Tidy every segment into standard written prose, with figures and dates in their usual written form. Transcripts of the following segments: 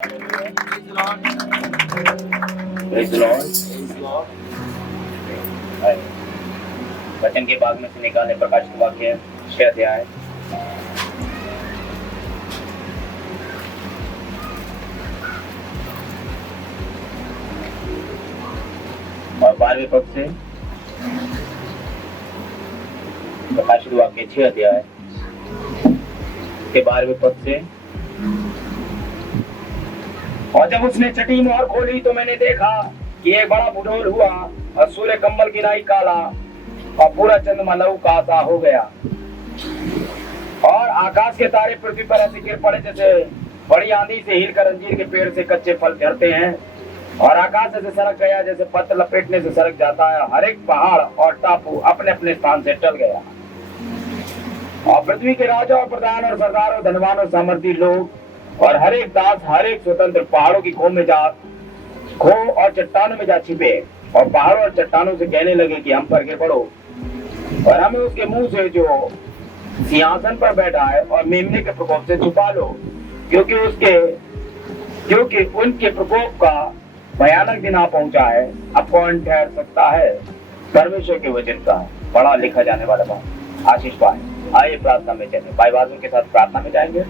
Praise the Lord. वचन के भाग में से निकाले प्रकाशित वाक्य 6 अध्याय और 12वें पद से। प्रकाशित वाक्य 6 अध्याय के 12वें पद से। और जब उसने छठी मोहर खोली तो मैंने देखा कि एक बड़ा बुडोल हुआ और सूर्य कम्बल की नाई काला और पूरा चंद्रमा लहू का सा हो गया और आकाश के तारे पृथ्वी पर ऐसे गिर पड़े जैसे बड़ी आंधी से हिलकर अंजीर के पेड़ से कच्चे फल झड़ते हैं। और आकाश ऐसे सरक गया जैसे पत्थर लपेटने से सरक जाता है। हर एक पहाड़ और टापू अपने अपने स्थान से टल गया और पृथ्वी के राजा और प्रधान और सरदार और धनवान और सामर्थी लोग और हर एक दास हर एक स्वतंत्र पहाड़ों की खो और चट्टानों में जा छिपे और पहाड़ों और चट्टानों से कहने लगे कि हम पर गिर पड़ो और हमें उसके मुंह से जो सिंहासन पर बैठा है और मेमने के प्रकोप से छुपा लो, क्योंकि उनके प्रकोप का भयानक दिन आ पहुंचा है। अब कौन ठहर सकता है? परमेश्वर के वचन का पढ़ा लिखा जाने वाला बात आशीष पाए। आइए प्रार्थना में चले। भाई बहनों के साथ प्रार्थना में जाएंगे।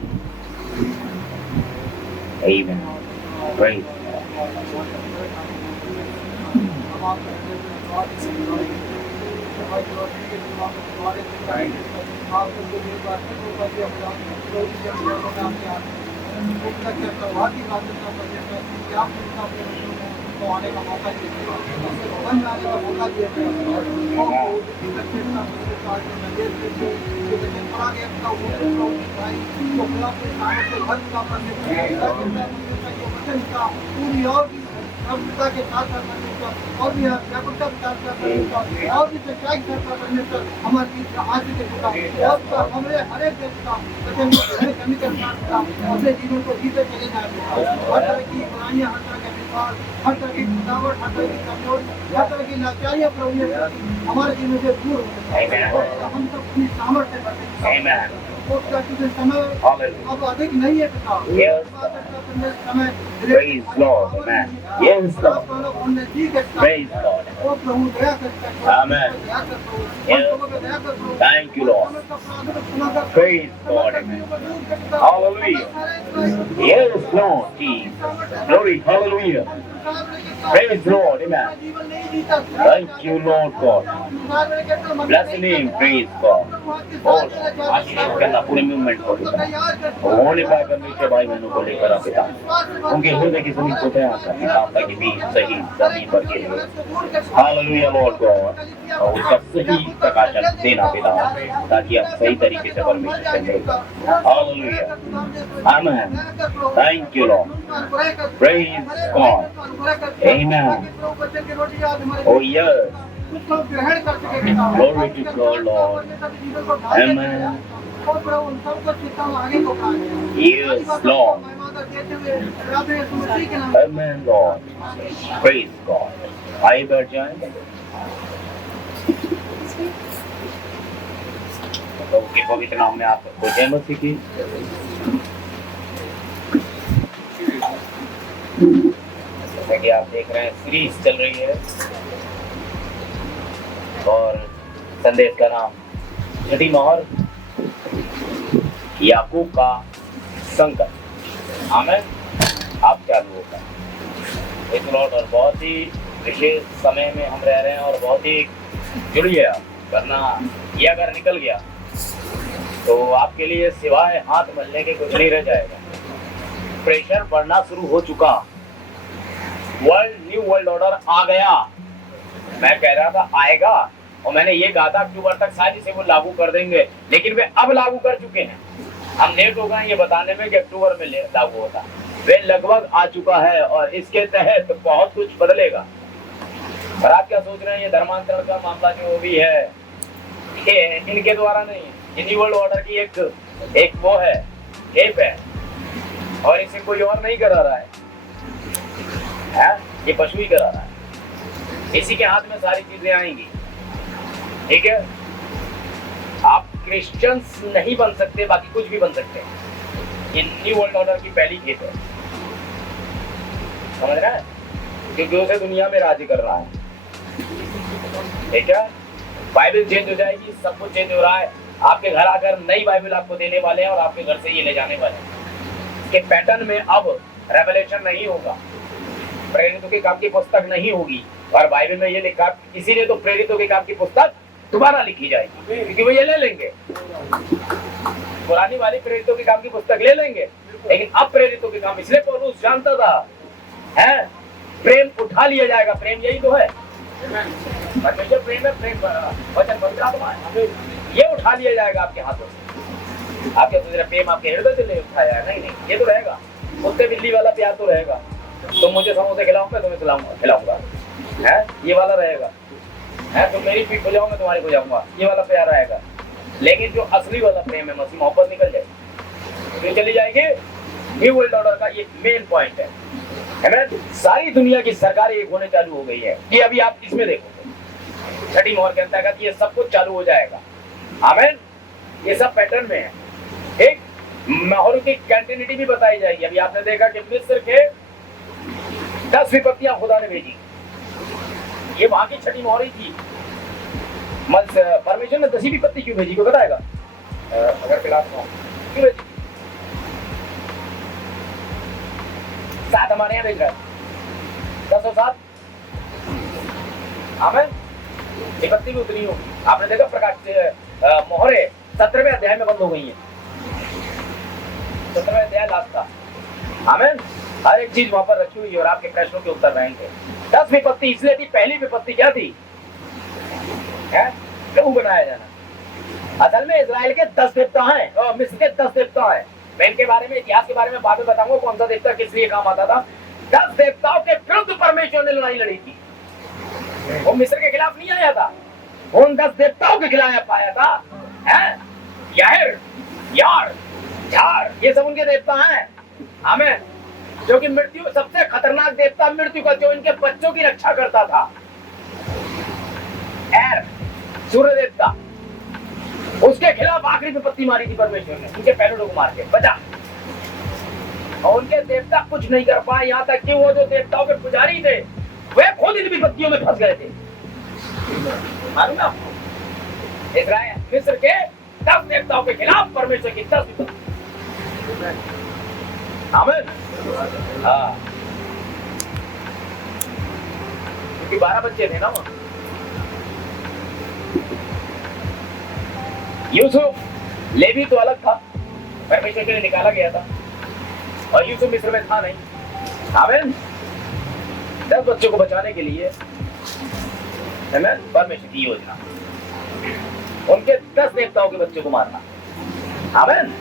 Amen. Praise. आने का मौका पूरी और के साथ और भी व्यापकता के साथ और भी सच्चाई के साथ परमेश्वर हमारे बीच का आशीष देगा और हमारे हर एक व्यक्ति का वचन कमी के साथ अपने जीवन को जीते चले जाएंगे। हर तरह की बुराइयां, हर तरह के विश्वास, हर तरह की गिरावट, हर तरह की कमजोरी, हर तरह की लाचारियां प्रभु हमारे जीवन से दूर हो और हम सब अपनी सामर्थ्य बढ़ेंगे। समय अब अधिक नहीं है पिता। समय Praise Lord. Amen. Yes, Lord. Praise Lord. Amen. Yes. Thank you, Lord. Praise God. Amen. Hallelujah. Yes, Lord. Jesus. Glory. Hallelujah. Praise Lord. Amen. Thank you, Lord God. Bless the name. Praise God. और आशीष करना पूरे movement को होने पाए परमेश्वर भाई बहनों को लेकर आ पिता उनके हृदय की जमीन को तैयार कर पिता ताकि बीज सही जमीन पर गिरे। Hallelujah Lord God. और उसका सही प्रकाशन देना पिता ताकि आप सही तरीके से परमेश्वर से मिलेगा। Hallelujah. Amen. Thank you Lord. Praise God. Amen. Oh yes. Glory to God, Lord. Amen. Yes, Lord. Amen, Lord. Praise God. आइए बैठ जाएं। तो के पवित्र नाम में आप सबको जय मसीह की। जैसा कि आप देख रहे हैं सीरीज चल रही है और संदेश का नाम छठी मोहर याकूब का संकट। आमेन। आप क्या होगा इस लॉर्ड और बहुत ही विशेष समय में हम रह रहे हैं और बहुत ही जुड़िए आप, वरना ये अगर निकल गया तो आपके लिए सिवाय हाथ मलने के कुछ नहीं रह जाएगा। प्रेशर बढ़ना शुरू हो चुका। न्यू वर्ल्ड ऑर्डर आ गया। मैं कह रहा था आएगा और मैंने ये कहा था अक्टूबर तक शायद से वो लागू कर देंगे, लेकिन वे अब लागू कर चुके हैं। हम लेट हो गए ये बताने में कि अक्टूबर में लागू होता। वे लगभग आ चुका है और इसके तहत बहुत कुछ बदलेगा। और आप क्या सोच रहे हैं? ये धर्मांतरण का मामला जो भी है ये इनके द्वारा नहीं है। न्यू वर्ल्ड ऑर्डर की एक वो है टेप है और इसे कोई और नहीं करा रहा है, ये पशु ही करा रहा है। इसी के हाथ में सारी चीजें आएंगी। ठीक है, आप क्रिश्चियंस नहीं बन सकते, बाकी कुछ भी बन सकते हैं। ये न्यू वर्ल्ड ऑर्डर की पहली खेत है। समझ रहा है? क्योंकि उसे दुनिया में राज कर रहा है। ठीक है, बाइबल चेंज हो जाएगी, सब कुछ चेंज हो रहा है। आपके घर आकर नई बाइबल आपको देने वाले हैं और आपके घर से ये ले जाने वाले हैं। के पैटर्न में अब रेवलेशन नहीं होगा, प्रेरितों के काम की पुस्तक नहीं होगी। और बाइबल में ये लिखा, इसीलिए तो प्रेरितों के काम की पुस्तक दोबारा लिखी जाएगी, क्योंकि वो ये ले लेंगे, पुरानी वाली प्रेरितों के काम की पुस्तक ले लेंगे। लेकिन अब प्रेरितों के काम, इसलिए पौलुस जानता था है प्रेम उठा लिया जाएगा। प्रेम यही तो है, प्रेम है, प्रेम वचन पवित्र आत्मा है, ये उठा लिया जाएगा आपके हाथों से। आपके प्रेम आपके हृदय से नहीं उठाया है, नहीं नहीं, ये तो रहेगा। कुत्ते बिल्ली वाला प्यार तो रहेगा, तुम मुझे समोसे खिलाओ, मैं तुम्हें खिलाऊंगा, है ये वाला रहेगा, है तुम मेरी पीठ खुजाओ, मैं तुम्हारी खुजाऊंगा, ये वाला प्यार रहेगा। लेकिन जो असली वाला प्रेम है, मसीह मोहब्बत निकल जाएगी, क्यों चली जाएगी? न्यू वर्ल्ड ऑर्डर का ये मेन पॉइंट है ना? सारी दुनिया की सरकारें एक होने चालू हो गई है। ये अभी आप इसमें देखो, छठी मोहर के अंतर्गत ये सब कुछ चालू हो जाएगा। आमीन, ये सब पैटर्न में है। एक मोहर की कंटिन्यूटी भी बताई जाएगी। अभी आपने देखा कि मिस्र के 10 विपत्तियां खुदा ने भेजी, ये वहां की छठी मोहर ही थी। परमेश्वर ने 10 विपत्ति क्यों भेजी, को बताएगा? अगर क्लास में क्यों भेजी? 7 हमारे यहाँ भेज रहा है, 10 और 7 आमीन, विपत्ति भी उतनी होगी। आपने देखा प्रकाश मोहरे 17वें अध्याय में बंद हो गई है, 17वें अध्याय लास्ट का। आमीन, हर एक चीज वहां पर रखी हुई है और आपके प्रश्नों के उत्तर रहेंगे। 10 विपत्ति इसलिए थी, पहली विपत्ति क्या थी? प्रभु बनाया जाना। असल में इजराइल के 10 देवता हैं और मिस्र के 10 देवता हैं। मैं इनके बारे में, इतिहास के बारे में बाद में बताऊंगा कौन सा देवता किस लिए काम आता था। 10 देवताओं के विरुद्ध परमेश्वर ने लड़ाई लड़ी थी। वो मिस्र के खिलाफ नहीं आया था, उन 10 देवताओं के खिलाफ आया था। यार, यार, यार, ये सब उनके देवता हैं। आमीन, जो कि मृत्यु, सबसे खतरनाक देवता मृत्यु का, जो इनके बच्चों की रक्षा करता था। एर, सूर्य देवता, उसके खिलाफ आखिरी विपत्ति मारी थी परमेश्वर ने, उनके पैरों को मार के बचा। और उनके देवता कुछ नहीं कर पाए, यहाँ तक कि वो जो देवताओं के पुजारी थे वे खुद इन विपत्तियों में फंस गए थे। मालूम है आपको? इस्राएल मिस्र के 10 देवताओं के खिलाफ परमेश्वर की 10 विपत्ति। आमीन, हाँ, क्योंकि 12 बच्चे थे ना वहाँ। यूसुफ लेवी तो अलग था, परमेश्वर के लिए निकाला गया था, और यूसुफ मिस्र में था नहीं। आमीन, 10 बच्चों को बचाने के लिए परमेश्वर की योजना, उनके 10 देवताओं के बच्चों को मारना। आमीन,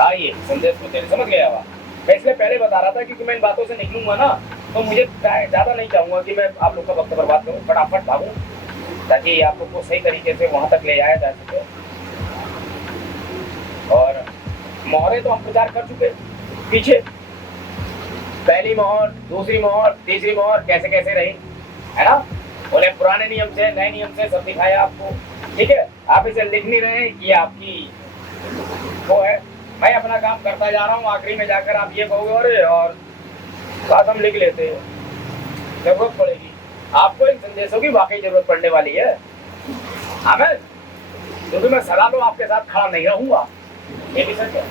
आइए संदेश को तेरे समझ गया हुआ। मैं इसलिए पहले बता रहा था क्योंकि मैं इन बातों से निकलूंगा ना, तो मुझे ज्यादा नहीं चाहूंगा कि मैं आप लोग का वक्त बर्बाद करूं, फटाफट भागूं, ताकि आप लोग को सही तरीके से वहां तक ले जाया जा सके। और मोहरे तो हम प्रचार कर चुके पीछे, पहली मोहर, दूसरी मोहर, तीसरी मोहर कैसे कैसे रही, है ना? बोले पुराने नियम से, नए नियम से सब दिखाया आपको। ठीक है, आप इसे लिख नहीं रहे, ये आपकी वो है। मैं अपना काम करता जा रहा हूँ, आखिरी में जाकर आप ये कहोगे अरे और बात हम लिख लेते हैं। जरूरत पड़ेगी आपको, इन संदेशों की वाकई जरूरत पड़ने वाली है। आमीन, क्योंकि मैं सदा तो आपके साथ खड़ा नहीं रहूंगा, ये भी सच है।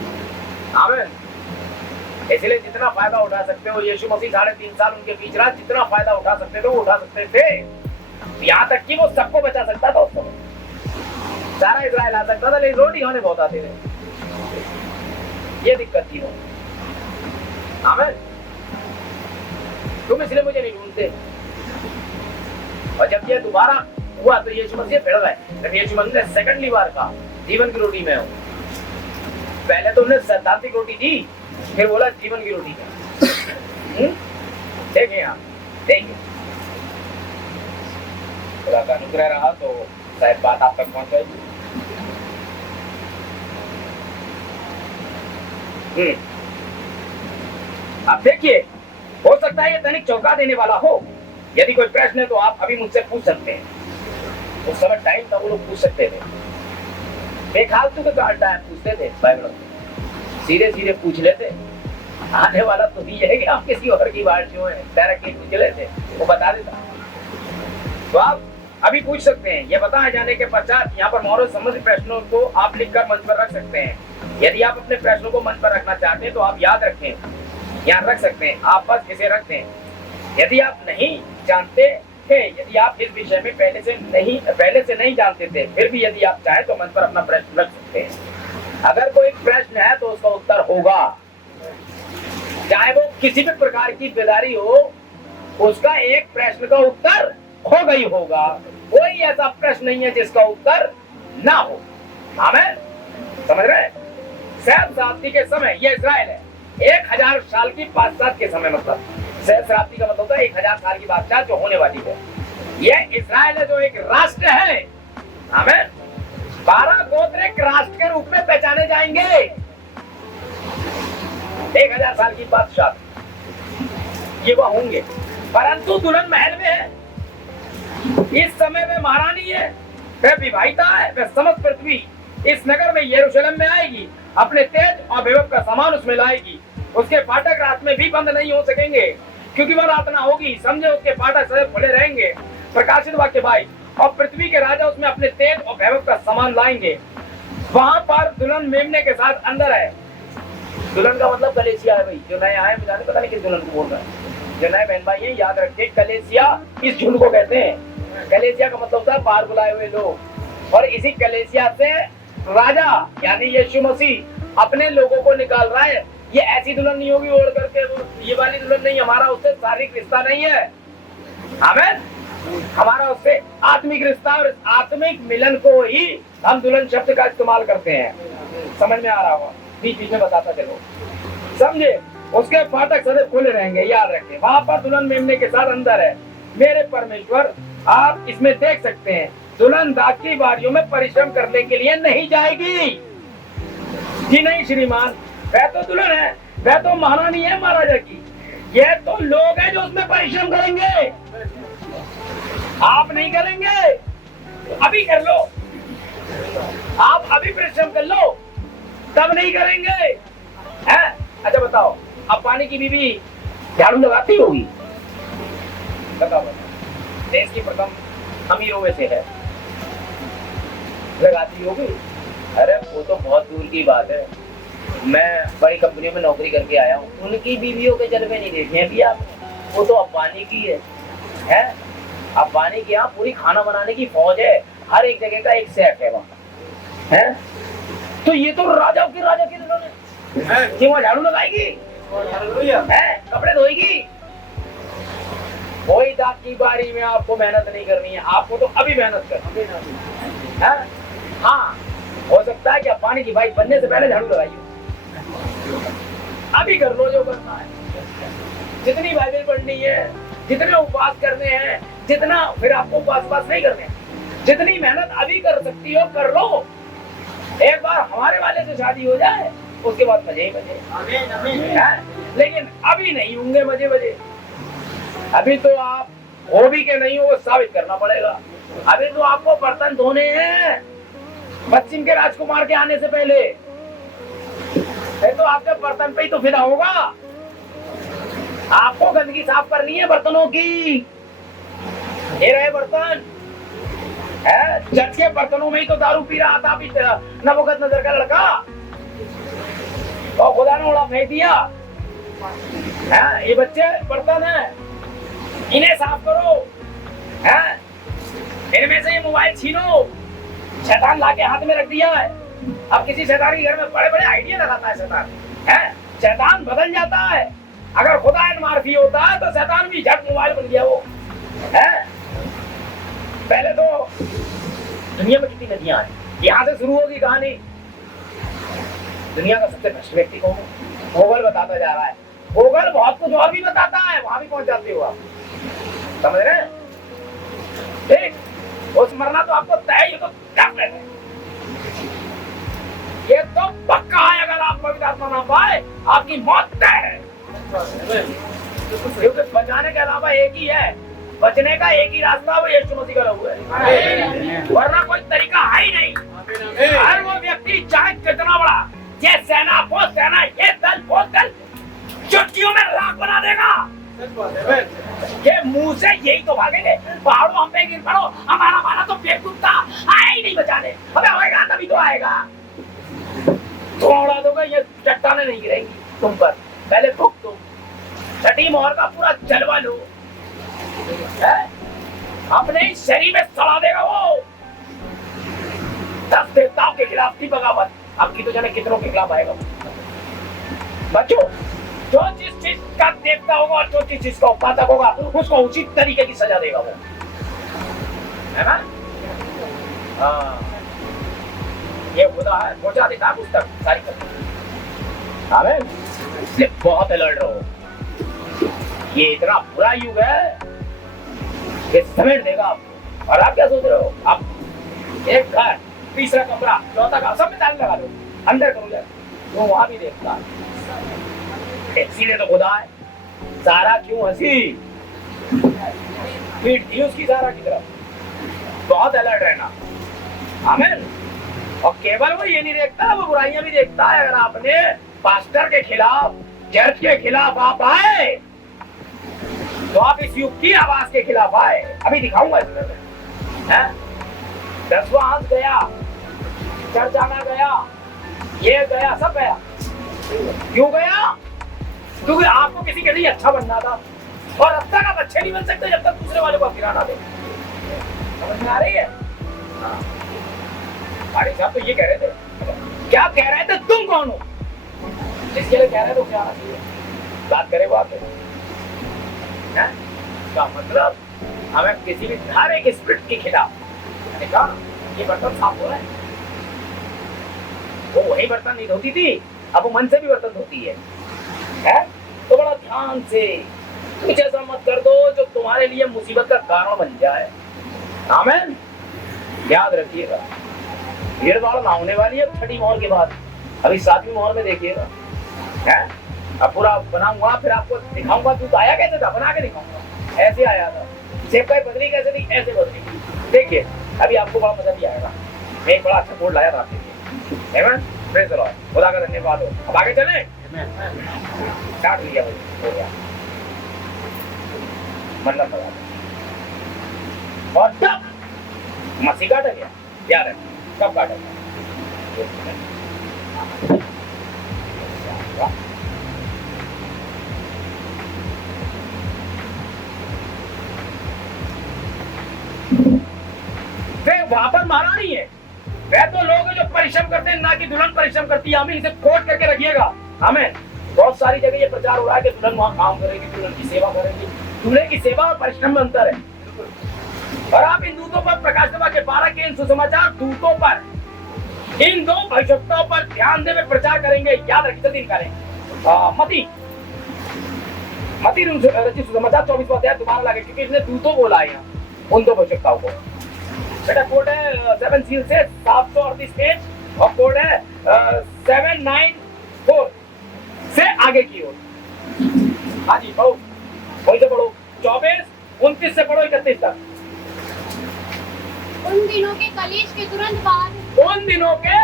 आमीन, इसलिए जितना फायदा उठा सकते हो, यीशु मसीह 3.5 साल उनके बीच रहा, जितना फायदा उठा सकते थे वो उठा सकते थे। यहाँ तक कि वो सबको बचा सकता था उस समय, सारा इजराइल आ सकता था, लेकिन रोटी खाने बहुत आते थे, ये दिक्कत थी। आमीन, तुम इसलिए मुझे नहीं ढूंढते। और जब ये दोबारा हुआ तो यीशु मसीह फिर गए, जब यीशु मसीह ने सेकंडली बार कहा जीवन की रोटी मैं हूँ। पहले तो उन्हें सैद्धांतिक रोटी दी, फिर बोला जीवन की रोटी है। देखिए आप, देखिए खुदा का अनुग्रह रहा तो शायद बात आप तक पहुंच जाएगी। अब देखिए, हो सकता है ये तनिक चौंका देने वाला हो। यदि कोई प्रश्न है तो आप अभी मुझसे पूछ सकते हैं। उस समय टाइम था, वो लोग पूछ सकते थे, बेखालतू के टाइम पूछते थे, बाइबल सीधे सीधे पूछ लेते। आने वाला तो ही है कि हम किसी और की बात जो है डायरेक्टली पूछ लेते, वो बता देता। तो आप अभी पूछ सकते हैं। यह बताए जाने के पश्चात यहाँ पर मोहरों से संबंधित प्रश्नों को आप लिखकर मंच पर रख सकते हैं। यदि आप अपने प्रश्नों को मंच पर रखना चाहते हैं तो आप याद रखें, यहाँ रख सकते हैं, आप बस इसे रख दें। यदि आप नहीं जानते थे, यदि आप इस विषय में पहले से नहीं जानते थे, फिर भी यदि आप चाहें तो मंच पर अपना प्रश्न रख सकते हैं। अगर कोई प्रश्न है तो उसका उत्तर होगा, चाहे वो किसी भी प्रकार की बेदारी हो, उसका एक प्रश्न का उत्तर होगा ही होगा। कोई ऐसा प्रश्न नहीं है जिसका उत्तर ना हो। आमीन, समझ रहे? सहस्राब्दी के समय, ये इस्राएल है, 1000 साल की बादशाह के समय, मतलब सहस्राब्दी का मतलब होता है 1000 साल की बादशाह जो होने वाली है। ये इस्राएल है जो एक राष्ट्र है। आमीन। 12 गोत्र एक राष्ट्र के रूप में पहचाने जाएंगे। 1000 साल की बादशाह ये वो होंगे, परंतु दुल्हन महल में है। इस समय में महारानी है, वह विवाहिता है, वह समस्त पृथ्वी इस नगर में यरूशलेम में आएगी, अपने तेज और वैभव का सामान उसमें लाएगी। उसके फाटक रात में भी बंद नहीं हो सकेंगे, क्योंकि वह रात ना होगी, समझे, उसके फाटक सदैव खुले रहेंगे। प्रकाशित वाक्य 22। और पृथ्वी के राजा उसमें अपने तेज और वैभव का सामान लाएंगे। वहां पर दुल्हन मेमने के साथ अंदर है। दुल्हन का मतलब कलेसिया है भाई, जो नए आए मुझे पता नहीं किस दुल्हन को बोल रहा है। जो नए बहन भाई है याद रखिए, कलेसिया इस झुंड को कहते हैं। कलेसिया का मतलब होता है बाहर बुलाए हुए लोग, और इसी कलेसिया से राजा यानी यीशु मसीह अपने लोगों को निकाल रहा है। ये ऐसी दुल्हन नहीं होगी ओढ़ करके, ये वाली दुल्हन नहीं, हमारा उससे शारीरिक रिश्ता नहीं है। आमीन। हमारा उससे आत्मिक रिश्ता, और आत्मिक मिलन को ही हम दुल्हन शब्द का इस्तेमाल करते हैं। समझ में आ रहा होगा, बीच बीच में बताता चलो, समझे। उसके फाटक सदैव खुले रहेंगे, याद रखें। वहां पर दुल्हन मेमने के साथ अंदर है। मेरे परमेश्वर, आप इसमें देख सकते हैं, दुल्हन दाग की बारियों में परिश्रम करने के लिए नहीं जाएगी। जी नहीं श्रीमान, वह तो दुल्हन है, वह तो महारानी है महाराजा की। ये तो लोग हैं जो उसमें परिश्रम करेंगे। आप नहीं करेंगे, अभी कर लो, आप अभी परिश्रम कर लो, तब नहीं करेंगे है? अच्छा बताओ, अब पानी की बीबी झाड़ू लगाती होगी? लगाओ, देश की प्रथम अमीरों में से है, लगाती होगी? अरे वो तो बहुत दूर की बात है। मैं बड़ी कंपनियों में नौकरी करके आया हूँ, उनकी बीवियों के जलवे नहीं देखे हैं भी आपने। वो तो अंबानी की है? अंबानी के यहाँ पूरी खाना बनाने की फौज है, हर एक जगह का एक शेफ है वहाँ, है? तो ये तो राजा की दुल्हन है, कि वहाँ झाड़ू लगाएगी, है? कपड़े धोएगी। कोई दाग की बारी में आपको मेहनत नहीं करनी है, आपको तो अभी मेहनत करनी है। हाँ, हो सकता है कि पानी की बाइक बनने से पहले झाड़ू लगाइए, अभी कर लो जो करना है। जितनी बाइबल पढ़नी है, जितने उपवास करने हैं, जितना फिर आपको उपवास नहीं करने, जितनी मेहनत अभी कर सकती हो कर लो। एक बार हमारे वाले से शादी हो जाए, उसके बाद मजे ही मजे, लेकिन अभी नहीं होंगे मजे। अभी तो आप हो भी के नहीं हो वो साबित करना पड़ेगा। अभी तो आपको बर्तन धोने हैं पश्चिम के राजकुमार के आने से पहले, तो आपके बर्तन पे ही तो फिदा होगा। आपको गंदगी साफ करनी है बर्तनों की। ये रहे बर्तन, है चर्च के बर्तनों में ही तो दारू पी रहा था नबूकदनेस्सर का लड़का, तो खुदा ने उड़ा फेंक दिया। है ये बच्चे बर्तन है, इन्हें साफ करो, है इनमें से ये मोबाइल छीनो, शैतान लाके हाथ में रख दिया है। अब किसी शैतान के घर में बड़े बड़े आइडिया लगाता है शैतान, है शैतान बदल जाता है। अगर खुदा मार्फी होता है तो शैतान भी झट मोबाइल बन गया वो, है। पहले तो दुनिया में कितनी नदियां हैं, यहाँ से शुरू होगी कहानी। दुनिया का सबसे भ्रष्ट व्यक्ति कौन है? गूगल बताता जा रहा है। गूगल बहुत कुछ और भी बताता है, वहां भी पहुंच जाते हो आप, समझ रहे हैं? ठीक, उस मरना तो आपको तय ही, तो क्या कहते हैं, ये तो पक्का है। अगर आप पवित्र आत्मा ना पाए आपकी मौत तय है, क्योंकि बचाने के अलावा एक ही है, बचने का एक ही रास्ता, वो यीशु मसीह का लहू है, वरना कोई तरीका है ही नहीं। हर वो व्यक्ति चाहे कितना बड़ा, ये सेना वो सेना, ये दल वो दल, चुटकियों में राख बना देगा। ये मुंह से यही तो भागेंगे, पहाड़ों हम पे गिर पड़ो, हमारा तो बेवकूफ था, आया ही नहीं बचाने, अबे होएगा तभी तो आएगा। थोड़ा दोगे ये चट्टाने नहीं गिरेंगी तुम पर, पहले भुग तुम, छठी मोहर का पूरा जलवा लो, अपने ही शरीर में सड़ा देगा वो। 10 देवताओं के खिलाफ थी बगावत, अब की तो जाने कितनों के खिलाफ आएगा बच्चों। जो जिस चीज का देवता होगा और जो जिस चीज का उपासक होगा उसको उचित तरीके की सजा देगा वो, है ना? हाँ, ये खुदा है, पहुंचा देता पुस्तक सारी कर। आमीन। इसलिए बहुत अलर्ट रहो, ये इतना बुरा युग है, ये समेट देगा आपको। और आप क्या सोच रहे हो? आप एक घर, तीसरा कमरा, चौथा कमरा, सब में ताले लगा दो, अंदर करो यार, वो वहां भी देखता है। इसीलिए तो खुदा है। सारा क्यों हंसी? पीठ थी उसकी सारा की तरफ। बहुत अलर्ट रहना। आमीन। और केवल वो ये नहीं देखता, वो बुराइयां भी देखता है। अगर आपने पास्टर के खिलाफ, चर्च के खिलाफ आप आए तो आप इस युग की आवाज के खिलाफ आए। अभी दिखाऊंगा इसमें। 10वां अंश गया, चर्च आना गया, ये गया, सब गया। क्यों गया? क्योंकि आपको किसी के लिए अच्छा बनना था, और अब तक आप अच्छे नहीं बन सकते जब तक दूसरे वाले को गिराना दे। समझ में आ रही है? भाई साहब तो ये कह रहे थे, क्या कह रहे थे? तुम कौन हो जिसके लिए कह रहे थे उसे आना चाहिए? बात करे वो आपसे, क्या मतलब? हमें किसी भी धार्मिक स्पिरिट के खिलाफ, मैंने कहा ये बर्तन साफ हो रहा है, वो वही बर्तन नहीं धोती थी, अब वो मन से भी बर्तन धोती है। तो बड़ा ध्यान से कुछ ऐसा मत कर दो जो तुम्हारे लिए मुसीबत का कारण बन जाए। आमीन। याद रखिएगा, भीड़ भाड़ ना होने वाली है छठी मोहर के बाद। अभी 7वीं मोहर में देखिएगा, अब पूरा बनाऊंगा, फिर आपको दिखाऊंगा। दूध आया कैसे था, बना के दिखाऊंगा। ऐसे आया था, सेब का बदली कैसे थी, ऐसे बदली। देखिए अभी आपको बड़ा मजा भी आएगा। मैं एक बड़ा अच्छा बोर्ड लाया था आपके लिए। आमीन। Praise the Lord. खुदा का धन्यवाद हो। अब आगे चलें। काट लिया हो गया, मतलब और तब मसीह काटा गया। याद है कब काटा गया? वे वहां पर महारानी है, वह तो लोग हैं जो परिश्रम करते हैं, ना कि दुल्हन परिश्रम करती है। हमें इसे कोट करके रखिएगा। हमें बहुत सारी जगह ये प्रचार हो रहा है कि दुल्हन वहां काम करेगी, दुल्हन की सेवा करेगी। दूल्हे की सेवा और परिश्रम में अंतर है। और आप इन दूतों पर, प्रकाश के 12 के इन सुसमाचार दूतों पर, इन 2 भविष्यवक्ताओं पर ध्यान दे प्रचार करेंगे। याद रखिए दिन करें। मती रचित सुसमाचार 24वां अध्याय दोबारा लगे, क्योंकि इसने दूतों बोला है यहाँ उन 2 भविष्यवक्ताओं को। बेटा कोड है 7 सील से 738 पेज, और कोड है 794 से आगे की ओर। हाँ जी पढ़ो, वही से पढ़ो, 24, 29 से पढ़ो 31 तक। उन दिनों के कलेश के तुरंत बाद, उन दिनों के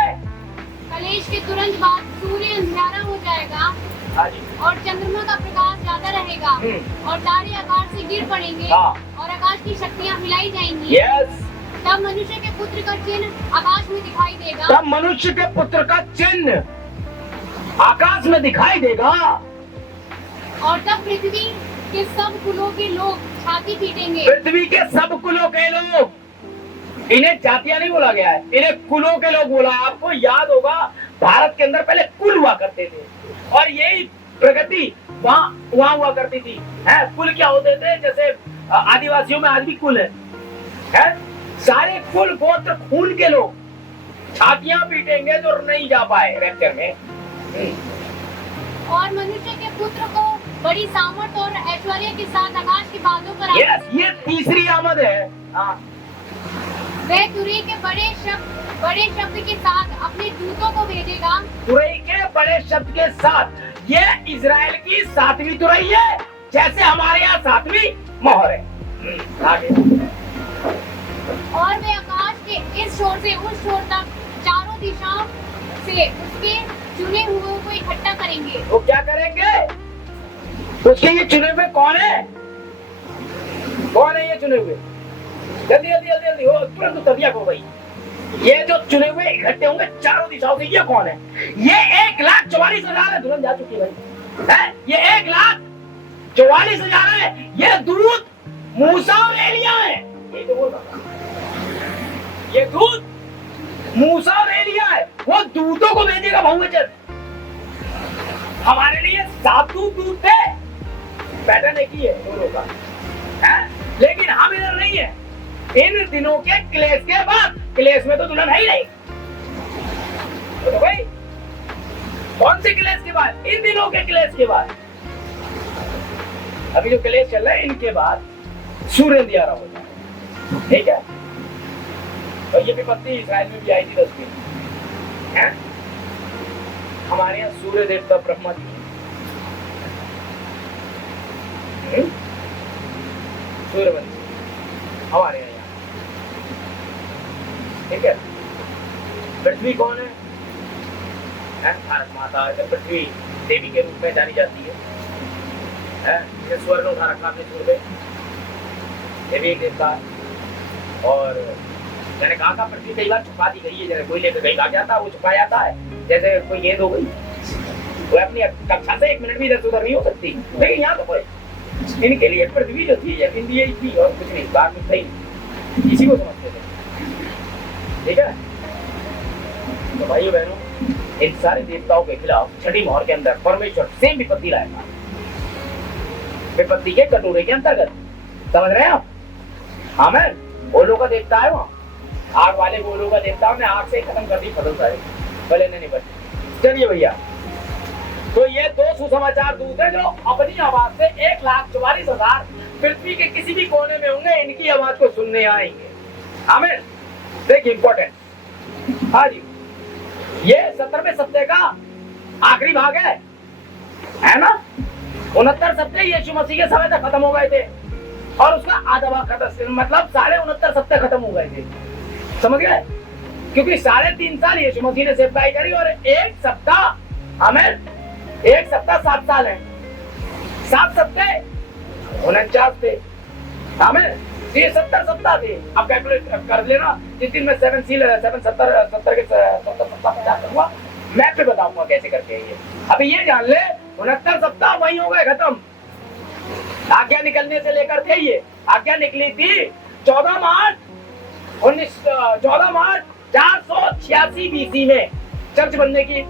कलेश के तुरंत बाद सूर्य अंधियारा हो जाएगा। हाँ जी। और चंद्रमा का प्रकाश ज्यादा रहेगा, और तारे आकाश से गिर पड़ेंगे। हाँ। और आकाश की शक्तियाँ हिलाई जाएंगी। यस। तब मनुष्य के पुत्र का चिन्ह आकाश में दिखाई देगा। तब मनुष्य के पुत्र का चिन्ह आकाश में दिखाई देगा। और तब पृथ्वी के सब कुलों के लोग छाती पीटेंगे। पृथ्वी के सब कुलों के लोग, इन्हें जातियां नहीं बोला गया है, इन्हें कुलों के लोग बोला। आपको याद होगा भारत के अंदर पहले कुल हुआ करते थे, और यही प्रगति वहां हुआ करती थी। कुल क्या होते थे? जैसे आदिवासियों में आज भी कुल है? सारे कुल गोत्र खून के लोग छातियां पीटेंगे जो नहीं जा पाए रैप्चर में। और मनुष्य के पुत्र को बड़ी सामर्थ और ऐश्वर्य के साथ आकाश के बादलों पर यस, ये तीसरी आमद है। वह तुरई के बड़े शब्द के साथ अपने दूतों को भेजेगा। तुरई के बड़े शब्द के साथ। ये इजराइल की 7वीं तुरई है, जैसे हमारे यहाँ 7वीं मोहर है। आगे। और वे आकाश के इस छोर से उस छोर तक चारों दिशाओं से उसके चुने हुए को इकट्ठा करेंगे। वो क्या करेंगे? उसके ये चुने हुए कौन है? कौन है ये चुने हुए? जल्दी जल्दी जल्दी जल्दी हो, तुरंत उत्तर दिया को भाई। ये जो चुने हुए इकट्ठे होंगे चारों दिशाओं से, ये कौन है? ये 1,44,000 है। दुल्हन जा चुकी है भाई, है ये 1,44,000 है। ये दूत मूसा और एलिया है। ये तो बोल रहा, ये दूत मूसा और एलिया है। वो दूतों को भेजेगा बहुवचन। हमारे लिए 7 दूत थे, पैटर्न एक ही है दोनों का, है? लेकिन हम इधर नहीं है। इन दिनों के क्लेश के बाद, क्लेश में तो दुल्हन है ही नहीं तो भाई, कौन से क्लेश के बाद? इन दिनों के क्लेश के बाद। अभी जो क्लेश चल रहा है इनके बाद सूर्य दियारा हो जाए, ठीक है? और ये विपत्ति इस्राएल में भी आई थी 10 में, है? हमारे यहाँ सूर्य देवता ब्रह्मा जी, सूर्यवंशी हमारे यहाँ, ठीक है? पृथ्वी कौन है? भारत माता है। पृथ्वी देवी के रूप में जानी जाती है? स्वर्ग में उठा रखा अपने सूर्य पे, ये भी एक देवता है। और मैंने कहा था पृथ्वी कई बार छुपा दी गई है, जैसे कोई लेकर कहीं आ जाता है वो छुपा जाता है, जैसे कोई गेंद हो गई, वो अपनी कक्षा से 1 मिनट भी इधर उधर नहीं हो सकती। लेकिन यहाँ तो कोई, इनके लिए पृथ्वी जो थी इंडिया थी और कुछ नहीं, बात में सही इसी को समझते थे, ठीक है? तो भाइयों बहनों, इन सारे देवताओं के खिलाफ छठी मोहर के अंदर परमेश्वर सेम विपत्ति लाएगा, विपत्ति के कटोरे के अंतर्गत। समझ रहे हैं आप? आमेन। गोलों का देवता है वहाँ, आग वाले गोलों का देवता ने आग से खत्म कर दी फसल सारी, भले नहीं बचे। चलिए भैया, तो ये 2 सुसमाचार दूत हैं जो अपनी आवाज से 1,44,000 पृथ्वी के किसी भी कोने में होंगे, इनकी आवाज को सुनने आएंगे। आमीन। देखिए इंपॉर्टेंट, हाँ जी, ये 70वें सप्ताह का आखिरी भाग है ना? 69 सप्ताह यीशु मसीह के समय तक खत्म हो गए थे और उसका आधा भाग खत्म, मतलब 69 सप्ताह खत्म हो गए थे। समझ गए? क्योंकि 3.5 साल यीशु मसीह ने सेवकाई करी और 1 सप्ताह, आमीन, 1 सप्ताह 7 साल है, 7 सप्ताह 49 थे, आमीन। ये 70 सप्ताह थे। अब कैलकुलेट कर लेना, जिस दिन में 7 सील 70 के 50 हुआ, मैं पे बताऊंगा कैसे करके ये। अभी ये जान ले, 69 सप्ताह वही हो गए खत्म। आज्ञा निकलने से लेकर के ये आज्ञा निकली थी 14 मार्च 486 BC में चर्च बनने की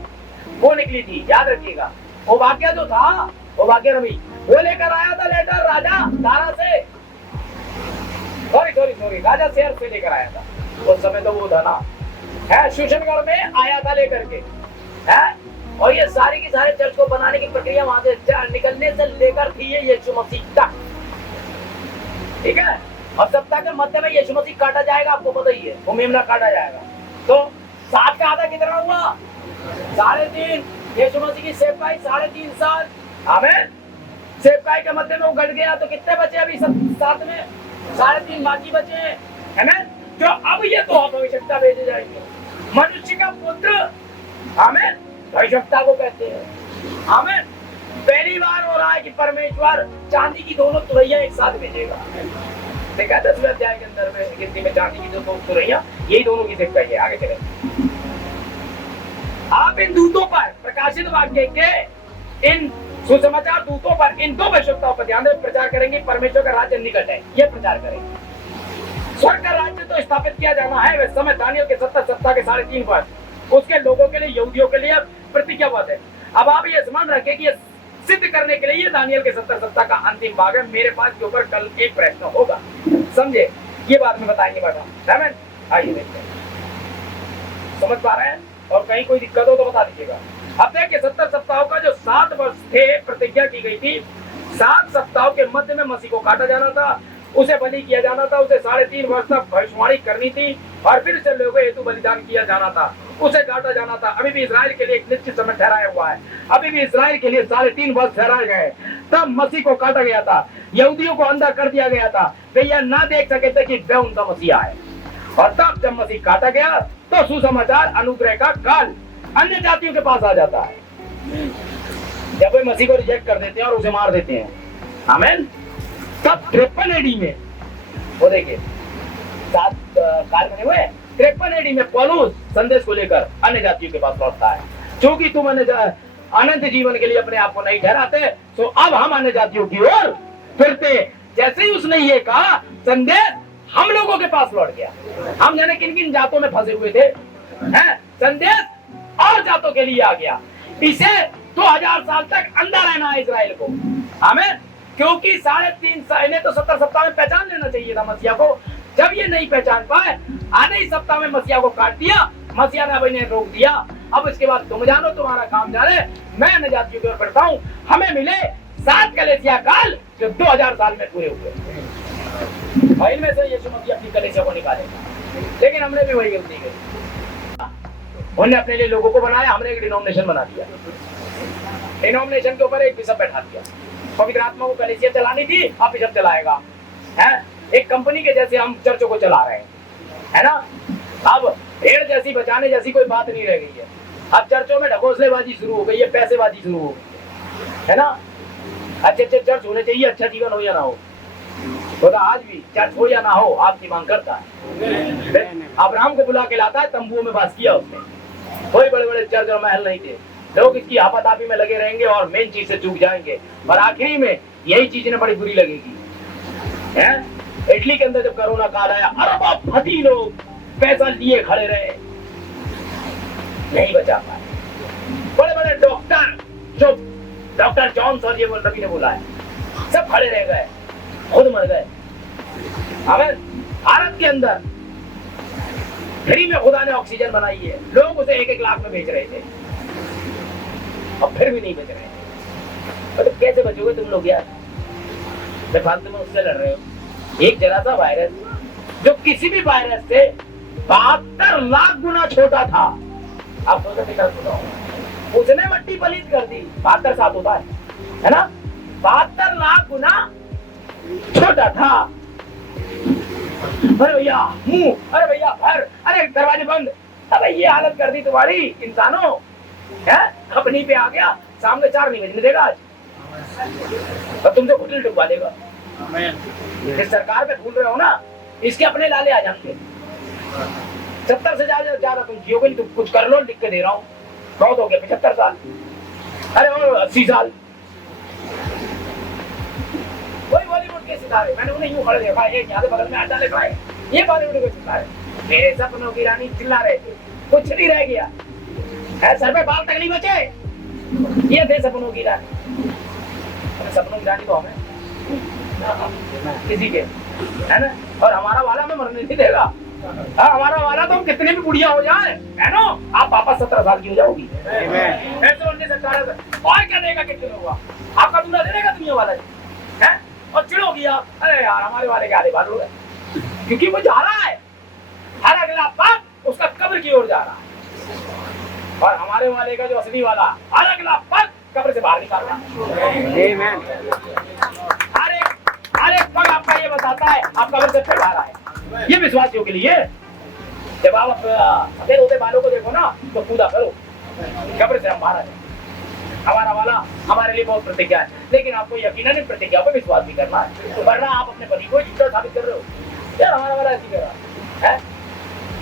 वो निकली थी, याद रखिएगा। वो वाक्य जो था, वो वाक्य रवि वो लेकर आया था लेटर राजा दारा से, सॉरी राजा शेर से लेकर आया था। उस समय तो वो था ना, है शूशनगढ़ में आया था लेकर के, है? और ये सारी की सारे चर्च को बनाने की प्रक्रिया वहां से निकलने से लेकर थी ये यीशु मसीह तक, ठीक है? और सप्ताह के मध्य में यीशु मसीह काटा जाएगा, आपको पता ही है, वो मेमना काटा जाएगा। तो 7 का आधा कितना हुआ? 3.5। यीशु मसीह की सेवकाई 3.5 साल, आमीन। सेवकाई के मध्य में वो घट गया, तो कितने बचे अभी? 7 में 3.5 बाकी बचे हैं, है ना? जो अब ये तो भविष्यवक्ता भेजे जाएंगे। मनुष्य का पुत्र, आमीन, भविष्यवक्ता को कहते हैं, आमीन। पहली बार हो रहा है कि परमेश्वर चांदी की दोनों तुरैया एक साथ भेजेगा। देखा 10वें अध्याय के अंदर में गिनती में चांदी की दो तुरैया, यही दोनों की सेवकाई है। आगे चले, आप इन दूतों पर, प्रकाशित वाक्य के इन सुसमाचार दूतों पर, इन 2 भविष्यवक्ताओं पर ध्यान दें। प्रचार करेंगे परमेश्वर का राज्य निकट है, ये प्रचार करेंगे। स्वर्ग का राज्य तो स्थापित किया जाना है। वह समय दानियल के 70 सप्ताह के 3.5 वर्ष उसके लोगों के लिए, यहूदियों के लिए प्रतिज्ञाबद्ध है। अब आप ये स्मरण रखें कि ये सिद्ध करने के लिए ये दानियल के 70 सप्ताह का अंतिम भाग है। मेरे पास के ऊपर कल एक प्रश्न होगा, समझे? ये बात में बताएंगे बेटा, आमीन। आइए देखते हैं, समझ पा रहे हैं? और कहीं कोई दिक्कत हो तो बता दीजिएगा। अब देखिए 70 सप्ताहों का जो 7 वर्ष थे, प्रतिज्ञा की गई थी। 7 सप्ताहों के मध्य में मसीह को काटा जाना था, उसे बलि किया जाना था, उसे 3.5 वर्ष तक भविष्यवाणी करनी थी और फिर से लोगों हेतु बलिदान किया जाना था, उसे काटा जाना था। अभी भी इजराइल के लिए एक निश्चित समय ठहराया हुआ है, अभी भी इजराइल के लिए 3.5 वर्ष ठहराए गए। तब मसीह को काटा गया था, यहूदियों को अंधा कर दिया गया था, वे यह ना देख सके थे कि वह उनका मसीहा है। और तब जब मसीह काटा गया तो सुसमाचार अनुग्रह का काल अन्य जातियों के पास आ जाता है। जब वे मसीह को रिजेक्ट कर देते हैं और उसे मार देते हैं, आमीन, तब 53 एडी में, वो देखिए 7 काल बने हुए, 53 एडी में पौलुस संदेश को लेकर अन्य जातियों के पास लौटता है। क्योंकि तुम अनंत जीवन के लिए अपने आप को नहीं ठहराते, तो अब हम अन्य जातियों की ओर फिरते। जैसे ही उसने ये कहा, संदेश हम लोगों के पास लौट गया। हम जाने किन किन जातों में फंसे हुए थे, हैं? संदेश और जातों के लिए आ गया। इसे 2000 साल तक अंदर रहना है इजराइल को, आमीन। क्योंकि 3.5 साल ने तो 70 सप्ताह में पहचान लेना चाहिए था मसीहा को। जब ये नहीं पहचान पाए, आधे ही सप्ताह में मसीहा को काट दिया, मसीहा ने अब इन्हें रोक दिया। अब इसके बाद तुम जानो, तुम्हारा काम जाने, मैं अन्य जातियों की ओर बढ़ता हूँ। हमें मिले 7 कलीसिया काल जो 2000 साल में पूरे हुए, और इनमें से यीशु मसीह अपनी कलीसिया को निकालेगा। लेकिन हमने भी वही गलती की, उन्होंने अपने लिए लोगों को बनाया, हमने एक डिनोमिनेशन बना दिया। डिनोमिनेशन के ऊपर एक बिशप बैठा दिया। पवित्र आत्मा को कलीसिया चलानी थी, अब बिशप चलाएगा, है? एक कंपनी के जैसे हम चर्चों को चला रहे हैं, है ना? अब भेड़ जैसी बचाने जैसी कोई बात नहीं रह गई है। अब चर्चों में ढकोसलेबाजी शुरू हो गई है, पैसेबाजी शुरू हो गई है ना? अच्छे अच्छे चर्च होने चाहिए, अच्छा जीवन हो या ना हो, तो आज भी चर्च हो या ना हो आपकी मांग करता है। अब्राहम को बुला के लाता है, तंबुओं में वास किया उसने। कोई बड़े बड़े चर्च और महल नहीं थे। लोग इसकी आपातापी में लगे रहेंगे और मेन चीज से चूक जाएंगे, और आखिरी में यही चीज इन्हें बड़ी बुरी लगेगी, है? इटली के अंदर जब कोरोना काल आया, अरबपति लोग पैसा लिए खड़े रहे, नहीं बचा पाए। बड़े बड़े डॉक्टर, जो डॉक्टर जॉन्स और ये रवि ने बोला है, सब खड़े रह गए, खुद मर गए। भारत के अंदर फ्री में खुदा ने ऑक्सीजन बनाई है, लोग उसे 1-1 लाख में बेच रहे थे, अब फिर भी नहीं बेच रहे हैं। तो कैसे बचोगे तुम लोग यार, जब फालतू में उससे लड़ रहे हो? एक जरा सा वायरस जो किसी भी वायरस से 72 लाख गुना छोटा था, आप उसने मट्टी पलीत कर दी। 72 सात होता है ना? 72 लाख गुना छोटा था। अरे भैया मुंह, अरे भैया भर, अरे दरवाजे बंद। अबे ये हालत कर दी तुम्हारी इंसानों, है? खपनी पे आ गया, शाम के 4 नहीं बजने देगा आज, अब तुमसे होटल डुबवा देगा। इस सरकार पे भूल रहे हो ना, इसके अपने लाले आ जाएंगे। 70 से ज्यादा तुम जियोगे नहीं, तुम कुछ कर लो, लिख के दे रहा हूँ। बहुत हो गया 75 साल, अरे और 80 साल। वही बॉलीवुड के सितारे, मैंने उन्हें यूं खड़े देखा, एक यहाँ से बगल में आटा लेकर आए, ये बॉलीवुड के सितारे मेरे सपनों की रानी चिल्ला रहे थे, कुछ नहीं रह गया है, सर पे बाल तक नहीं बचे। ये थे सपनों की रानी। सपनों की रानी तो हमें किसी के, है ना? और हमारा वाला में मरने नहीं देगा। हमारा वाला तो हम कितने भी बुढ़िया हो जाए, है ना? आप वापस 17 साल की हो जाओगी, फिर तो 19-18 और क्या देगा, कितने होगा आपका दूल्हा दे देगा दुनिया वाला है? और चिड़ोगी आप, अरे यार हमारे वाले के आधे बाल हो गए, क्योंकि वो जा रहा है, हर अगला पाप उसका कब्र की ओर जा रहा है, और हमारे वाले का जो असली वाला हर अगला पाप कब्र से बाहर निकाल रहा है। हर एक पग आपका ये बताता है आप कब्र से फिर बाहर आए। ये विश्वासियों के लिए, जब आप सफेद होते बालों को देखो ना, तो पूजा करो, कब्र से हम बाहर आए। हमारा वाला हमारे लिए बहुत प्रतिज्ञा है, लेकिन आपको यकीनन प्रतिज्ञा पर विश्वास भी करना है, तो वरना आप अपने पति को झूठा साबित कर रहे हो। यार हमारा वाला ऐसी कर रहा है,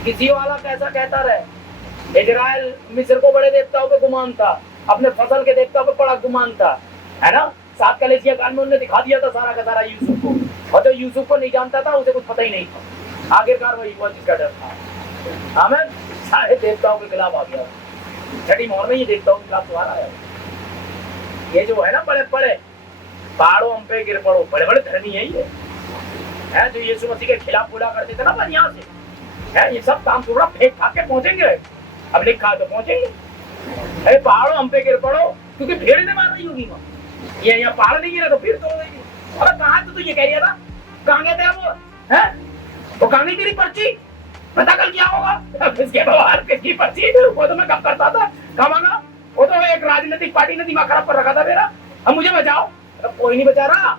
किसी वाला कैसा कहता रहे, इजराइल मिस्र को बड़े देवताओं पे गुमान था, अपने फसल के देवताओं पे बड़ा गुमान था, है ना? 7 कलीसिया काल में उन्होंने दिखा दिया था सारा का सारा यूसुफ को, और जो यूसुफ को नहीं जानता था उसे कुछ पता ही नहीं था। आखिरकार वही हुआ जिसका डर था। हमें सारे देवताओं के खिलाफ आ गया, छठी मोहर में ये देवताओं के खिलाफ तुम्हारा है। ये जो है ना बड़े बड़े पहाड़ों हम पे गिर पड़ो, बड़े बड़े धर्मी है ये, है जो यीशु मसीह के खिलाफ बोला करते थे ना बस यहाँ से, है ये सब काम थोड़ा फेंक फाक के पहुंचेंगे, अब लिखा तो पहुंचेंगे। अरे पहाड़ों हम पे गिर पड़ो, क्योंकि भीड़ ने मार रही होगी वहाँ, ये यहाँ पहाड़ नहीं गिरा तो भीड़ तोड़ देगी। अरे कहाँ तो ये कह रहा था, कहाँ गए थे वो, है वो कहाँ नहीं तेरी पर्ची, पता कल क्या होगा, किसके बाहर किसकी पर्ची, वो तो मैं कब करता था, कब आगा, वो तो एक राजनीतिक पार्टी ने दिमाग खराब कर रखा था मेरा, अब मुझे बचाओ, कोई नहीं बचा रहा,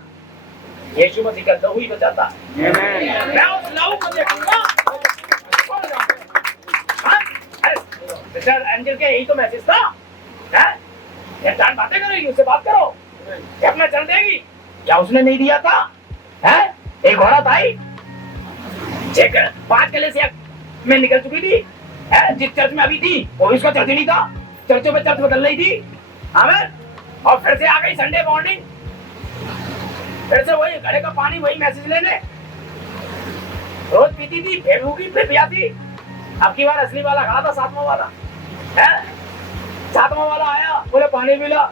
यीशु मसीह का लहू ही बचाता। मैं उस लहू को देखूंगा। सिस्टर एंजल के यही तो मैसेज था, है जान बातें करेगी, उससे बात करो, क्या अपना चल देगी? क्या उसने नहीं दिया था? है एक औरत आई 5 कलेसिया में निकल चुकी थी, है जिस चर्च में अभी थी वो इसका चर्च नहीं था, चर्चों में चर्च बदल रही थी। हमें और फिर से आ गई संडे मॉर्निंग, फिर से वही घड़े का पानी, वही मैसेज लेने, रोज पीती थी, फिर होगी, फिर पियाती। अब की बार असली वाला खड़ा था, 7वां वाला है। 7वां वाला आया, बोले पानी पिला,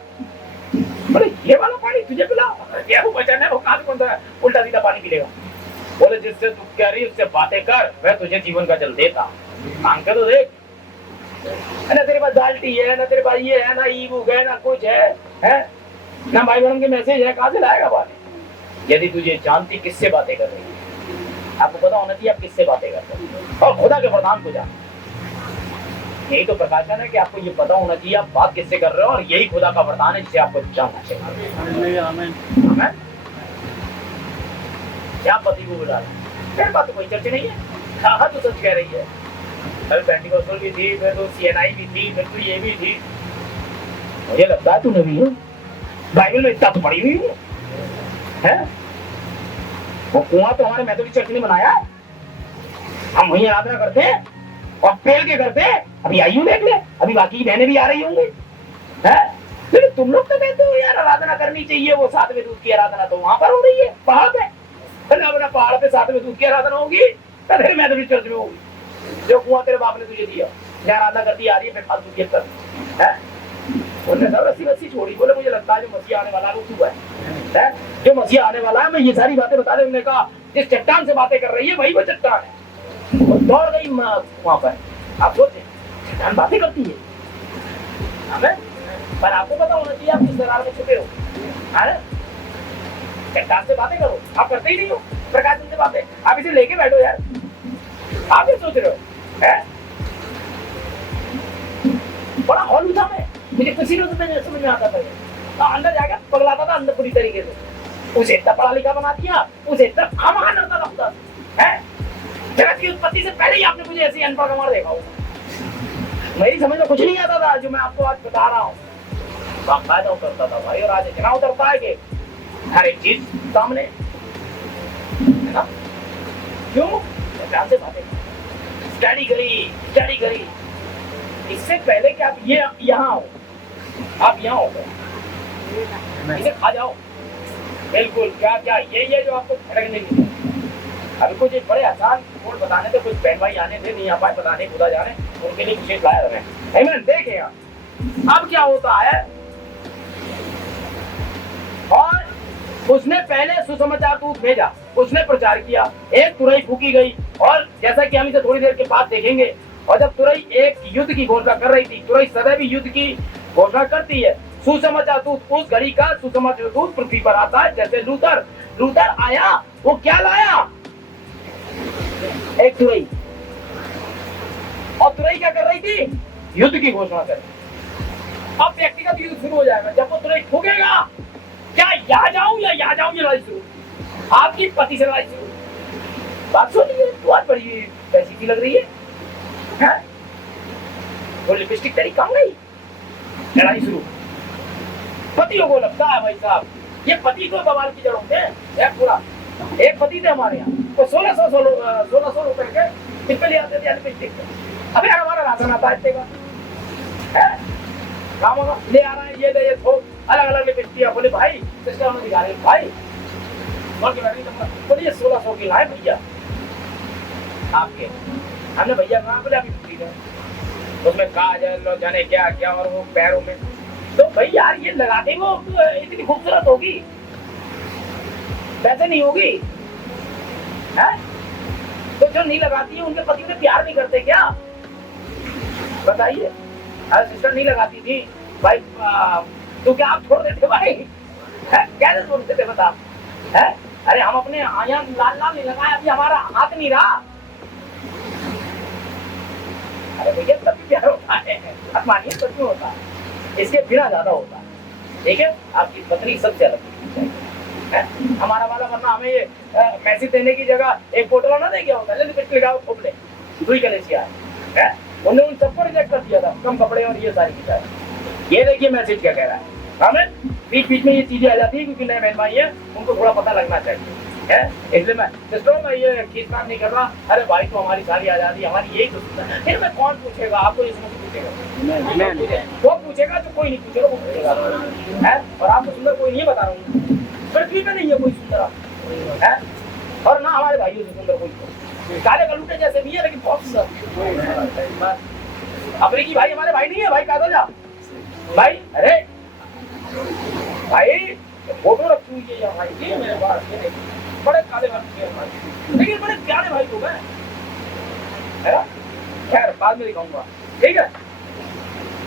बोले ये वाला पानी तुझे पिला, ये वो वचन है, वो कहाँ से कौन सा उल्टा सीधा पानी पिलेगा? बोले जिससे तू कह रही उससे बातें कर, वह तुझे जीवन का जल देता। मांग के तो देख, ना तेरे पास बाल्टी है, ना तेरे पास ये है, ना ई बुक है, ना कुछ है ना बाइबल के मैसेज है, कहाँ से लाएगा पानी? यदि तुझे जानती किससे बातें कर रही है, आपको पता होना चाहिए आप किससे बातें करते हो, और खुदा के वरदान को जान। यही तो प्रकाशन है कि आपको ये पता होना चाहिए आप बात किससे कर रहे हो, और यही खुदा का वरदान है जिसे आपको जानना चाहिए। आमीन। क्या पति को बुला रहे, फिर बात तो कोई चर्चा नहीं है। हाँ तो सच कह रही है, अभी पेंटिकोस्टल भी थी, फिर तो सीएनआई भी थी, फिर तो ये भी थी। मुझे लगता है तू नबी है, बाइबल में इतना तो पढ़ी हुई है। वो कुआं तो हमारे मेथोडिस्ट चर्च ने बनाया है, हम वहीं आराधना करते हैं और पेल के करते हैं। अभी आयु देख ले, अभी बाकी बहनें भी आ रही होंगी, है? लेकिन तुम लोग तो कहते हो यार आराधना करनी चाहिए, वो 7वें दूत की आराधना तो वहां पर हो रही है, पहाड़ पे। अपना पहाड़ पे 7वें दूत की आराधना होगी, फिर मेथोडिस्ट चर्च में होगी। जो कुआं तेरे बाप ने तुझे दिया, जहाँ आराधना करती आ रही है, फिर फालतू की कर, है? उन्होंने सब रस्सी छोड़ी, बोले मुझे लगता है जो मसीह आने वाला है वो तू है, जो मसीह आने वाला है। मैं ये सारी बातें बता रहे, उन्होंने कहा जिस चट्टान से बातें कर रही है वही वो चट्टान है। वो दौड़ गई वहां पर। आप सोचे चट्टान बातें करती है, हमें पर आपको पता होना चाहिए आप किस दरार में छुपे हो, है? चट्टान से बातें करो, आप करते ही नहीं हो। प्रकाशन से बातें, आप इसे लेके बैठो यार, आप ये सोच रहे हो, है? बड़ा हॉल था मैं, मुझे किसी ने समझ में आता था, अंदर जाकर पगलाता था अंदर पूरी तरीके से। उसे इतना पढ़ा लिखा बना दिया, उसे इतना खामा करता था, है? जगत की उत्पत्ति से पहले ही आपने मुझे ऐसी अनपढ़ कमार देखा होगा। मेरी समझ में कुछ नहीं आता था जो मैं आपको आज बता रहा हूँ। बाकायदा उतरता था भाई, और आज इतना उतरता है कि हर एक चीज सामने, है ना? क्यों? ध्यान से बातें स्टडी करी। इससे पहले कि आप ये यहाँ हो, आप यहाँ हो गए, इसे खा जाओ। बिल्कुल क्या ये जो आपको भड़कने की, अभी कुछ एक बड़े आसान कोड बताने थे, कुछ बहन भाई आने थे, नहीं आ पाए बताने, खुदा जाने, उनके लिए विशेष लाया रहे। आमीन। देखें अब क्या होता है, और उसने पहले सुसमाचार दूत भेजा, उसने प्रचार किया, एक तुरई फूकी गई, और जैसा कि हम इसे थोड़ी देर के बाद देखेंगे। और जब तुरई एक युद्ध की घोषणा कर रही थी, तुरई सदैव युद्ध की घोषणा करती है। सुसमाचार दूत, उस घड़ी का सुसमाचार दूत पृथ्वी पर आता है, जैसे लूथर आया, वो क्या लाया? एक तुरई, और तुरई क्या कर रही थी? युद्ध की घोषणा कर रही। अब व्यक्तिगत युद्ध शुरू हो जाएगा जब वो तुरई फूकेगा। क्या यहाँ जाऊं या यहाँ जाऊं, ये लड़ाई शुरू, आपकी पति से लड़ाई शुरू। बात सुनिए, बहुत बड़ी कैसी की लग रही है, वो लिपस्टिक तेरी कम गई, लड़ाई शुरू। पतियों को लगता है भाई साहब ये पति तो बवाल की जड़ होते हैं। पूरा एक पति थे हमारे यहाँ, तो 1600 रुपए के कितने ले आते थे लिपस्टिक। अबे हमारा राशन आता है काम होगा, ले आ रहा है ये दे, अलग अलग लिपस्टिक। बोले भाई सिस्टम में दिखा रहे भाई, बोले 1600 की लाए भैया आपके। हमने भैया कहा, बोले अभी ठीक है, उसमें काजल जाने क्या क्या, और वो पैरों में। तो भाई यार ये लगा देंगे तो इतनी खूबसूरत होगी, वैसे नहीं होगी, है? तो जो नहीं लगाती है उनके पति में प्यार नहीं करते क्या? बताइए। अरे सिस्टर नहीं लगाती थी भाई, तो क्या आप छोड़ देते भाई? कैसे छोड़ देते बता? है? अरे हम अपने यहाँ लाल नहीं लगाए, अभी हमारा हाथ नहीं रहा। अरे भैया सब प्यार होता है, मानिए सच में होता है, इसके बिना ज्यादा होता है। ठीक है, आपकी पत्नी सबसे अलग है हमारा वाला, वरना हमें ये मैसेज देने की जगह एक पोटला ना दे गया होता है, लिपस्टिक लगाओ खोपले दुई कलेसिया है। उन्होंने उन सबको रिजेक्ट कर दिया था, कम कपड़े और ये सारी चीजें। ये देखिए मैसेज क्या कह रहा है, हमें बीच बीच में ये चीजें आ जाती है क्योंकि नए बहन भाई है, उनको थोड़ा पता लगना चाहिए है, इसलिए मैं सिस्टर मैं ये खींचतान नहीं कर रहा। अरे भाई तो हमारी सारी आजादी, हमारी यही तो सुनता है। फिर मैं कौन पूछेगा आपको, इसमें से पूछेगा वो पूछेगा जो कोई नहीं पूछेगा वो पूछेगा है। और आपको सुंदर कोई नहीं बता रहा हूँ, पृथ्वी पे नहीं है कोई सुंदर है, और ना हमारे भाइयों से सुंदर कोई। काले कलूटे जैसे भी है लेकिन बहुत सुंदर। अफ्रीकी भाई हमारे भाई नहीं है, भाई का जा भाई। अरे भाई फोटो रखी हुई है यहाँ भाई, ये मेरे पास ये देखिए बड़े काले भाई, लेकिन बड़े प्यारे भाई लोग हैं। खैर बाद में दिखाऊंगा, ठीक है।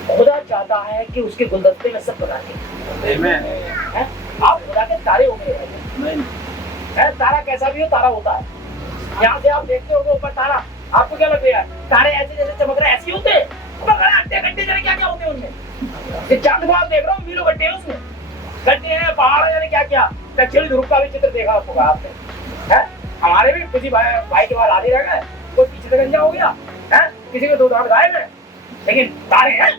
खुदा चाहता है कि उसके गुलदस्ते में सब बना के आप खुदा के तारे हो गए। तारा कैसा भी हो तारा होता है। यहाँ से आप देखते हो ऊपर तारा, आपको क्या लग रहा है तारे ऐसे जैसे चमक रहे ऐसे होते हैं? गड्ढे क्या क्या होते हैं उनमें? ये चांद को आप देख रहा हूँ, मीलों गड्ढे हैं उसमें, गड्ढे हैं पहाड़ है क्या क्या। दक्षिणी ध्रुव का भी चित्र देखा होगा आपने है। हमारे भी किसी भाई के बाद आधे रह गए, कोई पीछे से गंजा हो गया है, किसी के 2 दांत गायब है, लेकिन तारे हैं।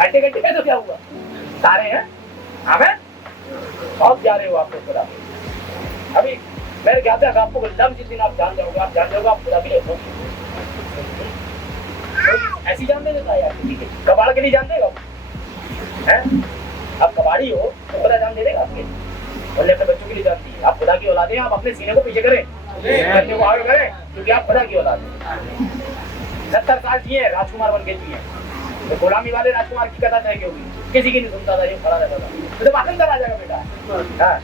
गड्ढे गड्ढे तो क्या हुआ, तारे हैं। हमें बहुत प्यारे हो आप लोग खुदा। अभी मेरे ख्याल से आपको लफ्ज़ जिस दिन आप जान जाओगे आप खुदा के लिए ऐसी जान दे देता है यार। ठीक है, कबाड़ के लिए जान देगा है। आप कबाड़ी हो तो खुदा जान दे देगा आपके, बोले अपने बच्चों के लिए जानती है। आप खुदा की औलाद हैं, आप अपने सीने को पीछे करें, बच्चों को आगे करें, क्योंकि आप खुदा की औलाद हैं। 70 साल जिए, राजकुमार बन के जिए, तो गुलामी वाले राजकुमार की कथा तय होगी, किसी की नहीं सुनता था, ये खड़ा रहता था। तो बात आ जाएगा बेटा। हाँ,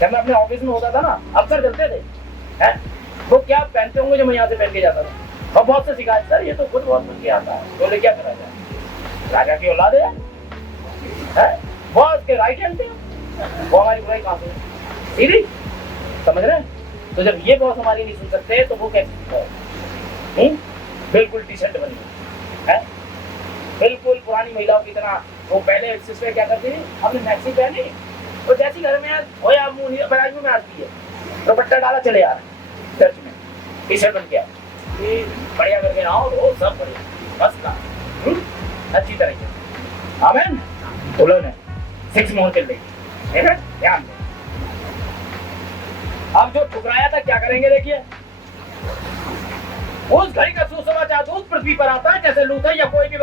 जब मैं अपने ऑफिस में होता था ना, अफसर चलते थे हैं, वो क्या पहनते होंगे जो मैं यहाँ से पहन के जाता था, और बहुत से सिखाया सर ये तो खुद बहुत बन के आता है, बोले क्या करा जाए, राजा की औलाद है, बॉस के राइट हैंड थे, वो हमारी बुराई कहाँ से सीधी, समझ रहे हैं। तो जब ये बॉस हमारी नहीं सुन सकते तो वो कैसे बिल्कुल टी-शर्ट बनी है, बिल्कुल पुरानी महिलाओं की तरह। वो पहले सिस्टर क्या करती थी, हमने मैक्सी पहनी, वो जैसी घर में होया मुंह बराज में आती है, दुपट्टा डाला चले आ रहे चर्च में, टी-शर्ट बन के बढ़िया करके आओ, वो सब बढ़िया बस का अच्छी तरीके। आमीन। दुल्हन है 6 मोहर चल रही है, ध्यान दें। अब जो ठुकराया था क्या करेंगे देखिए। उस घड़ी का सुसमाचार दूत पृथ्वी पर आता है, जैसे लूथर या कोई भी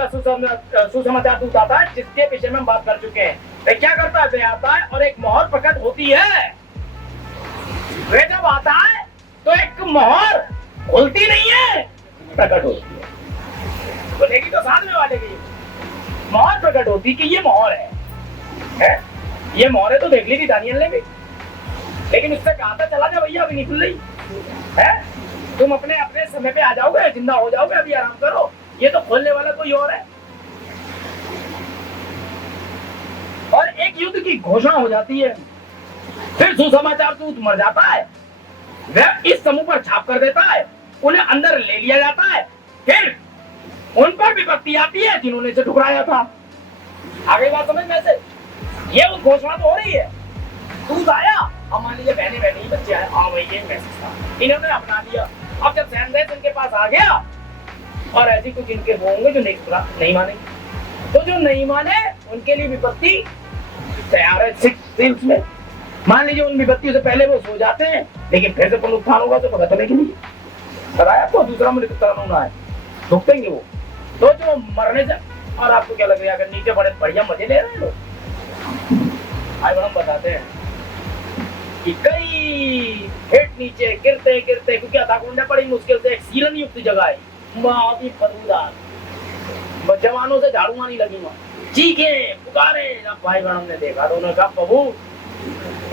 सुसमाचार दूत आता है, जिसके विषय में हम बात कर चुके हैं। वे क्या करता है, वे आता है और एक मोहर प्रकट होती है। वे जब आता है तो एक मोहर खुलती नहीं है, प्रकट होती है। खुलेगी तो साथ में वालेगी, मोहर प्रकट होती कि ये मोहर है? ये मोहर है तो देख ली थी दानियल ने भी, लेकिन उससे कहा था चला जा भैया, अभी नहीं खुल रही है, तुम अपने अपने समय पे आ जाओगे, जिंदा हो जाओगे, अभी आराम करो, ये तो खोलने वाला कोई और है। और एक युद्ध की घोषणा हो जाती है। फिर सुसमाचार दूत मर जाता है, वह इस समूह पर छाप कर देता है, उन्हें अंदर ले लिया जाता है, फिर उन पर विपत्ति आती है जिन्होंने इसे ठुकराया था। आगे बात समझ में से ये उस घोषणा तो हो रही है, दूध आया, हम मान लीजिए बहने बहने बच्चे आए, हाँ भाई ये मैसेज था, इन्होंने अपना लिया। अब जब सैनदेश इनके पास आ गया, और ऐसी कुछ इनके वो होंगे जो नहीं मानेंगे, तो जो नहीं माने उनके लिए विपत्ति तैयार है 6 सील्स में। मान लीजिए उन विपत्तियों से पहले वो सो जाते हैं, लेकिन फिर से पुनरुत्थान होगा तो पता चले कि नहीं बताया तो दूसरा मुल्क है भुगतेंगे वो। तो जो मरने से, और आपको क्या लग रहा है, अगर नीचे बड़े बढ़िया मजे ले रहे हैं लोग। आए हम बताते हैं कि कई फीट नीचे गिरते गिरते, क्योंकि अधाकुंडा बड़ी मुश्किल से एक सीलन युक्त जगह है, बहुत ही बदबूदार, जवानों से झाड़ू मारनी लगी वहां, चीखे पुकारे। जब भाई बहन ने देखा तो उन्होंने कहा प्रभु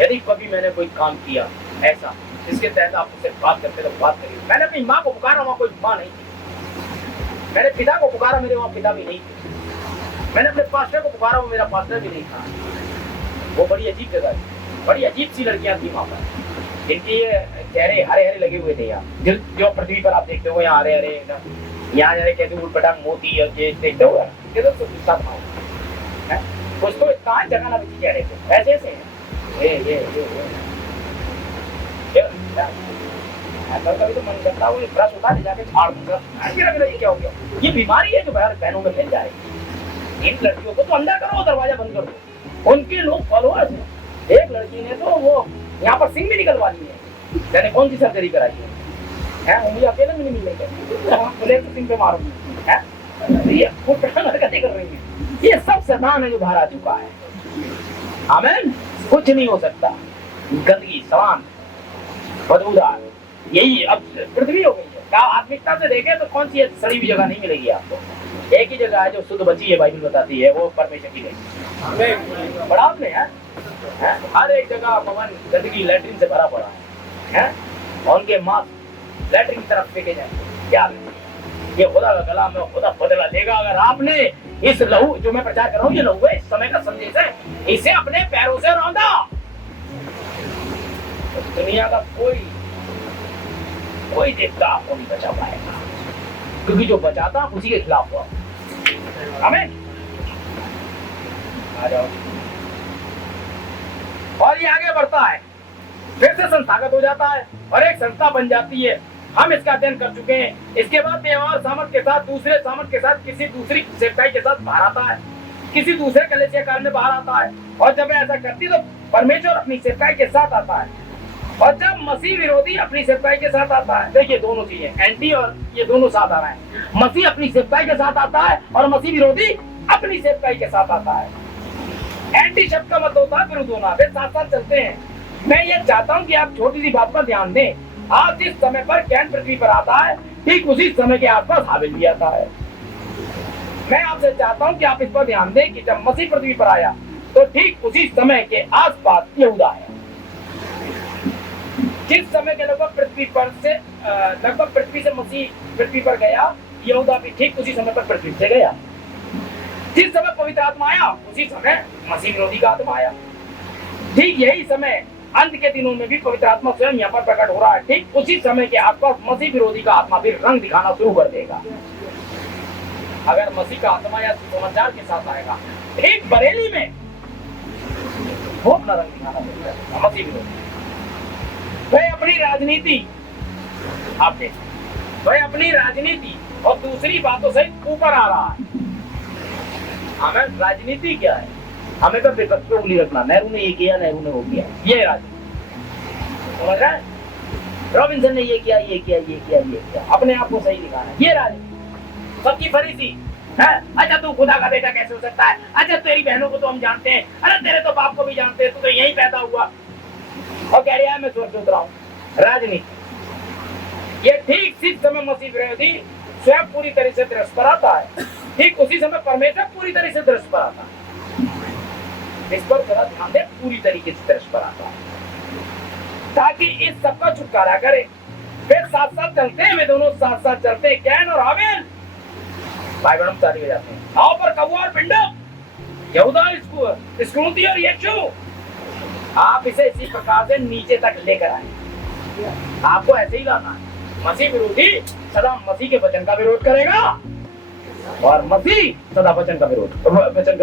यदि कभी मैंने कोई काम किया ऐसा जिसके तहत आप उससे बात करते तो बात करिए। मैंने अपनी माँ को पुकारा, वहाँ कोई माँ नहीं थी। मैंने पिता को पुकारा, मेरे वहाँ पिता भी नहीं थे। मैंने अपने पास्टर को पुकारा, वो मेरा पास्टर भी नहीं था। वो बड़ी अजीब जगह थी, बड़ी अजीब सी लड़कियां थी वहाँ पर, इनके चेहरे हरे हरे लगे हुए थे। यहाँ जो पृथ्वी पर आप देखते हो यहाँ हरे हरे, यहाँ जाए कैसे उठपटांग मोती और ये देखते हो कुछ तो इतना जगह ना बची चेहरे पे, ऐसे ऐसे कभी तो मन करता है ब्रश उठा ले जाके झाड़ दूंगा, ये क्या हो गया। ये बीमारी है जो बहनों में फैल जा रही है। इन लड़कियों को तो अंदर करो, दरवाजा बंद करो, उनके लोग फॉलोअर्स हैं। एक लड़की ने तो वो यहाँ पर सिंह भी निकलवा ली है। मैंने कौन सी सर्जरी कराई है मुझे अकेले में नहीं मिलेगा, मुझे तो सिंह पे मारूंगी है। ये हरकतें कर रही है, ये सब शैतान है जो बाहर आ चुका है। आमीन। कुछ नहीं हो सकता, गंदगी समान बदबूदार यही अब पृथ्वी हो गई है। क्या आत्मिकता से देखें तो कौन सी सड़ी हुई जगह नहीं मिलेगी आपको। एक ही जगह है जो शुद्ध बची है, बाइबल बताती है, वो परमेश्वर की गई। बड़ा आपने हर एक जगह भवन गंदगी लैट्रिन से भरा पड़ा है, और उनके मास्क लैट्रिन की तरफ फेंके जाएंगे। क्या ये खुदा का कलाम है, खुदा बदला देगा अगर आपने इस लहू जो मैं प्रचार कर रहा हूँ, ये लहू है, इस समय का संदेश है, इसे अपने पैरों से रौंदा। तो दुनिया का कोई देवता आपको नहीं बचा पाएगा, क्योंकि जो बचाता उसी के खिलाफ हुआ। आमीन। आ जाओ। और ये आगे बढ़ता है, फिर से संस्थागत हो जाता है और एक संस्था बन जाती है। हम इसका अध्ययन कर चुके हैं। इसके बाद व्यवहार सामर्थ के साथ दूसरे सामर्थ के साथ किसी दूसरी सेवकाई के साथ बाहर आता है, किसी दूसरे कलीसिया काल में बाहर आता है। और जब ऐसा करती तो परमेश्वर अपनी सेवकाई के साथ आता है, और जब मसीह विरोधी अपनी सेवकाई के साथ आता है। देखिए दोनों चीजें, एंटी और ये दोनों साथ आ रहे हैं। मसीह अपनी सेवकाई के साथ आता है और मसीह विरोधी अपनी सेवकाई के साथ आता है। एंटी शब्द का मतलब होता है विरुद्ध होना, वे साथ साथ चलते हैं। मैं ये चाहता हूँ कि आप छोटी सी बात पर ध्यान दें। आज जिस समय पर कैन पृथ्वी पर आता है, ठीक उसी समय के आसपास हाबिल भी आता है। मैं आपसे चाहता हूँ कि आप इस पर ध्यान दें कि जब मसीह पृथ्वी पर आया तो ठीक उसी समय के आसपास यहूदा है। जिस समय के लगभग पृथ्वी से मसीह पृथ्वी पर गया, यहूदा भी ठीक उसी समय पर पृथ्वी से गया। जिस समय पवित्र आत्मा आया, उसी समय मसीह विरोधी का आत्मा आया। ठीक यही समय अंत के दिनों में भी पवित्र आत्मा स्वयं यहाँ पर प्रकट हो रहा है। ठीक उसी समय के आसपास मसीह विरोधी का आत्मा भी रंग दिखाना शुरू कर देगा। अगर मसीह का आत्मा या सुसमाचार के साथ आएगा, ठीक बरेली में वो अपना रंग दिखाना शुरू कर देगा। मसीह विरोधी वह अपनी राजनीति, आप देखें, वह अपनी राजनीति और दूसरी बातों से ऊपर आ रहा है। हमें राजनीति क्या है, हमें तो विपक्ष पे उंगली रखना, नेहरू ने ये किया, नेहरू ने वो किया, ये राजनीति। समझ रहे हैं? रॉबिन्सन ने ये किया, ये किया, ये किया, ये किया, अपने आप को सही दिखाना, ये राजनीति। सबकी फरीसी है। अच्छा तू खुदा का बेटा कैसे हो सकता है? अच्छा तेरी बहनों को तो हम जानते हैं, अरे तेरे तो बाप को भी जानते हैं, तू तो यहीं पैदा हुआ और कह रहा है मैं स्वर्ग उतरा हूँ। राजनीति। ये ठीक सिद्ध समय मसीह विरोधी स्वयं पूरी तरह से दृश्य पर आता है, ठीक उसी समय परमेश्वर पूरी तरह से दृश्य पर आता है। इस पर थोड़ा ध्यान दे, पूरी तरीके से दृश्य पर आता है, ताकि इस सबका छुटकारा करे। फिर साथ साथ चलते हैं, वे दोनों साथ साथ चलते हैं, कैन और हाबिल भाई बहन चाली हो जाते हैं। आओ पर कौवा और पिंडा, यहूदा, इस्करियोती और यीशु, आप इसे इसी प्रकार से नीचे तक लेकर आए। आपको ऐसे ही लाना है। मसीह विरोधी सदा मसीह के वचन का विरोध करेगा और मसीह सदा वचन का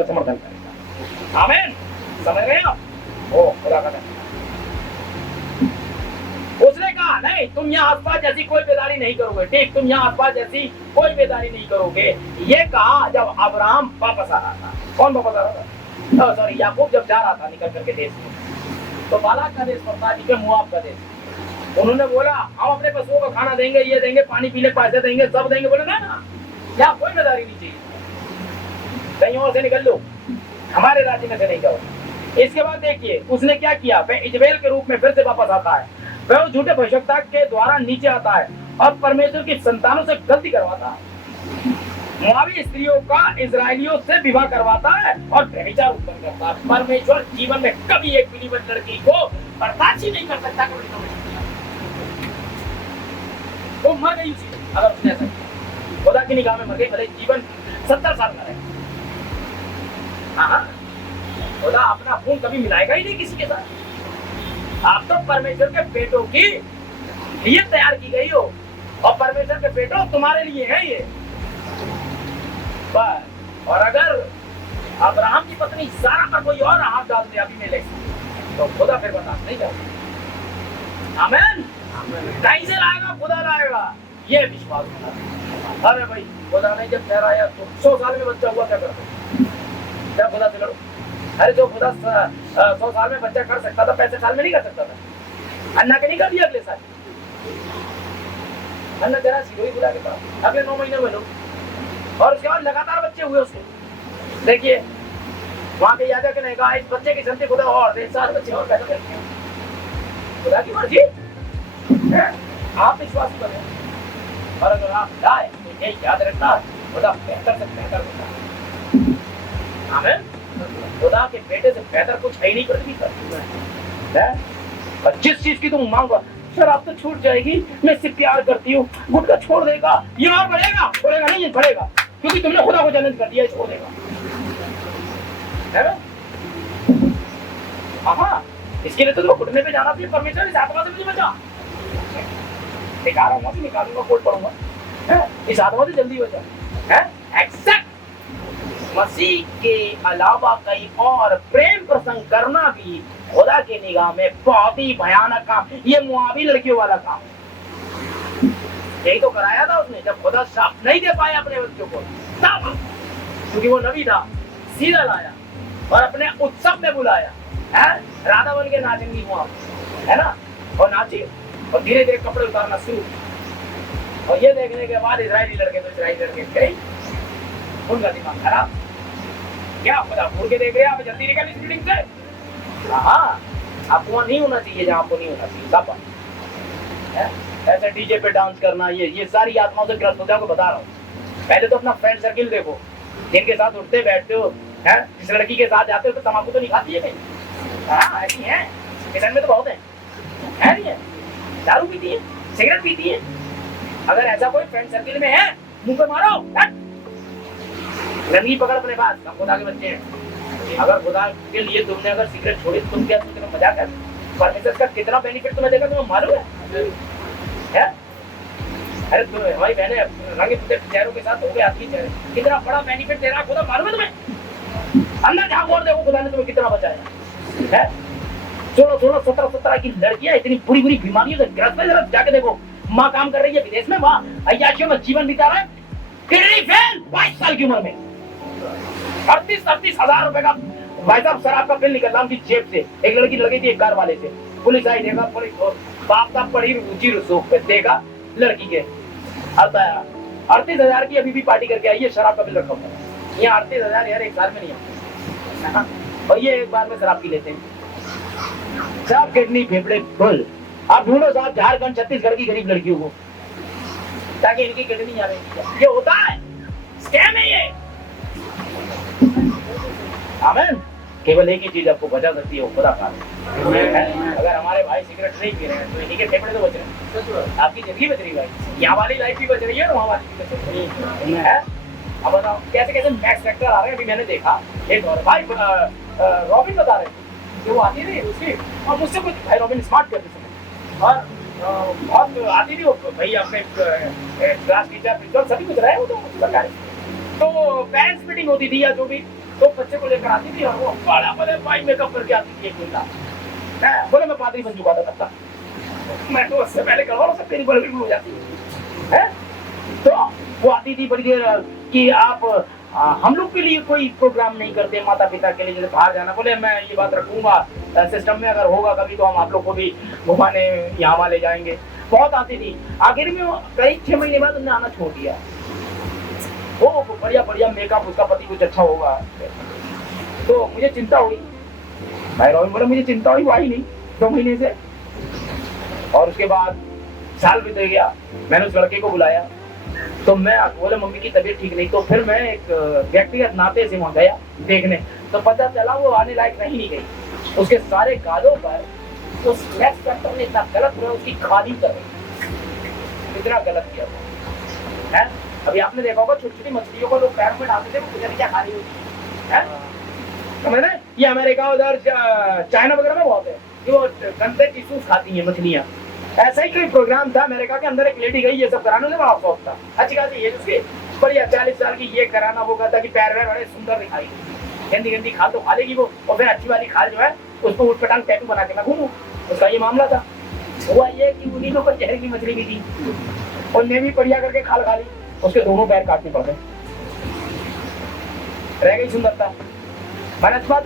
समर्थन करेगा। आमीन। समझ रहे हो? ओ खुदा का उसने कहा नहीं, तुम यहाँ आसपास जैसी कोई बेदारी नहीं करोगे। ठीक, तुम यहाँ आसपास जैसी कोई बेदारी नहीं करोगे। ये कहा जब अब्राहम वापस आ रहा था। कौन वापस आ रहा था? सॉरी, याकूब जब जा रहा था निकल करके देश में, तो बालाक का देश पड़ता है, मोआब का देश। उन्होंने बोला हम अपने पशुओं को खाना देंगे, ये देंगे, पानी पीने पैसे देंगे, सब देंगे। बोले ना, यहाँ कोई बेदारी नहीं चाहिए, कहीं और से निकल लो, हमारे राज्य में से नहीं जाओ। इसके बाद देखिए उसने क्या किया। वह इजबेल के रूप में फिर से वापस आता है। वह उस झूठे भविष्यवक्ता के द्वारा नीचे आता है और परमेश्वर की संतानों से गलती करवाता है। मोआबी स्त्रियों का इजरायलियों से विवाह करवाता है और व्यभिचार उत्पन्न करता है। परमेश्वर जीवन में कभी एक बिलीवर लड़की को बर्दाश्त ही नहीं कर सकता। वो मर गई उसी अगर उसने ऐसा किया, खुदा की निगाह में मर गई, भले जीवन 70 साल का रहे। हाँ, खुदा अपना खून कभी मिलाएगा ही नहीं किसी के साथ। आप तो परमेश्वर के बेटों की लिए तैयार की गई हो और परमेश्वर के बेटों तुम्हारे लिए है ये बस। और अगर अब्राहम की पत्नी सारा पर कोई और हाथ डाल दे अभी मिले तो खुदा फिर बर्दाश्त नहीं करेगा। आमीन। कहीं से लाएगा? खुदा लाएगा, ये विश्वास होना। अरे भाई खुदा ने जब ठहराया तो 100 साल में बच्चा हुआ, क्या करते? क्या खुदा से लड़ो? अरे जो खुदा 100 साल में बच्चा कर सकता था 65 साल में नहीं कर सकता था। अन्ना के नहीं कर दिया अगले साल। अन्ना जरा सी वही खुदा के पास अगले 9 महीने में लो, और उसके बाद लगातार बच्चे हुए उसके। देखिए वहां पे याद है कि नहीं कहा इस बच्चे के चलते खुदा और 7 बच्चे और पैदा करते हैं। खुदा की मर्जी है, आप विश्वास करें, और अगर आप लाए तो ये याद रखना खुदा बेहतर से बेहतर होता है। आमीन। खुदा के बेटे से बेहतर कुछ है ही नहीं पृथ्वी पर है। और जिस चीज की तुम मांगो, शराब तो छूट जाएगी, मैं इससे प्यार करती हूँ, गुटखा छोड़ देगा, ये और बढ़ेगा, बढ़ेगा नहीं ये बढ़ेगा, क्योंकि तुमने खुदा को चैलेंज कर दिया, छोड़ देगा। हाँ, इसके लिए तो तुम्हें घुटने पे जाना चाहिए, परमेश्वर इस आत्मा से मुझे बचा। निकालूंगा भी निकालूंगा, कोड पढ़ूंगा, इस आत्मा से जल्दी बचा है। एक्सेप्ट मसीह के अलावा कई और प्रेम प्रसंग करना भी खुदा की निगाह में बहुत ही भयानक काम, ये मुआवी लड़कियों वाला काम। यही तो कराया था उसने, जब खुदा साफ नहीं दे पाया अपने बच्चों को, तब क्योंकि वो नबी था, सीधा लाया और अपने उत्सव में बुलाया है। राधा बन के नाचेंगी वहां, है ना, और नाची और धीरे धीरे कपड़े उतारना शुरू। और ये देखने के बाद इजरायली लड़के तो इजरायली लड़के गए, उनका दिमाग खराब। क्या खुदा घूर के देख रहे हैं, आप जल्दी निकल इस मीटिंग से। हाँ, आपको वहाँ नहीं होना चाहिए जहाँ आपको नहीं होना चाहिए। सब ऐसे डीजे पे डांस करना, ये सारी आत्माओं से ग्रस्त हो जाओ, बता रहा हूँ। पहले तो अपना फ्रेंड सर्किल देखो, जिनके साथ उठते बैठते हो, है जिस लड़की के साथ जाते हो तो तम्बाकू तो नहीं खाती है कहीं। हाँ ऐसी है, किचन में तो बहुत है नहीं है, दारू पीती है, सिगरेट पीती है। अगर ऐसा कोई फ्रेंड सर्किल में है, मुंह पे मारो, गंदगी पकड़ अपने पास। हम खुदा के बच्चे हैं। अगर खुदा के लिए तुमने अगर सिगरेट छोड़ी तो तुम क्या सोच रहे हो, मजाक है? परमेश्वर का कितना बेनिफिट तुम्हें देगा तुम्हें मालूम है? अरे तुम हमारी बहने रंगे पुते चेहरों के साथ हो गए आदमी चेहरे, कितना बड़ा बेनिफिट दे रहा है खुदा, मालूम है तुम्हें? अंदर जाओ और देखो खुदा ने तुम्हें कितना बचाया है। 16, 17, 17 की लड़कियां इतनी बुरी बुरी बीमारियों से ग्रस्त है, जरा जाके देखो। माँ काम कर रही है विदेश में, माँ अय्याशियों में जीवन बिता रहा है, किडनी फेल 22 साल की उम्र में, 38 हजार रुपए का भाई साहब शराब का बिल निकल रहा उनकी जेब से। एक लड़की लगी थी एक कार वाले से, पुलिस आई, देखा पुलिस बाप साहब पड़ी रुचि रसूख पे, देखा लड़की के 38,000 की अभी भी पार्टी करके आई है, शराब का बिल रखा हुआ है। यहाँ 38,000 यार एक साल में नहीं आता, और ये एक बार में शराब पी लेते हैं। सब किडनी फेफड़े फुल। आप ढूंढो साहब झारखंड छत्तीसगढ़ की गरीब लड़कियों को, ताकि इनकी किडनी आवे। ये होता है, स्कैम है ये। आमीन। केवल एक ही चीज आपको बचा सकती है, वो खुदा का। अगर हमारे भाई सिगरेट नहीं पी रहे हैं तो इन्हीं के फेफड़े तो बच रहे हैं, आपकी जिंदगी बच रही है भाई, यहाँ वाली लाइफ भी बच रही है और वहाँ वाली भी बच रही है। अब बताओ कैसे कैसे मैक्स फैक्टर आ रहे हैं। अभी मैंने देखा एक और भाई रॉबिन बता रहे थे कि वो आती थी उसकी, और मुझसे कुछ भाई रॉबिन स्मार्ट करते समय, और बहुत आती थी वो भाई अपने क्लास टीचर सभी कुछ रहे वो तो सरकारी, तो पेरेंट्स मीटिंग होती थी या जो भी, तो बच्चे को लेकर आती थी और वो बड़ा बड़े भाई मेकअप करके आती थी। एक घंटा बोले मैं पादरी बन चुका था, मैं तो उससे पहले करवा सकते तेरी बड़ी हो जाती है। तो वो आती थी बड़ी देर कि आप हम लोग के लिए कोई प्रोग्राम नहीं करते, माता पिता के लिए जैसे बाहर जाना। बोले मैं ये बात रखूंगा सिस्टम में, अगर होगा कभी तो हम आप लोग को भी घुमाने यहाँ वहाँ ले जाएंगे। बहुत आती थी। आखिर में करीब 6 महीने बाद उन्होंने आना छोड़ दिया। वो बढ़िया बढ़िया मेकअप, उसका पति कुछ अच्छा होगा, तो मुझे चिंता हुई। भाई रॉबिन बोले मुझे चिंता हुई, वो आई नहीं 2 महीने से। और उसके बाद साल बीत गया, मैंने उस लड़के को बुलाया, तो मैं बोले मम्मी की तबीयत ठीक नहीं, तो फिर मैं एक व्यक्तिगत नाते से वहाँ गया देखने, तो पता चला वो आने लायक रही नहीं गई। उसके सारे गालों पर उस मैक्स फैक्टर ने इतना गलत हुआ, उसकी खाली कर रही, इतना गलत किया वो है। अभी आपने देखा होगा छोटी छोटी मछलियों को लोग पैर में डालते थे, वो किधर क्या खाली होती है। तो मैंने ये अमेरिका उधर चाइना वगैरह में बहुत है कि वो गंदे टिश्यूज खाती हैं मछलियाँ। ऐसा ही कोई प्रोग्राम था अमेरिका के अंदर, एक लेडी गई ये सब कराने में, बड़ा अफसोस था। अच्छी खासी ये उसकी बढ़िया 40 साल की, ये कराना वो कहता कि पैर वैर बड़े सुंदर दिखाई, गंदी गंदी खाल तो खा लेगी वो, और फिर अच्छी वाली खाल जो है उसको उठ पटांग टैटू बना के मैं घूमूं। उसका ये मामला था। हुआ ये कि उन्हीं लोगों पर जहरीली मछली भी थी, उनने भी बढ़िया करके खाल खा ली, उसके दोनों पैर काटने पड़ गए, रह गई सुंदरता। बनस्पत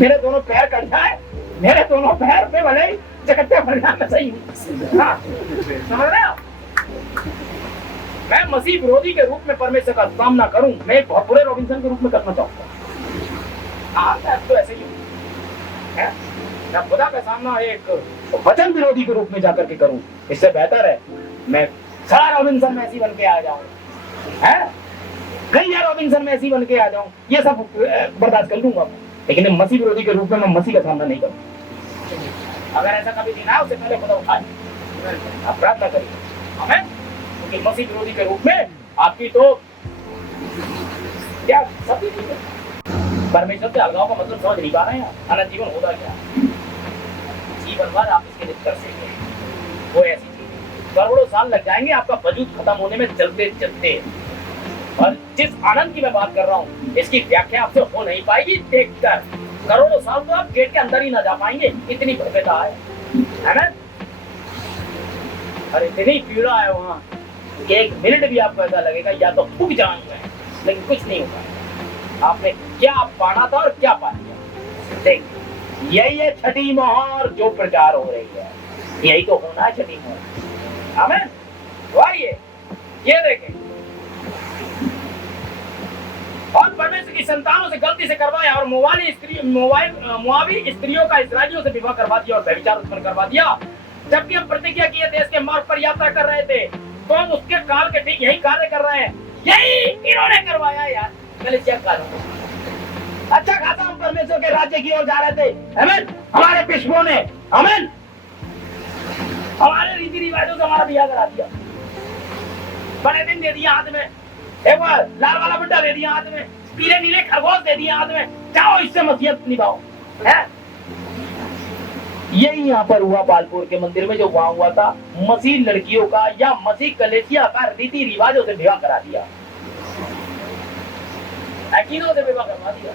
मेरे दोनों पैर कट जाए, मेरे दोनों पैर पे भले ही चकत्ते भर जाए, मैं सही हूँ। हाँ, समझ रहे हो? मैं मसीह विरोधी के रूप में परमेश्वर का सामना करूं, मैं एक बहुत बुरे रॉबिन्सन के रूप में करना चाहूंगा। हाँ, तो ऐसे ही है, मैं खुदा का सामना एक वचन विरोधी के रूप में जाकर के करूं, इससे बेहतर है मैं सारा रॉबिन्सन मैसी बन के आ जाऊं, है कहीं रॉबिन्सन मैसी बन के आ जाऊं, ये सब बर्दाश्त कर लूंगा, लेकिन मसीह विरोधी के रूप में मैं मसीह का सामना नहीं करूं। अगर ऐसा कभी दिन आए, उससे पहले खुदा उठाए, आप प्रार्थना करिए, हमें क्योंकि मसीह विरोधी के रूप में आपकी तो क्या सब ठीक है। परमेश्वर के अलगाव का मतलब समझ नहीं पा रहे हैं, अनंत जीवन होगा क्या, जीवन भर आप इसके लिए कर सकते हैं, वो ऐसी चीज करोड़ों साल लग जाएंगे आपका वजूद खत्म होने में चलते चलते, और जिस आनंद की मैं बात कर रहा हूँ इसकी व्याख्या आपसे हो नहीं पाएगी देखकर, करोड़ों साल तो आप गेट के अंदर ही ना जा पाएंगे, इतनी भव्यता है ना, और इतनी पीड़ा है वहाँ कि एक मिनट भी आपको ऐसा लगेगा या तो फूक जाएंगे, लेकिन कुछ नहीं होगा। आपने क्या पाना था और क्या पा लिया, देख यही है छठी मोहर जो प्रचार हो रही है, यही तो होना है छठी मोहर। आमीन। वाइए ये देखें, और परमेश्वर की संतानों से गलती से करवाया और मोआबी स्त्रियों का इस्राएलियों से विवाह करवा दिया और व्यभिचार उत्पन्न करवा दिया। जबकि हम प्रतिज्ञा किए देश के मार्ग पर यात्रा कर रहे थे, तो हम उसके काल के ठीक यही कार्य कर रहे हैं, यही इन्होंने करवाया यार। पहले चेक करो, अच्छा खासा हम परमेश्वर के राज्य की ओर जा रहे थे, आमीन, हमारे पिछुओं ने, आमीन, हमारे रीति रिवाजों से हमारा बियाह करा दिया, बड़े दिन दे दिया हाथ में, एक बार लाल वाला बुड्ढा दे दिया हाथ में, पीले नीले खरगोश दे दिया हाथ में, जाओ इससे मसीहत निभाओ, है यही यहाँ पर हुआ पालपुर के मंदिर में, जो वहां हुआ था मसीह लड़कियों का या मसीह कलेसिया का रीति रिवाजों से विवाह करा दिया, अकीदों से विवाह करवा दिया,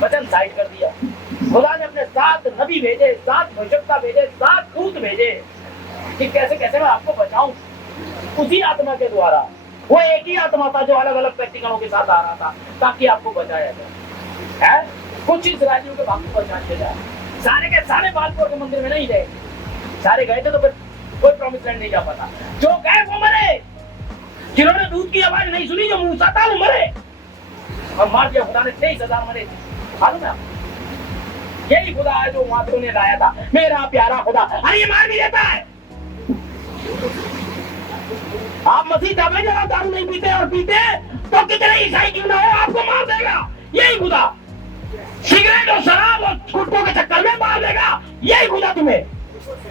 वचन साइड कर दिया। खुदा ने अपने 7 नबी भेजे, 7 भविष्यवक्ता भेजे, 7 दूत भेजे कि कैसे कैसे मैं आपको बचाऊं, उसी आत्मा के द्वारा। वो एक ही आत्मा था जो अलग अलग व्यक्तिगणों के साथ आ रहा था ताकि आपको बचाया जाए, कुछ इस्राएलियों के भाग को बचाया जाए। सारे के सारे बालपुर के मंदिर में नहीं गए, सारे गए थे तो फिर कोई प्रॉमिस लैंड नहीं जा पाता, जो गए वो मरे, जिन्होंने दूध की आवाज नहीं सुनी, जो मूसा था वो मरे, और मार दिया खुदा ने, 23,000 मरे थे, मालूम है? यही खुदा है जो वहां से उन्हें लाया था, मेरा प्यारा खुदा। अरे ये मार भी देता है, आप मसीह दबे जरा दारू नहीं पीते और पीते तो कितने ईसाई क्यों ना हो आपको मार देगा, यही खुदा। सिगरेट और शराब और छुट्टों के चक्कर में मार देगा, यही खुदा तुम्हें,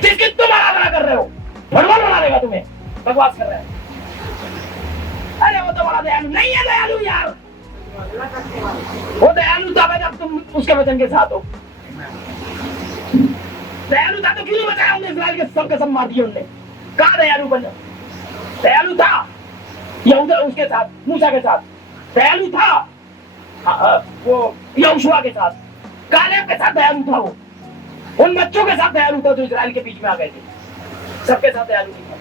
जिसकी तुम आराधना कर रहे हो, भगवान बना देगा तुम्हें, बकवास कर रहे हैं। अरे वो तो बड़ा दयालु नहीं है, दयालु यार, वो दयालु था जब तुम उसके वचन के साथ हो, दयालु था तो क्यों नहीं बचाया उन्हें, इस्राएल के सब कसम मार दिए उनने, कहा दयालु बन, दयालु था यहूदा उसके साथ, मूसा के साथ दयालु था, वो यहोशुआ के साथ, कालेब के साथ दयालु था, वो उन बच्चों के साथ दयालु था जो इस्राएल के बीच में आ गए थे, सबके साथ दयालु नहीं था,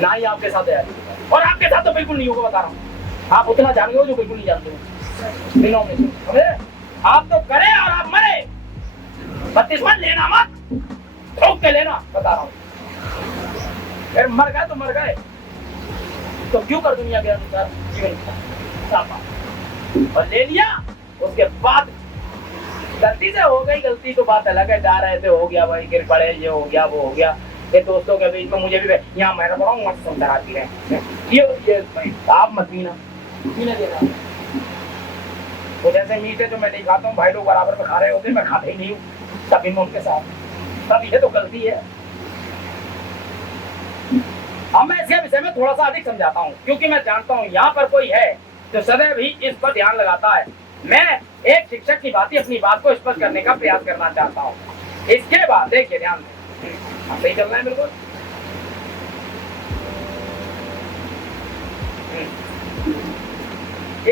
ना ही आपके साथ दयालु था, और आपके साथ तो बिल्कुल नहीं होगा, बता रहा हूँ। आप उतना जान हो जो बिल्कुल नहीं जानते हो दिनों में से, आप तो करे और आप मरे, बपतिस्मा लेना मत, ठोक के लेना, बता रहा हूँ। फिर मर गए तो मर गए, तो क्यों कर दुनिया के अनुसार जीवन और ले लिया, उसके बाद गलती से हो गई, गलती तो बात अलग है, जा रहे थे हो गया भाई, गिर पड़े, ये हो गया वो हो गया, ये दोस्तों के बीच में मुझे भी यहाँ मैं रहा हूँ, मत समझाती है ये आप मत पीना, पीने देना, तो जैसे मीठे जो मैं नहीं खाता हूँ, भाई लोग बराबर में खा रहे होते, मैं खाता ही नहीं हूँ, तभी मैं उनके साथ, तब ये तो गलती है। अब मैं इसके विषय में थोड़ा सा अधिक समझाता हूँ, क्योंकि मैं जानता हूँ यहाँ पर कोई है जो सदैव ही इस पर ध्यान लगाता है। मैं एक शिक्षक की बात ही अपनी बात को स्पष्ट करने का प्रयास करना चाहता हूँ। इसके बाद देखिए ध्यान दें, सही चल रहा है बिल्कुल।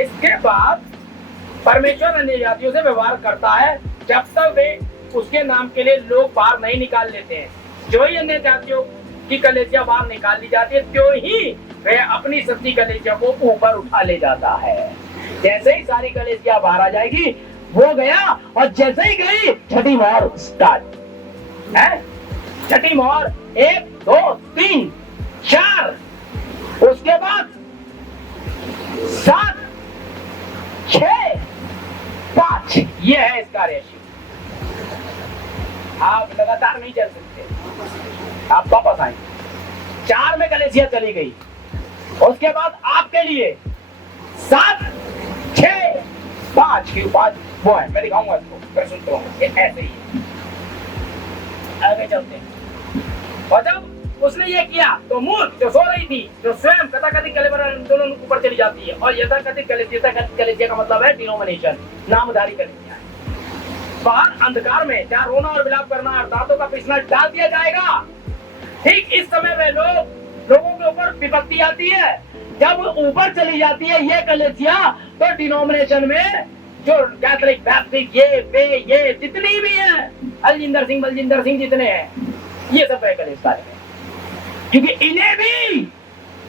इसके बाद परमेश्वर अन्य जातियों से व्यवहार करता है जब तक वे उसके नाम के लिए लोग बाहर नहीं निकाल लेते हैं। जो ही अन्य जातियों की कलेसिया बाहर निकाल ली जाती है, त्यों ही वह अपनी सच्ची कलेसिया को ऊपर उठा ले जाता है। जैसे ही सारी कलेसिया बाहर आ जाएगी, वो गया और जैसे ही गई छठी मोहर स्टार्ट है। छठी मोहर 1 2 3 4, उसके बाद 7 6 5, ये है इसका रेशियो। आप लगातार नहीं चल सकते, आप वापस आए। 4 में कलेसिया चली गई, उसके बाद आपके लिए 7 6 5 की 5 वो है, मैं दिखाऊंगा इसको, फिर सुनते हो ये ऐसे ही है। आगे चलते हैं। और जब उसने ये किया तो मूर्ख जो सो रही थी, जो स्वयं कथाकथित कलेवर दोनों ऊपर चली जाती है, और यथाकथित कलेसिया का मतलब है डिनोमिनेशन, नामधारी कलेसिया। बाहर अंधकार में जहाँ रोना और विलाप करना और दांतों का पीसना डाल दिया जाएगा। ठीक इस समय में लोगों के ऊपर विपत्ति आती है। जब ऊपर चली जाती है ये कलेसिया, तो डिनोमिनेशन में जो कैथोलिक, बैप्टिस्ट, ये जितनी भी है, बलजिंदर सिंह जितने हैं, ये सब कलेसिया है। क्योंकि इन्हें भी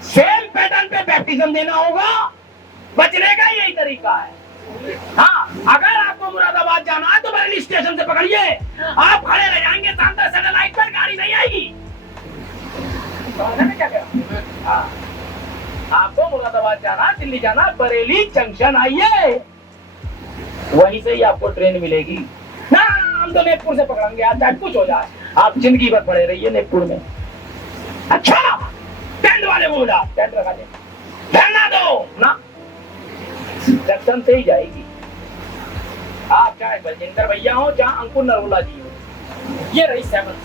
सेम पैटर्न पे बैप्टिज्म देना होगा, बचने का यही तरीका है। हाँ, अगर आपको मुरादाबाद जाना है तो बरेली स्टेशन से पकड़िए, आप खड़े रह जाएंगे, शानदार सैटेलाइट पर गाड़ी नहीं आएगी। क्या हाँ, आपको मुरादाबाद जाना, दिल्ली जाना, बरेली जंक्शन आइए, वहीं से ही आपको ट्रेन मिलेगी ना। हम तो नेपपुर से पकड़ेंगे, आज चाहे कुछ हो जाए, आप जिंदगी भर पड़े रहिए नेपपुर में। अच्छा, टेंट वाले को बोला टेंट लगा दे, धरना दो ना, जंक्शन से ही जाएगी। आप चाहे बलजिंदर भैया हो, चाहे अंकुर नरोला जी हो, ये रही 7,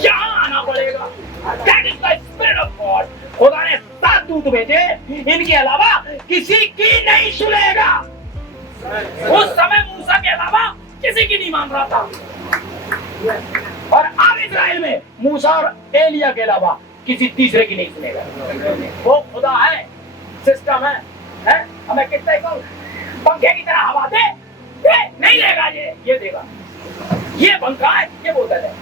यहाँ आना पड़ेगा। That is the spirit of God। खुदा ने 7 दूत भेजे, इनके अलावा किसी की नहीं सुनेगा। उस समय मूसा के अलावा किसी की नहीं मान रहा था, और अब इजराइल में मूसा और एलिया के अलावा किसी तीसरे की नहीं सुनेगा। वो खुदा है, सिस्टम है? हमें कितने पंखे की तरह हवा दे नहीं देगा, ये देगा। ये पंखा है, ये बोतल है।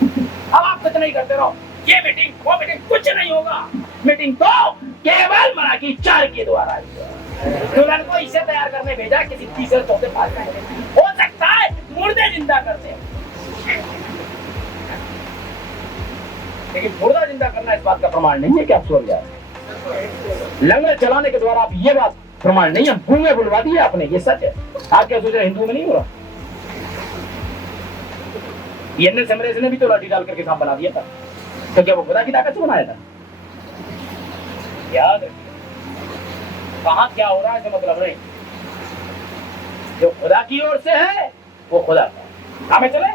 अब आप कुछ नहीं करते रहो, ये मीटिंग वो मीटिंग कुछ नहीं होगा। मीटिंग तो केवल मराकी 4 के द्वारा दुल्हन को इसे तैयार करने भेजा, किसी तीसरे चौथे पास हो सकता है मुर्दे जिंदा करते, लेकिन मुर्दा जिंदा करना इस बात का प्रमाण नहीं है कि आप स्वर्ग जाए। लंगर चलाने के द्वारा आप ये बात प्रमाण नहीं है, गूंगे बुलवा दिए आपने, ये सच है। आप क्या सोच रहे हिंदू में नहीं हो रहा? ये समरेश ने भी तो लाठी डाल करके सांप बना दिया था, तो क्या वो खुदा की ताकत से बनाया था? याद रखिए, कहाँ क्या हो रहा है जो मतलब नहीं, जो खुदा की ओर से है वो खुदा का। हमें चले।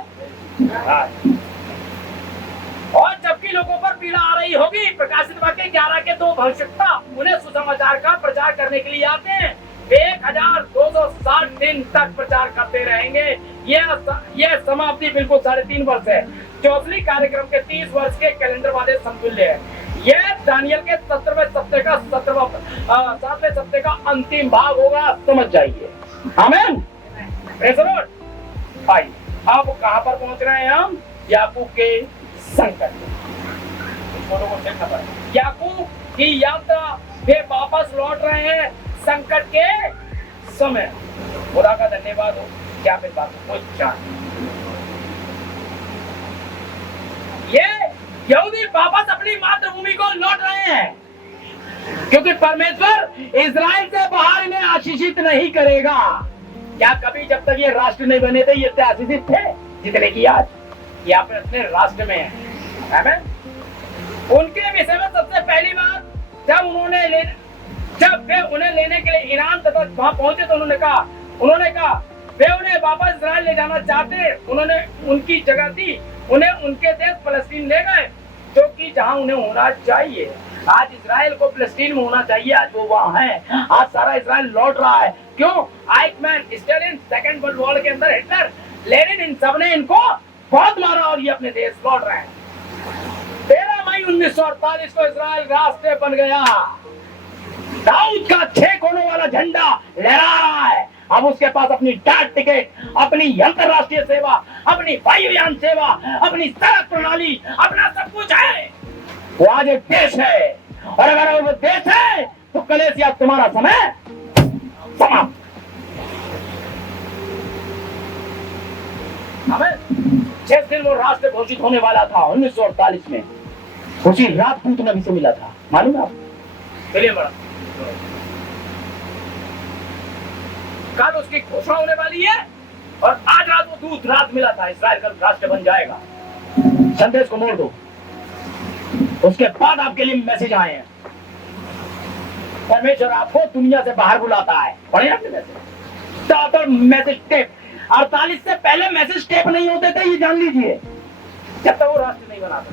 और जबकि लोगों पर पीड़ा आ रही होगी, प्रकाशित वाक्य 11 के 2 भविष्यवक्ता उन्हें सुसमाचार का प्रचार करने के लिए आते हैं। 1260 दिन तक प्रचार करते रहेंगे। यह समाप्ति बिल्कुल 3.5 वर्ष है। चौथली कार्यक्रम के 30 वर्ष के कैलेंडर वाले समतुल्य है। यह दानियल के 17वें सप्ताह का 7वें सप्ताह का अंतिम भाग होगा, समझ जाइए। आमीन। Praise the Lord. आइए, अब कहां पर पहुंच रहे हैं हम? याकूब के संकट। याकूब की यात्रा, वे वापस लौट रहे हैं संकट के समय। खुदा का धन्यवाद हो, क्या फिर बात कोई जान। ये यहूदी वापस अपनी मातृभूमि को लौट रहे हैं, क्योंकि परमेश्वर इजराइल से बाहर इन्हें आशीषित नहीं करेगा। क्या कभी जब तक ये राष्ट्र नहीं बने थे ये आशीषित थे जितने की आज ये अपने राष्ट्र में है? उनके विषय में सबसे पहली बार जब वे उन्हें लेने के लिए ईरान तथा वहां पहुंचे तो उन्होंने कहा वे उन्हें वापस इजराइल ले जाना चाहते। उन्होंने उनकी जगह दी, उन्हें उनके देश फलस्तीन ले गए, जो कि जहां उन्हें होना चाहिए। आज इजराइल को फलस्तीन में होना चाहिए, आज वो वहां है। आज सारा इजराइल लौट रहा है। क्यों? Eichmann, Stalin, second world war के अंदर हिटलर, लेनिन, इन सब ने इनको बहुत मारा और ये अपने देश लौट रहे हैं। 13 मई 1948 को इजराइल राष्ट्र बन गया। दाऊद का 6 कोनों वाला झंडा लहरा रहा है। अब उसके पास अपनी डाक टिकट, अपनी अंतरराष्ट्रीय सेवा, अपनी वायुयान सेवा, अपनी सड़क प्रणाली, अपना सब कुछ है। वो आज एक देश है, और अगर वो देश है तो कलेसिया तुम्हारा समय समाप्त। हमें 6 दिन वो राष्ट्र घोषित होने वाला था 1948 में, उसी रात दूत नबी से मिला था, मालूम है आपको? चलिए बड़ा कल उसकी घोषणा होने वाली है और आज रात वो दूत रात मिला था, इस्राइल का राष्ट्र बन जाएगा। संदेश को मोड़ दो, उसके बाद आपके लिए मैसेज आए हैं। परमेश्वर आपको दुनिया से बाहर बुलाता है। पढ़े आपने मैसेज? तो मैसेज टेप 48 से पहले मैसेज टेप नहीं होते थे, ये जान लीजिए, जब तक वो राष्ट्र नहीं बनाता।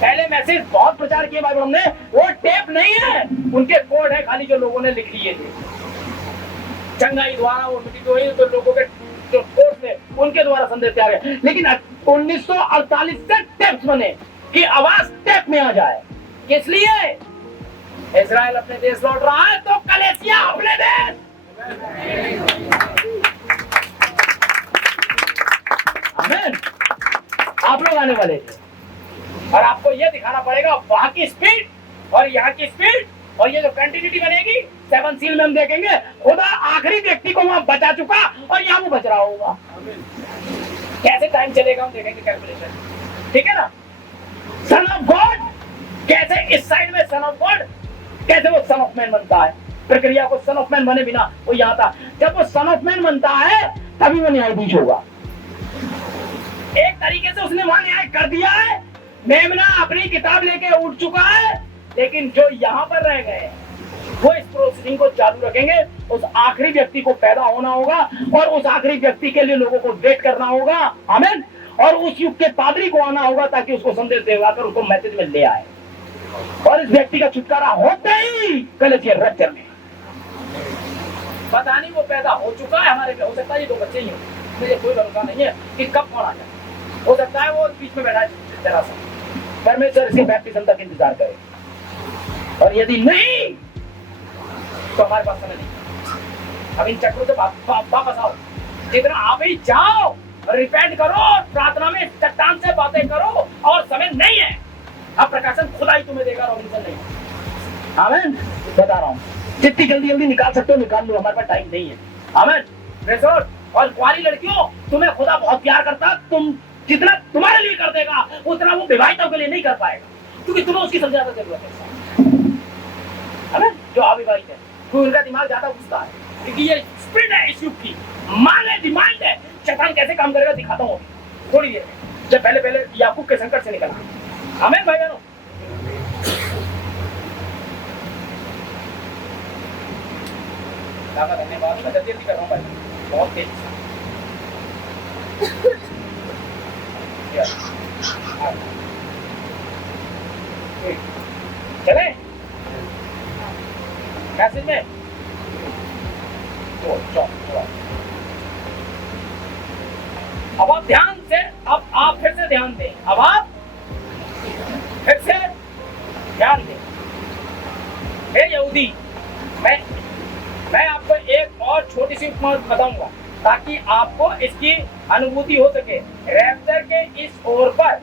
पहले मैसेज बहुत प्रचार किए बाइबल हमने, वो टेप नहीं है, उनके कोड है खाली जो लोगों ने लिख लिए थे चंगाई द्वारा, वो मिट्टी हुई तो लोगों के जो कोड थे उनके द्वारा संदेश आ गए। लेकिन 1948 से टेप्स बने कि आवाज टेप में आ जाए। किस लिए? इजराइल अपने देश लौट रहा है तो कलीसिया अपने देश। आमीन। आप लोग आने वाले थे और आपको यह दिखाना पड़ेगा वहां की स्पीड और यहाँ की स्पीड, और ये जो कंटिन्यूटी बनेगी 7 सील में हम देखेंगे खुदा आखिरी व्यक्ति को वहां बचा चुका और यहाँ वो बच रहा होगा। कैसे टाइम चलेगा हम देखेंगे कैलकुलेशन, ठीक है ना? सन ऑफ गॉड कैसे इस साइड में सन ऑफ गॉड कैसे वो सन ऑफ मैन बनता है, प्रक्रिया को सन ऑफ मैन बने बिना वो यहाँ था। जब वो सन ऑफ मैन बनता है तभी वो न्यायाधीश होगा। एक तरीके से उसने वहां न्याय कर दिया है, मेमना अपनी किताब लेके उठ चुका है, लेकिन जो यहाँ पर रह गए वो इस प्रोसीडिंग को चालू रखेंगे। उस आखिरी व्यक्ति को पैदा होना होगा और उस आखिरी व्यक्ति के लिए लोगों को वेट करना होगा। आमीन। और उस युग के पादरी को आना होगा ताकि उसको संदेश देकर उसको मैसेज में ले आए, और इस व्यक्ति का छुटकारा होते ही कलीसिया रचर में। पता नहीं वो पैदा हो चुका है हमारे पे, हो सकता है ये 2 बच्चे ही हो, मुझे कोई भरोसा नहीं है कि कब कौन आ जाए। हो सकता है वो बीच में बैठा है जरा सा, परमेश्वर इसके बैप्टिज्म तक इंतजार करे, और यदि नहीं तो हमारे पास समय नहीं। अब इन चक्रों से वापस आओ, जितना आप ही जाओ, रिपेंट करो, प्रार्थना में चट्टान से बातें करो, और समय नहीं है। अब प्रकाशन खुदा ही तुम्हें देगा, रॉबिन्सन नहीं। आमीन। बता रहा हूँ, जितनी जल्दी निकाल सकते हो निकाल लो, हमारे पास टाइम नहीं है। आमीन। प्रेसर और कुंवारी लड़कियों, तुम्हें खुदा बहुत प्यार करता, तुम जितना तुम्हारे लिए कर देगा उतना वो विवाहिताओं के लिए नहीं कर पाएगा, क्योंकि तुम्हें उसकी सबसे ज्यादा जरूरत है। जो अविवाहित है तो उनका दिमाग ज्यादा घुसता है, क्योंकि ये स्पिरिट है इस युग की, मान है, डिमांड है। शैतान कैसे काम करेगा दिखाता हूँ थोड़ी देर में, जब पहले याकूब के संकट से निकला। आमीन भाई बहनों। धन्यवाद, मैं जल्दी कर रहा हूँ भाई, बहुत तेज। चले मैसेज में अब आप ध्यान से, अब आप फिर से ध्यान दें, अब आप फिर से ध्यान दें। हे यहूदी, मैं आपको एक और छोटी सी उपमा बताऊंगा ताकि आपको इसकी अनुभूति हो सके। रैप्चर के इस ओर पर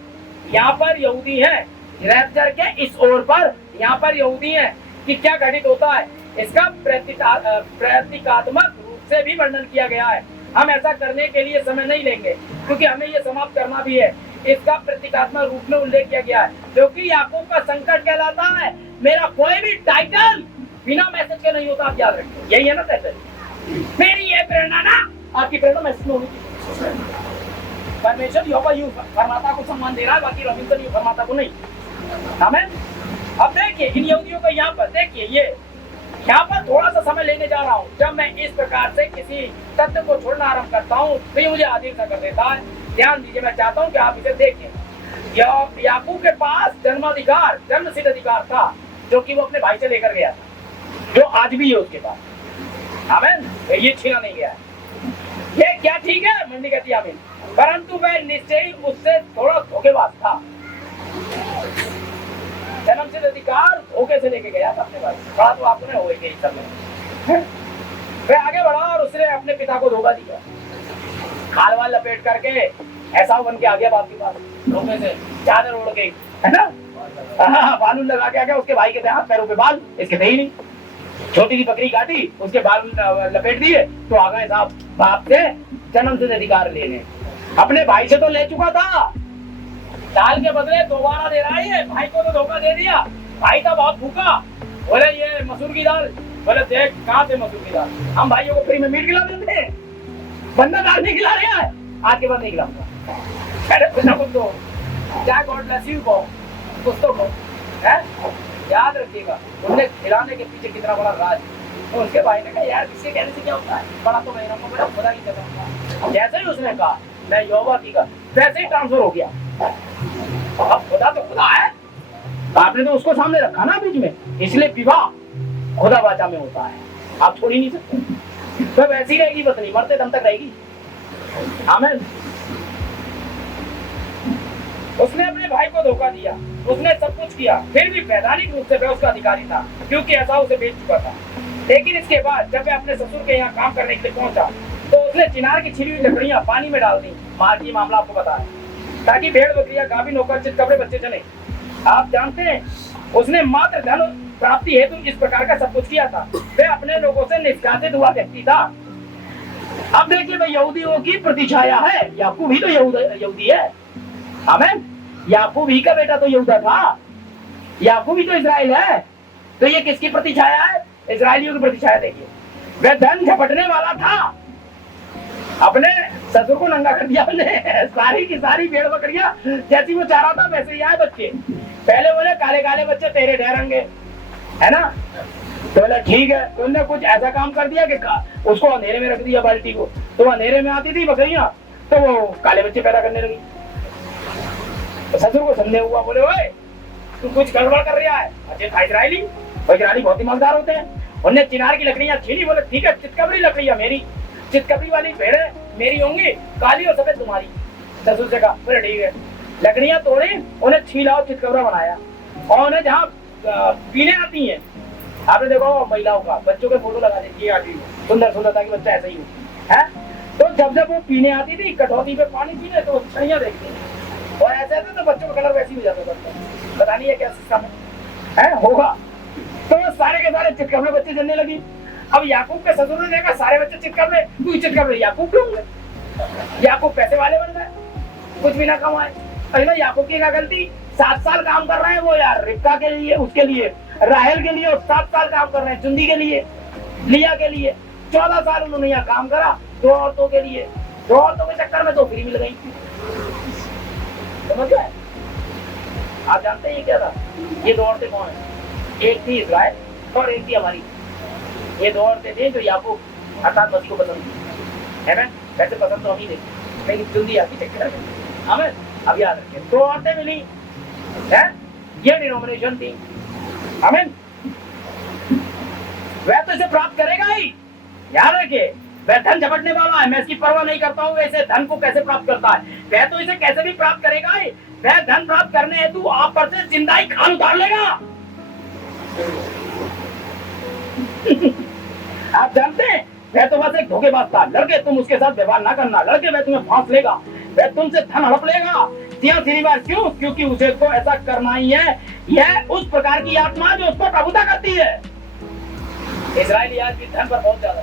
यहाँ पर यहूदी हैं, रैप्चर के इस ओर पर यहाँ पर यहूदी हैं कि क्या घटित होता है, इसका प्रतीकात्मक रूप से भी वर्णन किया गया है। हम ऐसा करने के लिए समय नहीं लेंगे क्योंकि हमें ये समाप्त करना भी है। इसका प्रतीकात्मक रूप में उल्लेख किया गया है, क्योंकि याकूब का संकट कहलाता है। मेरा कोई भी टाइटल बिना मैसेज के नहीं होता, आप याद रखिए, यही है ना टाइटल। मेरी ये प्रेरणा ना, आपकी प्रेरणा मैसेज में होनी चाहिए। परमेश्वर यहोवा यूं फरमाता को सम्मान दे रहा है, बाकी रॉबिन्सन यूं फरमाता को नहीं। आमीन। अब देखिए इन यहूदियों को यहाँ पर देखिए, ये यहाँ पर थोड़ा सा समय लेने जा रहा हूँ। जब मैं इस प्रकार से किसी तत्व को छोड़ना आरंभ करता हूँ तो ये मुझे आदि सा कर देता है। ध्यान दीजिए, मैं चाहता हूँ कि आप इसे देखें। याकूब के पास जन्माधिकार, जन्मसिद्ध अधिकार था, जो कि वो अपने भाई से लेकर गया था, जो आज भी है उसके पास। आमीन। ये छीना नहीं गया। ये क्या ठीक है, मंडी कहती है आमीन। परंतु वह निश्चय ही उससे थोड़ा धोखेबाज था। जन्मसिद्ध अधिकार धोखे से लेके गया था अपने पास, बड़ा तो आपने हो गई सब में। वह आगे बढ़ा और उसने अपने पिता को धोखा दिया, खाल वाल लपेट करके ऐसा बन के आ गया बाप के पास, धोखे से चादर ओढ़ के, है ना, बालू लगा के आ गया। उसके भाई के हाथ पैरों पे बाल, इसके थे ही नहीं। छोटी सी बकरी काटी, उसके बाल लपेट दिए तो आ गए साहब बाप से जन्मसिद्ध अधिकार लेने। अपने भाई से तो ले चुका था, दाल के बदले दोबारा दे रहा है। भाई को तो धोखा दे दिया। भाई था बहुत भूखा, बोले ये मसूर की दाल। बोले देख कहाँ से मसूर की दाल, हम भाइयों को फ्री में मीट खिला देते हैं, बंदा दाल नहीं खिला रहा है। आज के बाद नहीं खिलाऊंगा। अरे कुछ ना कुछ तो क्या गॉड ब्लेस यू को कुछ तो है, याद रखिएगा। उन्हें खिलाने के पीछे कितना बड़ा राज है। तो उसके भाई ने कहा यार इसके कहने से क्या होता है, बड़ा तो मैं रहूंगा, मेरा खुदा की कसम। जैसे ही उसने कहा मैं यहोवा की का, वैसे ही ट्रांसफर हो गया। अब खुदा तो खुदा है, आपने तो उसको सामने रखा ना बीच में, इसलिए विवाह खुदा वाचा में होता है, आप छोड़ ही नहीं सकते। तो वैसी रहेगी पत्नी, मरते दम तक रहेगी। आमीन। उसने अपने भाई को धोखा दिया, उसने सब कुछ किया, फिर भी वैधानिक रूप से वह उसका अधिकारी था, क्योंकि ऐसा उसे बेच चुका था। लेकिन इसके बाद जब वह अपने ससुर के यहाँ काम करने के लिए पहुंचा, तो उसने चिनार की छिड़ी हुई लकड़ियां पानी में डाल दी। मार्गी मामला आपको पता है, ताकि भेड़ बकरियां गाभिन होकर चितकबरे बच्चे चले। आप जानते हैं उसने मात्र धन प्राप्ति हेतु इस प्रकार का सब कुछ किया था। वह अपने लोगों से निष्कासित हुआ व्यक्ति था। अब देखिए भाई, यहूदियों की प्रतिछाया है, याकूब ही तो यहूदी है। आमीन। याकूब ही का बेटा तो यहूदा था, याकूब ही तो इजराइल है। तो ये किसकी प्रतिछाया है? इजराइलियों की प्रतिछाया। देखिए वह धन झपटने वाला था, अपने ससुर को नंगा कर दिया उसने। सारी की सारी भेड़ बकरियां जैसी वो चाह रहा था वैसे ही आए बच्चे। पहले बोले काले काले बच्चे तेरे ठहरेंगे, है ना? तो बोला ठीक है। तो उन्होंने कुछ ऐसा काम कर दिया कि उसको अंधेरे में रख दिया बाल्टी को, तो वो अंधेरे में आती थी बकरियां, तो वो काले बच्चे पैदा करने लगी। तो ससुर को संदेह हुआ, बोले ओए तू कुछ गड़बड़ कर रहा है। अच्छा इजराइली, इजराइली बहुत ईमानदार होते हैं। उन्होंने चिनार की लकड़ियां छीनी, बोले ठीक है चितकबरी लकड़ियां मेरी, चितकबरी वाली भेड़ें मेरी होंगी, काली और सफेद तुम्हारी। ससुर से कहा बोले ठीक है। लकड़ियां तोड़ी, उन्हें छीला और चितकबरा बनाया, और उन्हें जहाँ पीने आती हैं, आपने देखो महिलाओं का बच्चों के फोटो लगा देती है सुंदर सुंदर, ताकि बच्चा ऐसा ही हो, है? तो जब जब वो पीने आती थी कटौती पे पानी पीने, तो छड़ियां देखती हैं, और ऐसे ऐसे तो बच्चों का कलर वैसे ही हो जाता है। पता नहीं है क्या सिस्टम है होगा। तो वो सारे के सारे चितकबरे बच्चे जलने लगी। अब याकूब के ससुर ने देखा सारे बच्चे चितकबरे, तू चितकबरे याकूब क्यों होंगे? याकूब पैसे वाले बन गए, कुछ भी ना कमाए। अरे याकूब की क्या गलती? 7 साल काम कर रहे हैं वो यार, रिबका के लिए, उसके लिए, राहेल के लिए, और 7 साल काम कर रहे हैं चुंदी के लिए, लिया के लिए। 14 साल उन्होंने यहाँ काम करा 2 औरतों के लिए, 2 औरतों के चक्कर में 2 फ्री मिल गई। समझ गए? आप जानते हैं क्या था? ये 2 औरतें कौन है? एक थी इजराइल और एक थी हमारी। ये 2 औरतें थी जो याकूब अर्थात मसीह को पसंद थी, है ना? वैसे पसंद तो हम ही थे, लेकिन चुंदी आपकी चक्कर में। हमें अब याद रखिए 2 औरतें मिली है, ये डिनोमिनेशन थी। हमें वह तो इसे प्राप्त करेगा ही, याद रखिए। वह धन झपटने वाला है, मैं इसकी परवाह नहीं करता हूँ वैसे धन को कैसे प्राप्त करता है। वह तो इसे कैसे भी प्राप्त करेगा ही। वह धन प्राप्त करने हेतु आप पर से जिंदा ही खान उतार लेगा। आप जानते हैं वह तो बस एक धोखेबाज था। लड़के तुम उसके साथ व्यवहार ना करना, लड़के वह तुम्हें फांस लेगा, वह तुमसे धन हड़प लेगा। सीधी बात क्यों? क्योंकि उसे तो ऐसा करना ही है। यह उस प्रकार की आत्मा जो उसको प्रभुता करती है। इजराइली आज भी धन पर बहुत ज्यादा,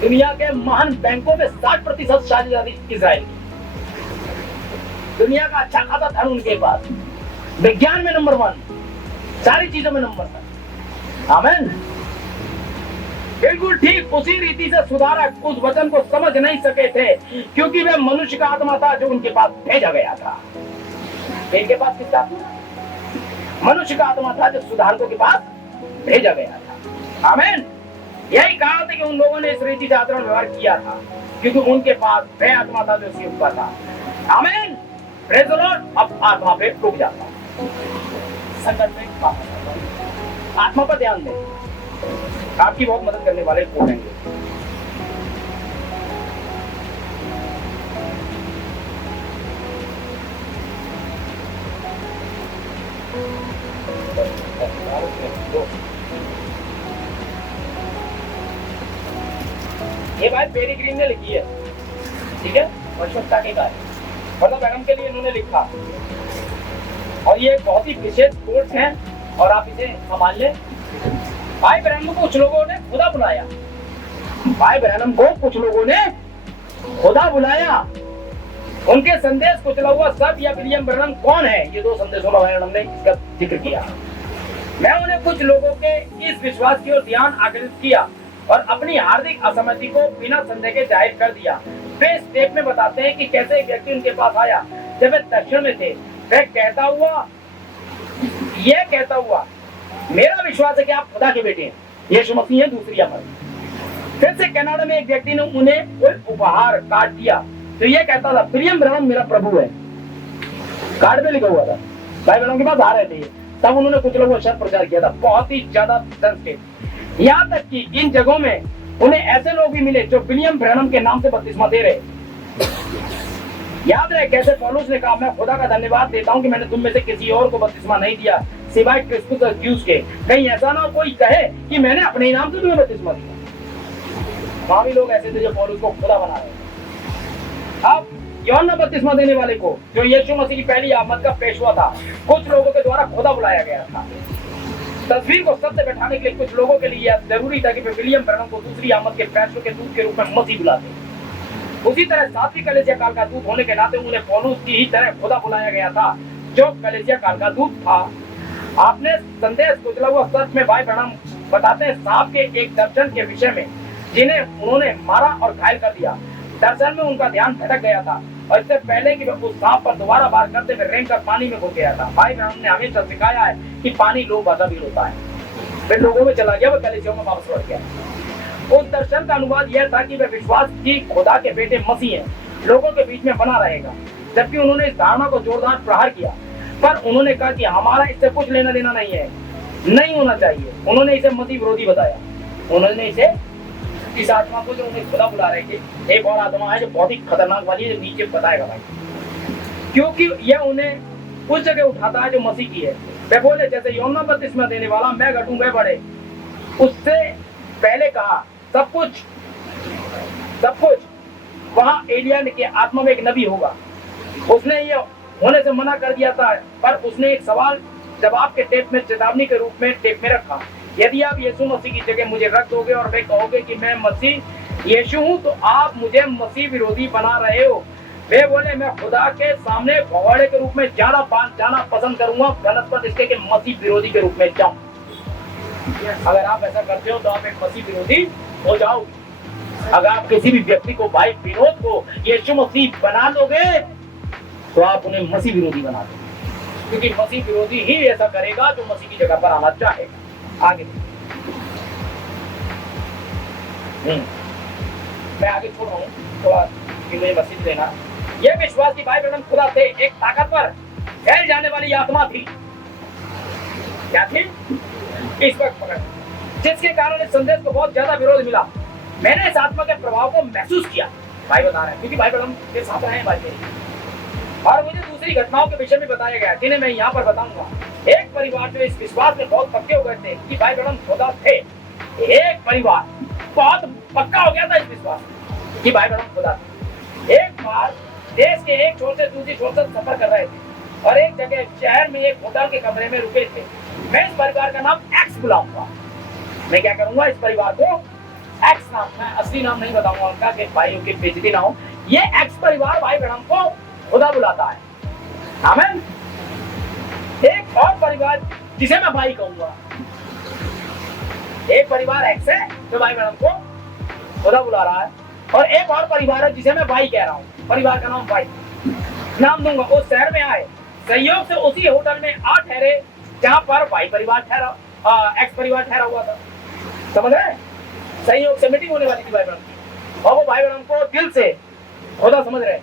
दुनिया के महान बैंकों में 60% साझेदारी इजराइल की। दुनिया का अच्छा खासा धन उनके पास, विज्ञान में नंबर 1, सारी चीजों में नंबर 1। आमीन। बिल्कुल ठीक उसी रीति से सुधारक उस वचन को समझ नहीं सके थे, क्योंकि वह मनुष्य का आत्मा था जो उनके पास भेजा गया था। इनके पास किसका आत्मा? मनुष्य का आत्मा था जो सुधारकों के पास भेजा गया था। आमीन। यही कारण था कि उन लोगों ने इस रीति से आचरण व्यवहार किया था, क्योंकि उनके पास वह आत्मा था जो शिव का था। आमीन। Praise the Lord. अब आत्मा पे रुक जाता, संकट में आत्मा पर ध्यान दें, आपकी बहुत मदद करने वाले बोलेंगे। ये बात पेरी ग्रीन ने लिखी है, ठीक है, वशवत्ता के कार्य मतलब मैडम के लिए इन्होंने लिखा, और ये बहुत ही विशेष कोर्स है और आप इसे संभाल लें। भाई ब्रह्म को कुछ लोगों ने खुदा बुलाया, भाई ब्रह्म को कुछ लोगों ने खुदा बुलाया, उनके संदेश कुचला हुआ सब या विलियम ब्रनम कौन है, ये दो संदेशों में भाई ब्रनम ने इसका जिक्र किया। मैं उन्हें कुछ लोगों के इस विश्वास की ओर ध्यान आकर्षित किया और अपनी हार्दिक असहमति को बिना संदेह के जाहिर कर दिया। वे इस टेप में बताते हैं कि कैसे एक व्यक्ति उनके पास आया जब वे दर्शन में थे। वह कहता हुआ मेरा विश्वास है कि आप खुदा के बेटे हैं, यीशु मसीह है दूसरी अमर। फिर से कनाडा में एक व्यक्ति ने उन्हें कोई उपहार काट दिया तो यह कहता था विलियम ब्रनम मेरा प्रभु है, कार्ड में लिखा हुआ था। भाई ब्रनम के पास आ रहे थे तब उन्होंने कुछ लोगों को शब्द प्रचार किया था, बहुत ही ज्यादा सेंसिटिव। यहाँ तक कि इन जगहों में उन्हें ऐसे लोग भी मिले जो विलियम ब्रनम के नाम से बपतिस्मा दे रहे। याद रहे कैसे पौलुस ने कहा, मैं खुदा का धन्यवाद देता हूँ कि मैंने तुम में से किसी और को बपतिस्मा नहीं दिया सिवाय क्रिस्पुस और ज्यूस के, कहीं ऐसा ना कोई कहे कि मैंने अपने ही नाम से तुम्हें बपतिस्मा दिया। वहां भी लोग ऐसे थे जो पौलुस को खुदा बना रहे। अब यूहन्ना बपतिस्मा देने वाले को, जो यीशु मसीह की पहली आमद का पेशवा था, कुछ लोगों के द्वारा खुदा बुलाया गया था। तस्वीर को सत्य बैठाने के लिए कुछ लोगों के लिए जरूरी था कि वे विलियम ब्रनम को दूसरी आमद के फैसलों के दूत के रूप में मसीह बुलाते। उसी तरह सातवीं कलीसिया काल का दूत होने के नाते उन्हें पौलुस की ही तरह खुदा बुलाया गया था, जो कलीसिया काल का दूत था। आपने संदेश कुचला हुआ सच में भाई ब्रनम बताते हैं सांप के एक दर्शन के विषय में, जिन्हें उन्होंने मारा और घायल कर दिया। दर्शन में उनका ध्यान भटक गया था और इससे पहले कि वे उस सांप पर दोबारा वार करते हुए रेंग कर पानी में घुस गया था। भाई ब्रनम ने हमेशा सिखाया है कि पानी लोग भाषा भी होता है। फिर लोगों में चला गया, वह कलीसियाओं में वापस लौट गया। उस दर्शन का अनुवाद यह था कि वह विश्वास की खुदा के बेटे मसीह हैं, लोगों के बीच में बना रहेगा। जबकि उन्होंने इस धारणा को जोरदार प्रहार किया, पर उन्होंने कहा कि हमारा इससे कुछ लेना देना नहीं है, नहीं होना चाहिए। उन्होंने इसे मसीह विरोधी बताया। उन्होंने इसे इस आत्मा को जो उन्हें खुदा बुला रहे थे, एक और आत्मा है जो बहुत ही खतरनाक वाली है, जो नीचे बताएगा भाई, क्योंकि यह उन्हें उस जगह उठाता है जो मसीह की है। वे बोले जैसे यूहन्ना बपतिस्मा देने वाला मैं घटूं वे बढ़े। उससे पहले कहा सब कुछ वहां एलिया के आत्मा में एक नबी होगा। उसने ये होने से मना कर दिया था, पर उसने एक सवाल जवाब के टेप में चेतावनी के रूप में टेप में रखा। यदि आप यीशु मसीह की जगह मुझे रख दोगे और वे कहोगे कि मैं मसीह यीशु हूँ, तो आप मुझे मसीह विरोधी बना रहे हो। वे बोले मैं खुदा के सामने भगोड़े के रूप में जाना पसंद करूंगा बनस्पत इसके कि मसीह विरोधी के रूप में जाऊं। अगर आप ऐसा करते हो तो आप एक मसीह विरोधी हो जाओगे। अगर आप किसी भी व्यक्ति को, भाई विनोद को यीशु मसीह बना दोगे तो आप उन्हें मसीह विरोधी बना दोगे, क्योंकि मसीह विरोधी ही ऐसा करेगा जो मसीह की जगह पर आना चाहेगा। आगे मैं आगे छोड़ रहा हूँ थोड़ा, मुझे मसीह देना। यह विश्वास की भाई ब्रनम खुदा थे, एक ताकतवर फैल जाने वाली आत्मा थी। क्या थी? इस वक्त पकड़, जिसके कारण इस संदेश को बहुत ज्यादा विरोध मिला। मैंने इस आत्मा के प्रभाव को महसूस किया, भाई बता रहे हैं, क्योंकि भाई ब्रनम के साथ रहे हैं भाई मेरी। और मुझे दूसरी घटनाओं के विषय में बताया गया, जिन्हें मैं यहाँ पर बताऊंगा। एक परिवार जो इस विश्वास में बहुत पक्के हो गए थे कि भाई ब्रनम खुदा थे, एक परिवार बहुत पक्का हो गया था इस विश्वास कि भाई ब्रनम खुदा थे। एक बार देश के एक छोर से दूसरी छोर तक सफर कर रहे थे और एक जगह शहर में एक होटल के कमरे में रुके थे। मैं इस परिवार का नाम एक्स बुलाऊंगा। मैं क्या करूंगा, इस परिवार को एक्स नाम, मैं असली नाम नहीं बताऊंगा उनका कि भाइयों की बेइज्जती ना हो। ये एक्स परिवार भाई ब्रनम को खुदा बुलाता है। आमीन। एक और परिवार जिसे मैं भाई कहूंगा, एक परिवार एक्स है जो भाई ब्रनम को खुदा बुला रहा है, और एक और परिवार है जिसे मैं भाई कह रहा हूँ। परिवार का नाम भाई नाम दूंगा। उस शहर में आए, संयोग से उसी होटल में आ ठहरे जहाँ पर भाई परिवार ठहरा, एक्स परिवार ठहरा हुआ था। समझ रहे? संयोग से मीटिंग होने वाली थी भाई ब्रनम की, और वो भाई ब्रनम को दिल से खुदा समझ रहे।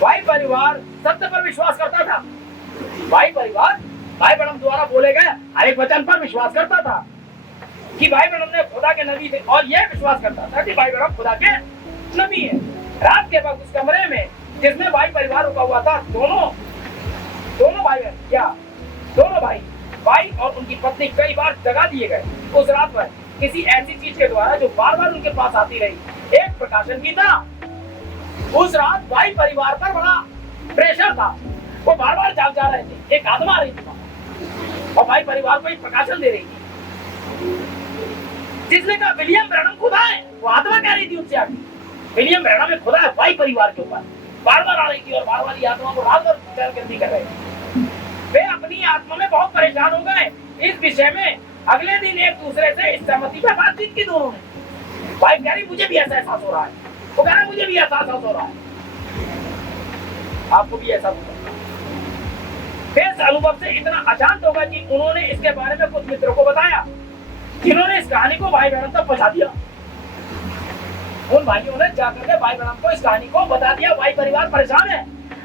भाई परिवार सत्य पर विश्वास करता था। भाई परिवार भाई ब्रनम द्वारा बोले गए हर एक वचन पर विश्वास करता था कि भाई ब्रनम ने खुदा के नबी थे, और यह विश्वास करता था कि भाई ब्रनम खुदा के नबी है। रात के वक्त उस कमरे में जिसमें भाई परिवार रुका हुआ था, दोनों भाई और उनकी पत्नी कई बार जगा दिए गए। उस रात पर किसी ऐसी चीज के द्वारा जो बार बार उनके पास आती रही, एक प्रकाशन की तरह। उस रात भाई परिवार पर बड़ा प्रेशर था, वो बार बार जाग जा रहे थे। एक आत्मा आ रही थी और भाई परिवार को एक प्रकाशन दे रही थी, जिसने कहा विलियम ब्रनम खुदा है। वो आत्मा कह रही थी उनसे आगे, विलियम ब्रनम में खुदा है भाई परिवार के ऊपर। बार बार आ रही थी और बार बार ये आत्मा को रात भर चलगर्दी कर रहे थे। वे अपनी आत्मा में बहुत परेशान हो गए इस विषय में। अगले दिन एक दूसरे से इस सहमति पर बातचीत की दोनों ने। भाई कह रही मुझे भी ऐसा एहसास हो रहा है, वो कह रहा है मुझे भी ऐसा एहसास हो रहा है, आपको भी ऐसा होगा। इस अनुभव से इतना अशांत होगा कि उन्होंने इसके बारे में कुछ मित्रों को बताया, जिन्होंने इस कहानी को भाई बहन तक पहुंचा दिया। उन भाइयों ने जाकर के भाई बहन को इस कहानी को बता दिया। भाई परिवार परेशान है।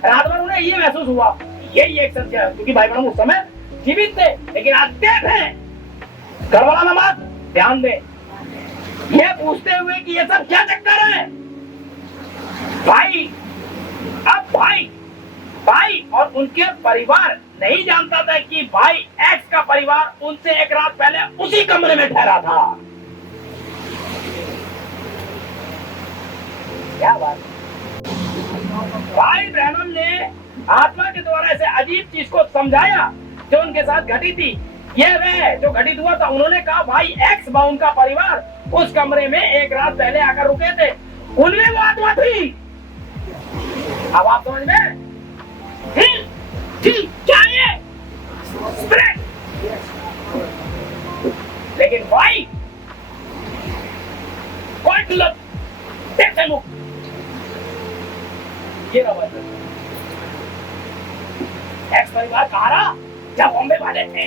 रात भर उन्हें ये महसूस हुआ यही एक सत्य है, क्योंकि भाई बहन उस समय जीवित थे लेकिन आज देव हैं। करवाला में बात ध्यान दे, ये पूछते हुए कि ये सब क्या चक्कर है। भाई अब भाई और उनके परिवार नहीं जानता था कि भाई एक्स का परिवार उनसे एक रात पहले उसी कमरे में ठहरा था। क्या बात। भाई ब्रैनम ने आत्मा के द्वारा ऐसे अजीब चीज को समझाया जो उनके साथ घटी थी। यह वह जो घटित हुआ था। उन्होंने कहा भाई एक्स व उनका परिवार उस कमरे में एक रात पहले आकर रुके थे, उनमें वो आत्मा थी। अब आप समझ में क्या है स्पिरिट। लेकिन भाई कोई गलत ये रहा एक्स परिवार कहाँ रहा जब बॉम्बे वाले थे,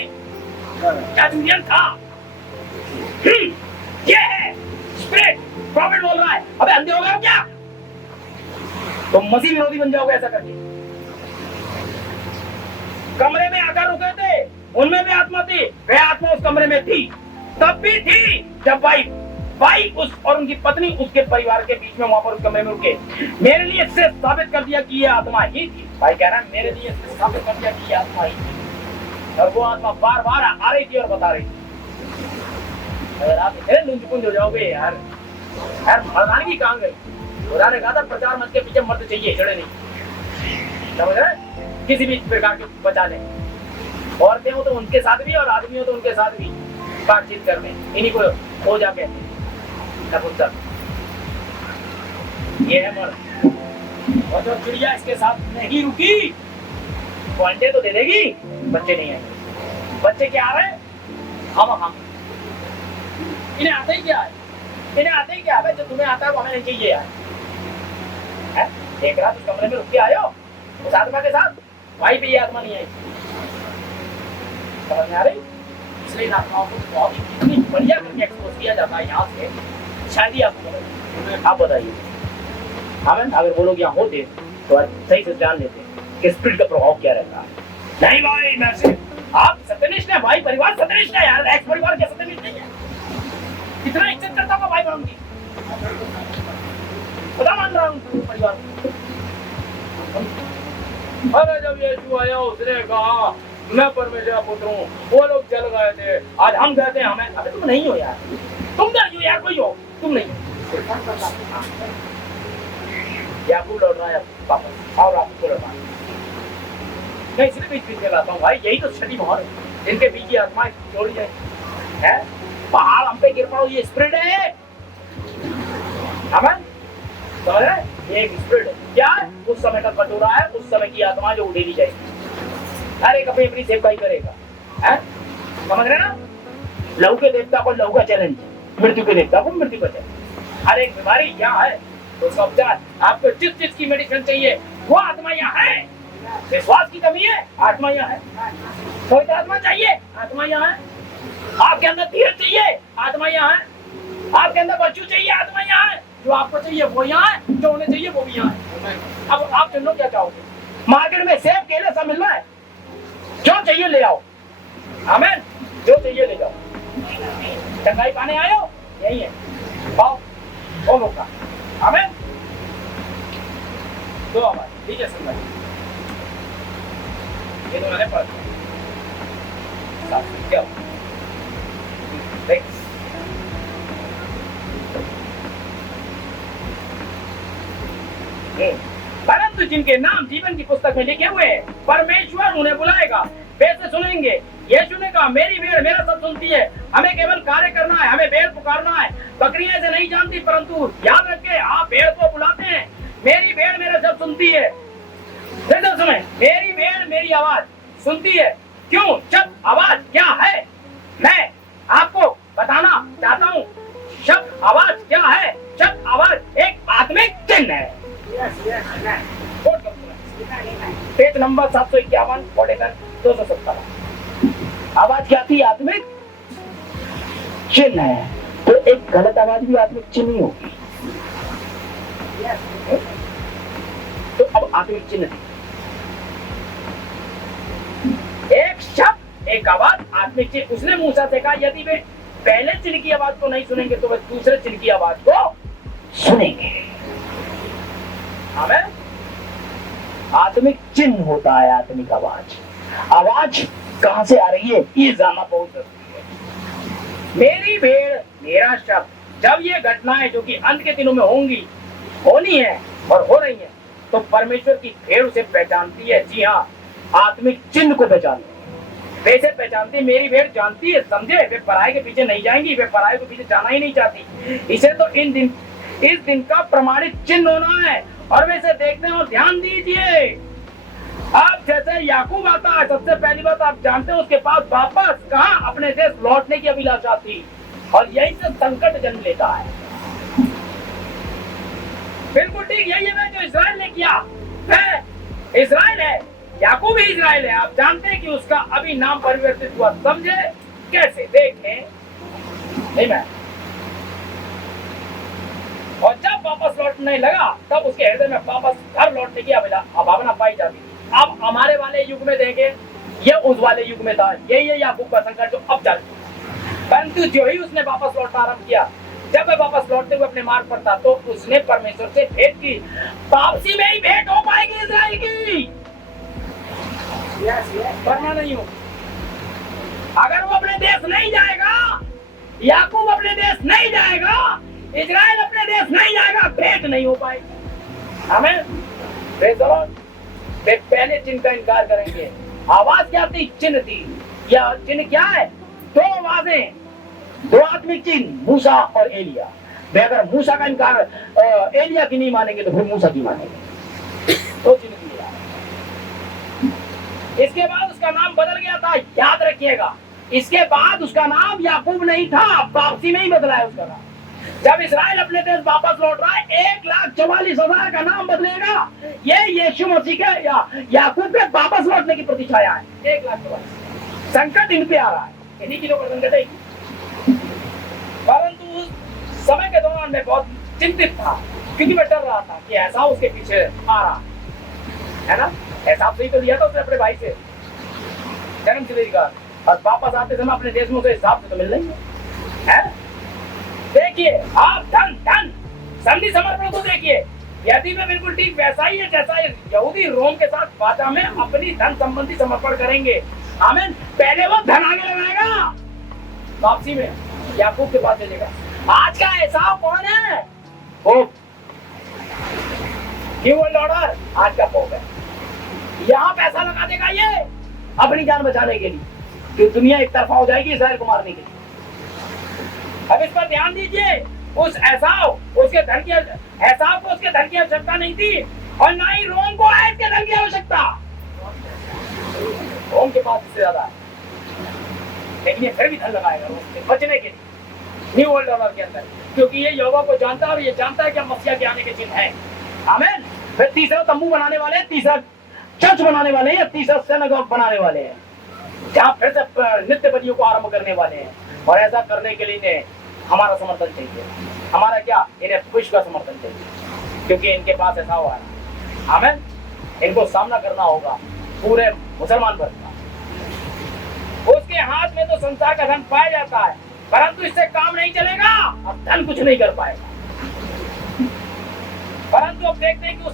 क्या यूनियन था। ये है स्पिरिट। प्रॉफिट बोल रहा है अबे अंधे हो गए हो क्या, तो मसीह विरोधी बन जाओगे ऐसा करके। कमरे में आकर रुके थे, उनमें भी आत्मा थी। वह आत्मा उस कमरे में थी, तब भी थी जब भाई उस और उनकी पत्नी उसके परिवार के बीच में वहां पर उस कमरे में रुके। मेरे लिए इससे साबित कर दिया कि ये आत्मा ही थी। भाई कह रहा है मेरे लिए इससे साबित कर दिया कि ये आत्मा ही थी, और वो आत्मा बार बार आ रही थी और बता रही थी। अगर आप इतने लुंज हो जाओगे यार मर्दानगी कहाँ गई। खुदा ने कहा था प्रचार मंच के पीछे मर्द चाहिए, जड़े नहीं। समझ रहे, किसी भी प्रकार के बचा ले। औरतें हो तो उनके साथ भी और आदमी हो तो उनके साथ भी बातचीत करने, इन्हीं को हो जाके नपुंसक। ये है मर्द। और जो चिड़िया इसके साथ नहीं रुकी वो अंडे तो दे देगी, बच्चे नहीं आएंगे। बच्चे क्या आ रहे हैं हम इन्हें आते ही क्या है, इन्हें आते ही क्या है जो तुम्हें आता है वो हमें नहीं चाहिए यार। एक रात उस कमरे में रुक के आए हो उस आत्मा के साथ, वहीं पे ये आत्मा नहीं आई। समझ में आ रही। इसलिए इन आत्माओं को बहुत ही बढ़िया करके एक्सपोज किया जाता है यहाँ से। शायद ही आप बताइए हमें, अगर वो लोग यहाँ होते तो सही से जान लेते कि स्पिरिट का प्रभाव क्या रहता है। नहीं भाई मैं सिर्फ आप सत्यनिष्ठ है, भाई परिवार सत्यनिष्ठ है यार, एक्स परिवार क्या सत्यनिष्ठ नहीं है। कितना इज्जत करता होगा भाई बहन की, खुदा मान रहा हूँ परिवार। अरे जब यीशु आया उसने कहा मैं परमेश्वर का पुत्र हूँ, वो लोग चल गए थे, आज हम कहते हैं हमें। अबे तुम नहीं हो यार, तुम नहीं यार, कोई हो तुम नहीं। याकूब लौट रहा है वापस, और आपको लौटा मैं इसलिए बीच में लाता हूँ भाई। यही तो छठी मोहर है, जिनके बीच की आत्मा जोड़ी जाए है। पहाड़ हम पे गिर पड़ो, ये स्पिरिट है। हमें समझ रहे, ये एक स्पिरिट है। क्या है? उस समय का कटोरा है, उस समय की आत्मा जो उड़ेली जाएगी। हर एक अपनी अपनी सेवकाई करेगा, है समझ रहे ना। लहू के देवता को लहू का चैलेंज, मृत्यु के देवता को मृत्यु का चैलेंज। हर एक बीमारी यहाँ है तो उसका उपचार। आपको जिस चीज की मेडिसिन चाहिए वो आत्मा यहाँ है। विश्वास की कमी है, आत्मा यहाँ है। कोई तो आत्मा चाहिए, आत्मा यहाँ है। आपके अंदर धीरज चाहिए, आत्मा यहाँ है। आपके अंदर बच्चू चाहिए, आत्मा यहाँ है। जो आपको चाहिए वो यहाँ है, जो होने चाहिए वो भी यहाँ है। अब आप चुन लो क्या चाहोगे। मार्केट में सेब केले सब मिल रहा है, जो चाहिए ले आओ। आमीन, जो चाहिए ले जाओ। चंगाई पाने आए हो, यही है, पाओ वो मौका। आमीन। दो हमारे ठीक है सुन, ये तो मैंने पढ़ क्या परंतु जिनके नाम जीवन की पुस्तक में लिखे हुए हैं परमेश्वर उन्हें बुलाएगा, वे से सुनेंगे। यीशु ने कहा मेरी भेड़ मेरा सब सुनती है। हमें केवल कार्य करना है, हमें भेड़ पुकारना है। बकरियां इसे नहीं जानती, परंतु याद रखें आप भेड़ को बुलाते हैं मेरी भेड़ मेरा शब्द सुनती है। फिर से सुने, मेरी भेड़ मेरी आवाज सुनती है। क्यों? जब आवाज क्या है मैं आपको बताना चाहता हूँ। शब्द आवाज क्या है? शब्द आवाज एक आत्मिक चिन्ह है। Page number 751 पॉडेकर 270। आवाज क्या थी? आत्मिक चिन्ह है। तो एक गलत आवाज भी आत्मिक चिन्ह ही होगी। तो अब आत्मिक चिन्ह एक शब्द एक आवाज आत्मिक चिन्ह। उसने मूसा से कहा यदि वे पहले चिन्ह की आवाज को नहीं सुनेंगे तो वे दूसरे चिन्ह की आवाज को सुनेंगे। हमें आत्मिक चिन्ह होता है, आत्मिक आवाज। आवाज कहां से आ रही है ये जानना बहुत जरूरी है। मेरी भेड़ मेरा शब्द। जब ये घटनाएं जो कि अंत के दिनों में होनी है और हो रही है, तो परमेश्वर की भेड़ उसे पहचानती है। जी हाँ, आत्मिक चिन्ह को पहचानती है। वैसे पहचानती है, मेरी भेड़ जानती है, समझे। वे पराये के पीछे नहीं जाएंगी, वे पराये के पीछे जाना ही नहीं चाहती। इसे तो इस दिन का प्रमाणित चिन्ह होना है और वैसे देखने और ध्यान दीजिए। अब जैसे याकूब आता है, सबसे पहली बात आप जानते हैं उसके पास वापस कहां अपने देश लौटने की अभिलाषा थी और यही से संकट जन्म लेता है। बिल्कुल ठीक यही है जो इस्राएल ने किया है। इस्राएल है, याकूब ही इस्राएल है। आप जानते हैं कि उसका अभी नाम परिवर्तित हुआ। समझे कैसे? देखें नहीं मैं। और जब वापस लौटने लगा तब उसके हृदय में वापस घर लौटने की भावना पाई जाती थी। अब हमारे वाले युग में देंगे, ये उस वाले युग में था। यही है याकूब का संकट जो अब चल रहा है। परंतु जो ही उसने वापस लौटना आरंभ किया, जब वह वापस लौटते हुए अपने मार्ग पर था, तो उसने परमेश्वर से भेंट की। वापसी में ही भेंट हो पाएगी इस्राएल की, वरना नहीं हो। अगर वो अपने देश नहीं जाएगा, याकूब अपने देश नहीं जाएगा, इजराइल अपने देश नहीं जाएगा, भेंट नहीं हो पाएगी। हमें वे पहले चिन्ह का इनकार करेंगे। आवाज क्या थी? चिन्ह थी। या चिन्ह क्या है? दो आवाजें, दो आत्मिक चिन्ह, मूसा और एलिया। वे अगर मूसा का इनकार एलिया की नहीं मानेंगे तो फिर मूसा की मानेंगे। दो चिन्ह दिए। इसके बाद उसका नाम बदल गया था, याद रखिएगा। इसके बाद उसका नाम याकूब नहीं था, वापसी में ही बदला है उसका नाम। जब इस्राएल अपने देश वापस लौट रहा है, 1,44,000 का नाम बदलेगा। ये यीशु मसीह के याकूब के वापस लौटने की प्रतीक्षाया है। 1,44,000 संकट इन पे आ रहा है, इन्हीं की लोग संकट है। परंतु उस समय के दौरान मैं बहुत चिंतित था, क्योंकि मैं डर रहा था कि ऐसा उसके पीछे आ रहा है ना। ऐसा सही तो लिया था उसने अपने भाई से जन्म से लेकर, और वापस आते समय अपने देश में उसे हिसाब से तो मिल रही है। देखिए आप धन संधि समर्पण को देखिए, यदि में बिल्कुल ठीक वैसा ही है जैसा यहूदी रोम के साथ वाचा में अपनी धन संबंधी समर्पण करेंगे। आमीन। पहले वो धन आगे लगाएगा, वापसी में याकूब के पास चलेगा। आज का एसाव कौन है? पोप। न्यू वर्ल्ड ऑर्डर आज का पोप है। यहाँ पैसा लगा देगा ये अपनी जान बचाने के लिए, कि दुनिया एक तरफा हो जाएगी इस्राएल को मारने के लिए। अब इस पर ध्यान दीजिए। उस एसाव उसके धन की एसाव को उसके धन की आवश्यकता नहीं थी, और ना ही रोम को है इसके धन की आवश्यकता। रोम के पास इससे ज्यादा है, लेकिन ये फिर भी धन लगाएगा रोम से बचने के लिए न्यू वर्ल्ड ऑर्डर के अंदर, क्योंकि ये यहोवा को जानता है और ये जानता है कि मसीहा के आने के चिन्ह है। आमीन। फिर तीसरा तंबू बनाने वाले, तीसरा चर्च बनाने वाले हैं, या तीसरा सिनेगॉग बनाने वाले हैं, जहाँ फिर से नित्य बलियों को आरंभ करने वाले हैं। और ऐसा करने के लिए इन्हें हमारा समर्थन चाहिए। हमारा क्या? इन्हें विश्व का समर्थन चाहिए, क्योंकि इनके पास ऐसा हुआ है। आमीन। इनको सामना करना होगा पूरे मुसलमान वर्ग का। उसके हाथ में तो संसार का धन पाया जाता है, परंतु इससे काम नहीं चलेगा, अब धन कुछ नहीं कर पाएगा। परंतु अब देखते हैं कि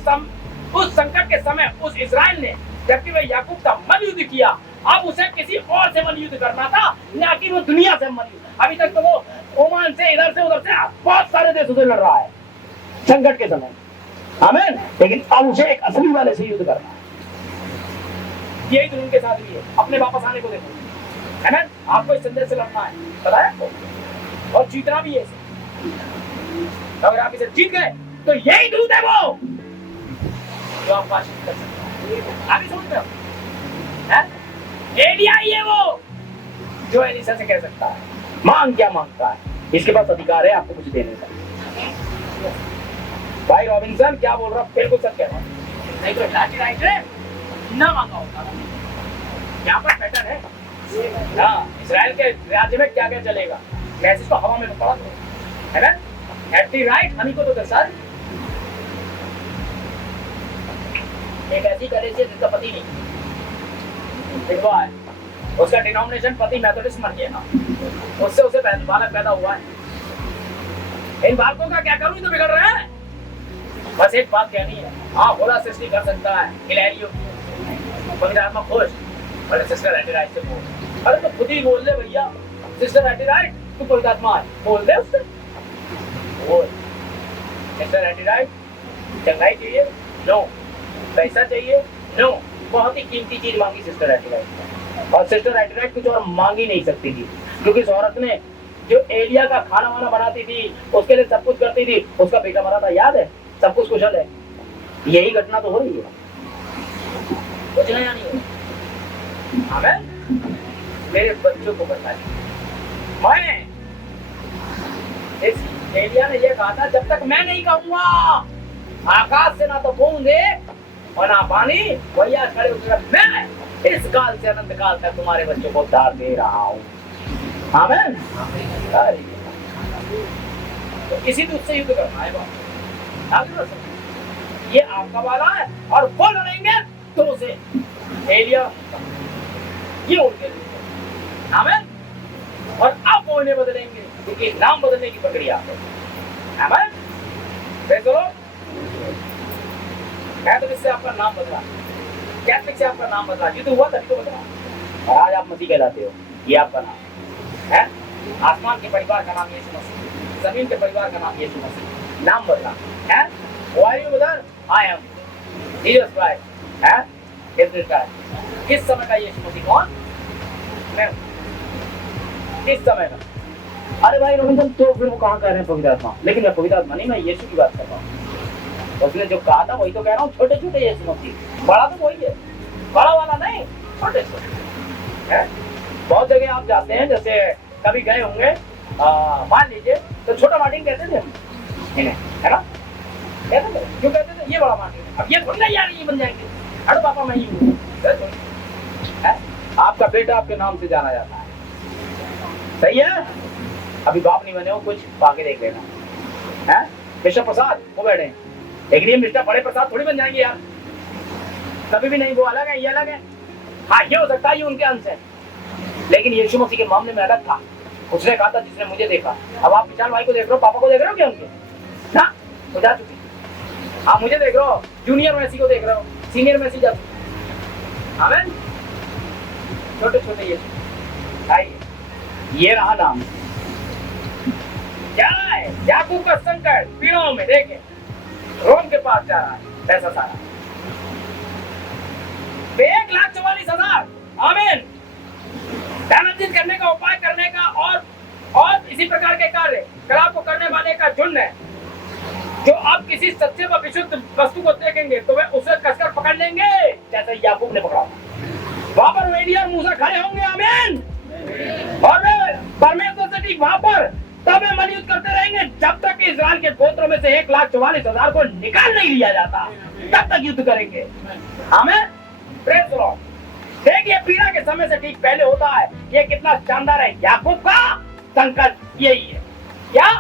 उस संकट के समय उस इस्राएल ने, जबकि वह याकूब का मन युद्ध किया, अब उसे किसी और से मन युद्ध करना था, ना कि वो दुनिया से मन युद्ध। अभी तक तो वो ओमान से, इधर से उधर से बहुत सारे देशों से लड़ रहा है संकट के समय। आमीन। लेकिन अब उसे एक असली वाले से युद्ध करना है। यही तो उनके साथ भी है। अपने वापस आने को देखो, है ना। आपको इस संदेश से लड़ना है, पता है आपको, और जीतना भी है। अगर आप इसे जीत गए तो यही दूत है वो जो आप भाषित कर सकते हैं। अभी समझ में है? एलिया ही है वो जो एलिशा से कह सकता है मांग क्या मांगता है, इसके पास अधिकार है आपको कुछ देने का। भाई रॉबिन्सन क्या बोल रहा, बिल्कुल सच कह रहा हूं। नहीं तो राइट है ना मांगा होता। यहाँ पर पैटर्न है। हाँ, इस्राएल के राज्य में क्या क्या चलेगा, मैसेज तो हवा में तो पड़ा है ना। एट दी राइट हमी को तो सर एक ऐसी कलेसिया जिसका पति नहीं, उसका डिनोमिनेशन पति मेथोडिस्ट मर गया, उससे उसे बालक पैदा हुआ है। इन बालकों का क्या करूं, तो बिगड़ रहे हैं। बस एक बात कहनी है, हाँ खुदा सृष्टि कर सकता है, हिलेरियो पवित्र आत्मा खुश, अरे सिस्टर एंटीराइट से बोल, अरे तो खुद ही बोल दे भैया, सिस्टर एंटीराइट तू पवित्र आत्मा है, बोल दे उससे, बोल सिस्टर एंटीराइट चंगाई चाहिए, नो पैसा चाहिए, नो, बहुत ही कीमती चीज मांगी सिस्टर एंटीराइट, और सिस्टर एंटीराइट कुछ और मांग ही नहीं सकती थी, क्योंकि इस औरत ने जो एलिया का खाना वाना बनाती थी, उसके लिए सब कुछ करती थी, उसका बेटा मरा था, याद है, सब कुछ कुशल है। यही घटना तो हो रही है, कुछ नया नहीं है। हमें मेरे बच्चों को बताइए, मैं इस एलिया ने ये कहा था, जब तक मैं नहीं कहूंगा आकाश से ना तो बूंद दे और ना पानी, वही आज खड़े उतर, मैं इस काल से अनंत काल तक तुम्हारे बच्चों को उद्धार दे रहा हूँ। आमीन। तो इसी दूत से युद्ध करना है बात, ये आपका वाला है, और वो लड़ेंगे तो से एलिया, ये उनके लिए। आमीन। और अब वो इन्हें बदलेंगे, क्योंकि नाम बदलने की प्रक्रिया है। आमीन। चलो, कैथोलिक से आपका नाम बदला, कैथोलिक से आपका नाम बदला, युद्ध हुआ तभी तो बदला, और आज आप मसीह कहलाते हो, ये आपका नाम है। आसमान के परिवार का नाम यीशु मसीह, जमीन के परिवार का नाम यीशु मसीह, नाम बदला है। I am Jesus Christ है, किस समय का यीशु मसीह कौन? मैं किस समय का? अरे भाई रविंद्र, तो फिर वो कहाँ कह रहे हैं पवित्र आत्मा, लेकिन मैं पवित्र आत्मा नहीं, मैं यीशु की बात कर रहा हूँ। उसने जो कहा था वही तो कह रहा हूँ, छोटे छोटे यीशु मसीह, बड़ा तो वही है, बड़ा वाला नहीं, छोटे छोटे है। बहुत जगह आप जाते हैं, जैसे कभी गए होंगे, मान लीजिए तो छोटा मार्टिन कहते थे इन्हें, है ना, कहते थे, क्यों कहते थे, ये बड़ा मार्टिन, अब ये थोड़ी ना यार ये बन जाएंगे, अरे पापा मैं ही हूँ, आपका बेटा आपके नाम से जाना जाता है, सही है। अभी बाप नहीं बने हो, कुछ आगे देख लेना है। मिस्टर प्रसाद वो बैठे हैं, लेकिन ये मिस्टर बड़े प्रसाद थोड़ी बन जाएंगे यार, कभी भी नहीं, वो अलग है, ये अलग है। हाँ ये हो सकता है ये उनके अंश है, लेकिन यीशु मसीह के मामले में अलग था। उसने कहा था जिसने मुझे देखा। अब आप विशाल भाई को देख रहे हो, पापा को देख रहे हो क्या उनके? ना तो जा चुकी, आप मुझे देख रहे हो, जूनियर मेसी को देख रहे हो, सीनियर मेसी जा चुकी। आमीन। छोटे छोटे यीशु, आइए ये रहा नाम, क्या है याकूब का संकट पीड़ों में, देखे रोम के पास जा रहा है पैसा सारा, 1,44,000। आमीन। धनार्जित करने का उपाय करने का और इसी प्रकार के कार्य खराब को करने वाले का झुंड है, जो अब किसी सच्चे व विशुद्ध वस्तु को देखेंगे तो वे उसे कसकर पकड़ लेंगे, जैसे याकूब ने पकड़ा। वहां पर एलिया और मूसा खड़े होंगे। आमीन। और वे परमेश्वर से ठीक वहां पर तब वे मलयुद्ध करते रहेंगे जब तक इस्राएल के गोत्रों में से 1,44,000 को निकाल नहीं लिया जाता, तब तक युद्ध करेंगे। आमीन। Praise the Lord. देखिए पीड़ा के समय से ठीक पहले होता है, ये कितना शानदार है। याकूब का संकट यही है, क्या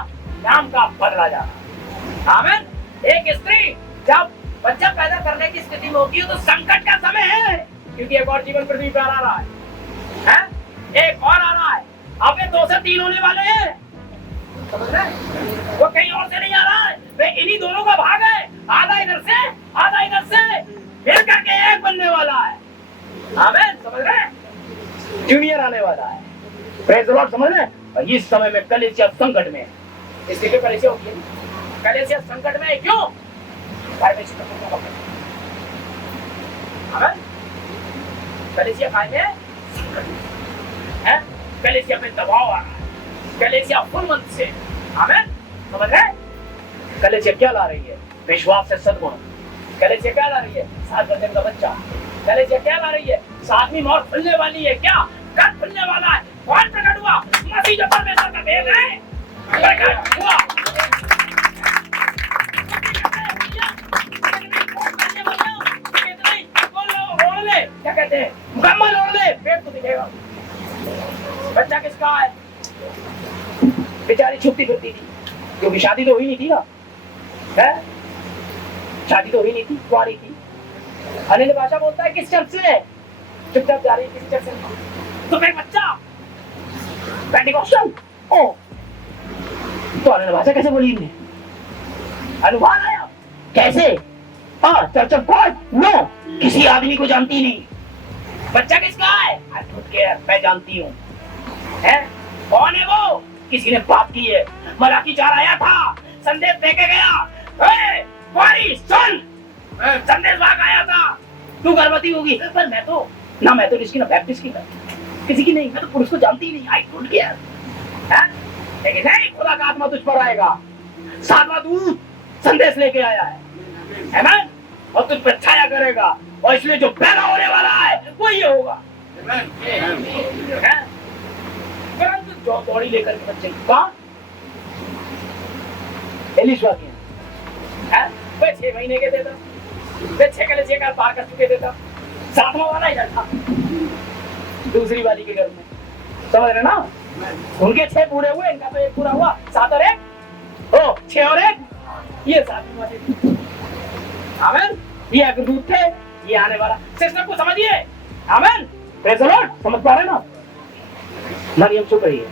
नाम का बदला जाना। आमीन। एक स्त्री जब बच्चा पैदा करने की स्थिति में होती है तो संकट का समय है, क्योंकि एक और जीवन पृथ्वी पर आ रहा है, एक और आ रहा है। अब ये 2 से 3 होने वाले हैं, समझ रहे? वो कहीं और से नहीं आ रहा है, वे इन्हीं दोनों का भाग है, आधा इधर से आधा इधर से, फिर करके एक बनने वाला है। आमीन। समझ रहे? जूनियर आने वाला है। Praise the Lord. समझ रहे? और इस समय में कलीसिया संकट में, इसलिए कलीसिया होती है, कलीसिया संकट में क्यों? आमीन। कलीसिया काय में संकट है, कलीसिया में दबाव आ रहा है, कलीसिया फुलमंद से। आमीन। समझ रहे? कलीसिया क्या ला रही है? विश्वास से सद्गुण, कलेजे क्या ला रही है? 7 महीने का बच्चा। कलेजे क्या ला रही है? 7वीं मोहर खुलने वाली है। क्या कब खुलने वाला है? कौन प्रकट हुआ? मसीह जो परमेश्वर का भेद है प्रकट हुआ। क्या कहते हैं? मुकम्मल ओढ़ ले, पेट तो दिखेगा। बच्चा किसका है? बेचारी छुपती फिरती थी, क्योंकि शादी तो हुई नहीं थी ना, है? शादी तो हुई नहीं थी, कुंवारी थी। अन्य भाषा बोलता है किस चर्च से? चुपचाप जा रही है किसी चर्च से। तो फिर बच्चा पेंटिकॉस्टल। ओ तो अन्य भाषा कैसे बोली इनने? अनुवाद आया कैसे? Church of God? नो, किसी आदमी को जानती नहीं। बच्चा किसका है? I don't care, मैं जानती हूँ। है? कौन है वो? किसी ने बात की है। मलाकी 4 आया था, संदेश देके गया। वारिस सुन, संदेश भाग आया था, तू गर्भवती होगी। पर मैं तो ना मेथोडिस्ट की ना बैप्टिस्ट की, किसी की नहीं। मैं तो पुरुष को जानती नहीं। I don't care, है? लेकिन नहीं, खुदा का आत्मा तुझ पर आएगा। 7वां दूत संदेश लेके आया है, आमीन, और तुझ पर छाया करेगा। और इसलिए जो पैदा होने वाला है वो ये होगा। परंतु जो दौड़ी लेकर के बच्चे कहाँ? एलिशा के हैं, वे 6 महीने के देता, वे 6 कलेजे का पार कर चुके देता। 7वां वाला इधर था, दूसरी वाली के घर में। समझ रहे ना? उनके 6 पूरे हुए, इनका तो 1 पूरा हुआ। 7 और 1, 6 और 1, ये 7वीं वाली। आमीन। ये अग्रदूत थे, ये आने वाला। सिस्टम को समझिए। आमीन, प्रेज़ द लॉर्ड। समझ पा रहे ना? मरियम चुप रही है।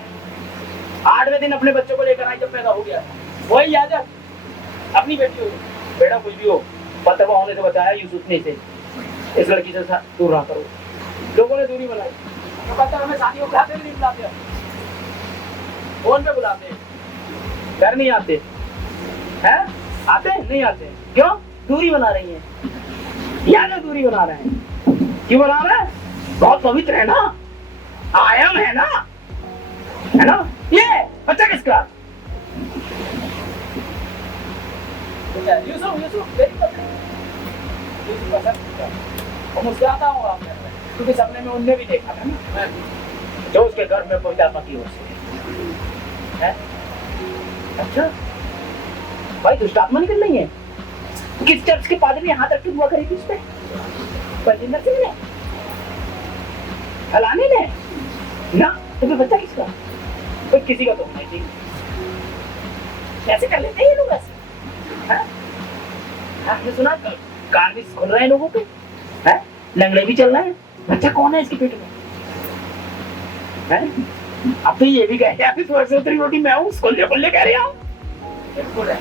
8वें दिन अपने बच्चों को लेकर आई, जब पैदा हो गया। वही याजक अपनी बेटी हो, बेटा कुछ भी हो, बदतबा होने से बचाया यूसुफ ने इसे। इस लड़की से दूर रहा करो। लोगों ने दूरी बनाई। तो कहता हमें शादी को बुलाते नहीं बुलाते, फोन पे बुलाते, घर नहीं आते हैं? आते नहीं आते? क्यों? दूरी बना रही है। याद दूरी बना रहे हैं। क्यों बना रहे हैं? बहुत पवित्र है ना, आयम है ना, है ना? ये बच्चा किसका? यूसुफ वेरी पवित्र। मुस्कुराता हूँ आप, क्योंकि सपने में उनने भी देखा था ना, जो उसके घर में पवित्र आत्मा की ओर से है। अच्छा भाई, दुष्ट आत्मा निकल रही है। किस चर्च के पादरी ने हाथ रख के दुआ करी थी उस पे? बलजिंदर सिंह ने, हलाने ने ना। तो फिर बच्चा किसका? कोई किसी का तो नहीं थी। कैसे कर लेते हैं ये लोग ऐसे? आपने सुना कान भी खुल रहे हैं लोगों के, हैं? लंगड़े भी चल रहे हैं। बच्चा कौन है इसके पेट में? हैं? अब तो ये भी कह रहे हैं रोटी मैं हूँ, खुल्ले खुल्ले कह रहे हैं। बिल्कुल है,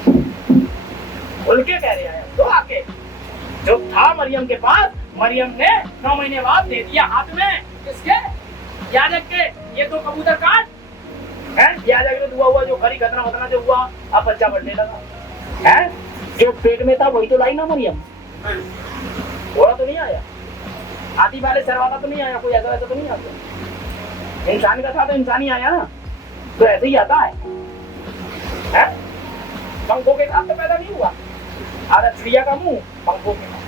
खुल के कह रहे हैं। तो आके जो था मरियम के पास, मरियम ने 9 महीने बाद दे दिया हाथ में। किसके? याजक के। ये तो कबूतर काट है। याजक ने दुआ हुआ, जो खरी खतना वतना जो हुआ, अब बच्चा बढ़ने लगा है। जो पेट में था वही तो लाई ना मरियम। घोड़ा तो नहीं आया, हाथी वाले सर वाला तो नहीं आया, कोई ऐसा वैसा तो नहीं आता। इंसान का था तो इंसान ही आया ना, तो ऐसे ही आता है। पंखों के साथ तो पैदा नहीं हुआ। आदत चिड़िया का मुंह पंखों के साथ।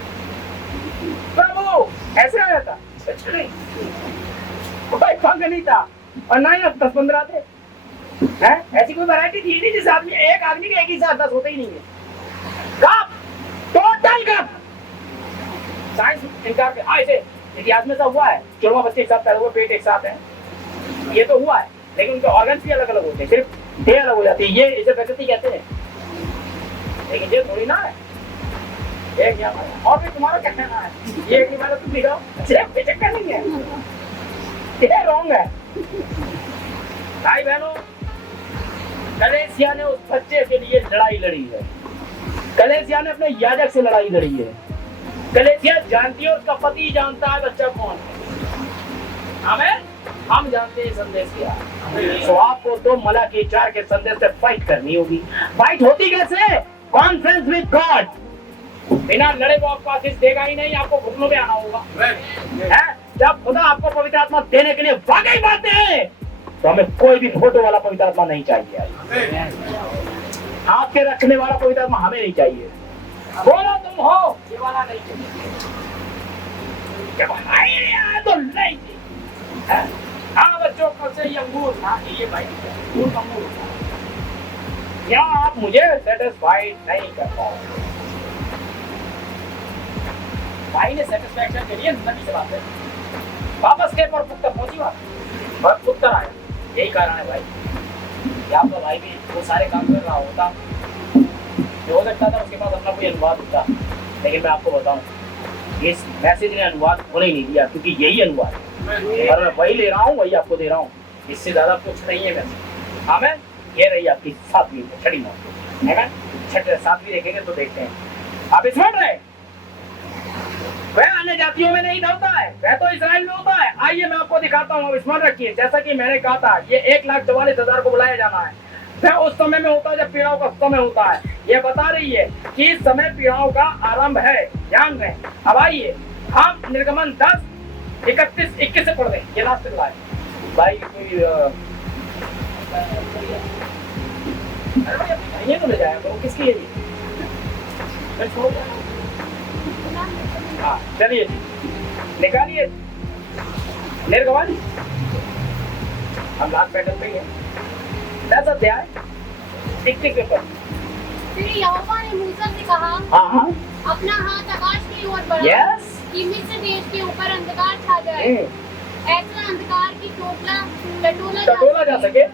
प्रभु ऐसे आया था? कुछ नहीं, कोई पंख नहीं था, और ना ही 10-15 थे। ऐसी कोई वैरायटी थी नहीं जिस आदमी, एक आदमी के एक ही साथ 10 होते ही नहीं है। कब? टोटल कब? साइंस इनकार कर। ऐसे इतिहास में सब हुआ है, जुड़वा बच्चे एक साथ पैदा हुए, पेट एक साथ है, ये तो हुआ है। लेकिन उनके ऑर्गन्स भी अलग अलग होते हैं, सिर्फ देह अलग हो जाती है। ये इसे प्रकृति कहते हैं, लेकिन ये थोड़ी ना है। एक और भी तुम्हारा क्या कहना है? ये एक बार तुम दिखाओ, सिर्फ चक्कर नहीं है, ये रॉन्ग है। भाई बहनों, कलेसिया ने उस बच्चे के लिए लड़ाई लड़ी है। कलेसिया ने अपने याजक से लड़ाई लड़ी है। कलेसिया जानती है, उसका पति जानता है बच्चा कौन है। आमीन। हम जानते हैं संदेश क्या है। तो आपको तो मलाकी 4 के संदेश से फाइट करनी होगी। फाइट होती कैसे? Conference with God. बिना लड़े वो आपको आशीष देगा ही नहीं, आपको घुटनों पे आना होगा। जब खुदा आपको पवित्र आत्मा देने के लिए वाकई बातें हैं, तो हमें कोई भी फोटो वाला पवित्र आत्मा नहीं चाहिए। हाथ के रखने वाला पवित्र आत्मा हमें नहीं चाहिए। बोलो तुम हो, ये वाला नहीं चाहिए। जब हाय यार तो नहीं चाहिए। हाँ बच्चों, कल से ये अंगूर था, ये भाई अंगूर का अंगूर था। क्या आप मुझे सेटिस्फाइड नहीं कर पाओगे? भाई ने सेटिस्फैक्शन के लिए नबी से बात करी, वापस के पर पुत्र पहुंची बात, पर पुत्र आया। यही कारण है भाई कि आपका भाई भी वो सारे काम कर रहा होता, जो हो सकता था उसके पास अपना कोई अनुवाद होता, लेकिन मैं आपको बताऊं इस मैसेज ने अनुवाद होने ही नहीं दिया, क्योंकि यही अनुवाद है और मैं वही ले रहा हूँ, वही आपको दे रहा हूँ, इससे ज्यादा कुछ नहीं है मैसेज। हाँ मैं ये रही आपकी 7वीं छठी मौत है ना, 7वीं देखेंगे तो देखते हैं। आप स्मरण रहे, वह अन्य जातियों में नहीं होता है, वह तो इस्राएल में होता है। आइए मैं आपको दिखाता हूँ, अब स्मरण रखिए, जैसा कि मैंने कहा था ये 1,44,000 को बुलाया जाना है। वह उस समय में होता है जब पीड़ाओं का समय होता है। ये बता रही है कि इस समय पीड़ाओं का आरंभ है, ध्यान रहे। अब आइए हम निर्गमन 10:31-21 से पढ़ दें, ये लास्ट तक लाए भाई। कोई ये तो ले जाया करो, किसकी है ये? हाँ चलिए निकालिए निर्गमन, हम लास्ट पैटर्न पे हैं, 10 अध्याय 21 के ऊपर। फिर यहोवा ने मूसा से कहा, हाँ अपना हाथ आकाश की ओर बढ़ा यस कि मिस्र देश के ऊपर अंधकार छा जाए, ऐसा अंधकार की टटोला जा सके।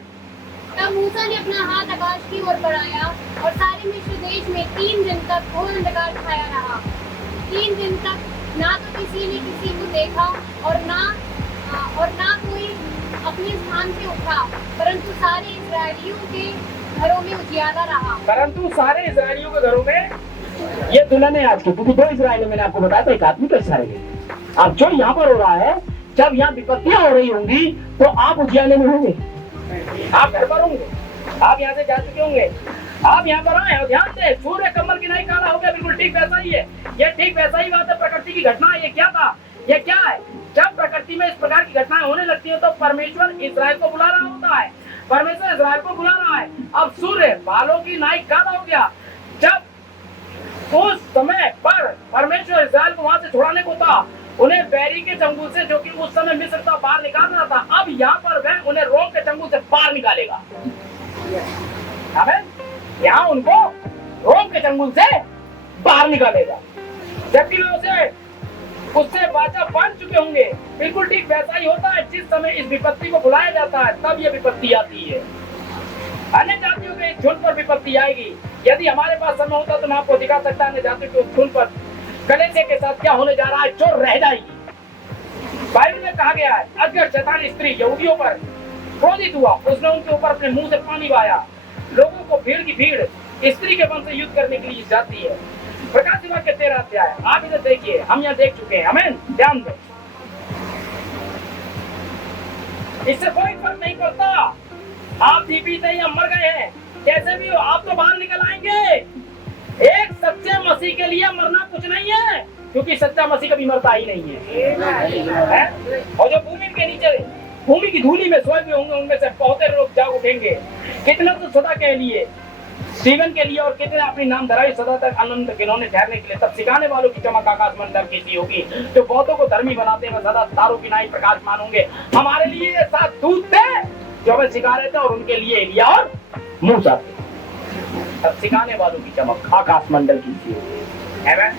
तब मूसा ने अपना हाथ आकाश की ओर बढ़ाया और सारे मिस्र देश में 3 दिन तक घोर अंधकार छाया रहा। 3 दिन तक ना तो किसी ने किसी को देखा और ना कोई अपने स्थान से उठा, परंतु सारे इस्राएलियों के घरों में उजियाला रहा। परंतु सारे इस्राएलियों के घरों में, ये दुल्हन है आपकी, क्योंकि 2 इस्राएल मैंने आपको बताया था, एक आदमी का इशारे। अब जो यहाँ पर हो रहा है, जब यहाँ विपत्तियां हो रही होंगी तो आप उजियाले में होंगे, आप घर पर होंगे, आप यहाँ से जा चुके होंगे, आप यहाँ पर आए और ध्यान से सूर्य कमल की नहीं काला हो गया, बिल्कुल ठीक वैसा ही है। ये ठीक वैसा ही बात है, प्रकृति की घटना है। ये क्या था, ये क्या है? जब प्रकृति में इस प्रकार की घटनाएं होने लगती है तो परमेश्वर इस्राएल को बुला रहा होता है, परमेश्वर इस्राएल को बुला रहा है। अब सूर्य बालों की नाई काला हो गया, जब उस समय पर परमेश्वर इस्राएल को वहां से छुड़ाने को था, उन्हें बैरी के चंगुल से, जो कि उस समय मिस्र था, बाहर निकालना था। अब यहाँ पर वह उन्हें रोम के चंगुल से बाहर निकालेगा। यहाँ उनको रोम के चंगुल से बाहर निकालेगा, जबकि वे उससे वाचा बांध चुके होंगे। बिल्कुल ठीक वैसा ही होता है, जिस समय इस विपत्ति को बुलाया जाता है तब ये विपत्ति आती है। अन्य जातियों के झुंड पर विपत्ति आएगी। यदि हमारे पास समय होता तो मैं आपको दिखा सकता अन्य जातियों के झुंड पर कलेजे के साथ क्या होने जा रहा है, जो रह जाएगी। बाइबल में कहा गया है, अगर शैतान स्त्री यहूदियों पर क्रोधित हुआ, उसने उनके ऊपर अपने मुंह से पानी बहाया। लोगों को भीड़ की भीड़ स्त्री के बल से युद्ध करने के लिए जाती है। प्रकाशित वाक्य 13 अध्याय, आप इधर देखिए, हम यहाँ देख चुके हैं। हमें ध्यान दें, इससे कोई फर्क नहीं पड़ता आप जीवित हैं या मर गए हैं, कैसे भी हो आप तो बाहर निकल आएंगे। एक सच्चे मसीह के लिए मरना कुछ नहीं है, क्योंकि सच्चा मसीह कभी मरता ही नहीं है। और जो भूमि के नीचे भूमि की धूली में सोए हुए होंगे, उनमें से बहुत लोग जाग उठेंगे। कितने तो सदा के लिए, जीवन के लिए, और कितने अपनी नाम धराई सदा तक अनंत गिनौने ठहरने के लिए। तब सिखाने वालों की चमक आकाश मंडल की सी होगी, जो बहुतों को धर्मी बनाते हैं, सदा तारों की नाई प्रकाशमान होंगे। हमारे लिए ये 7 दूत थे जो हमें सिखा रहे थे, और उनके लिए एलिया और मूसा थे। तब सिखाने वालों की चमक आकाश मंडल की सी होगी, है मैं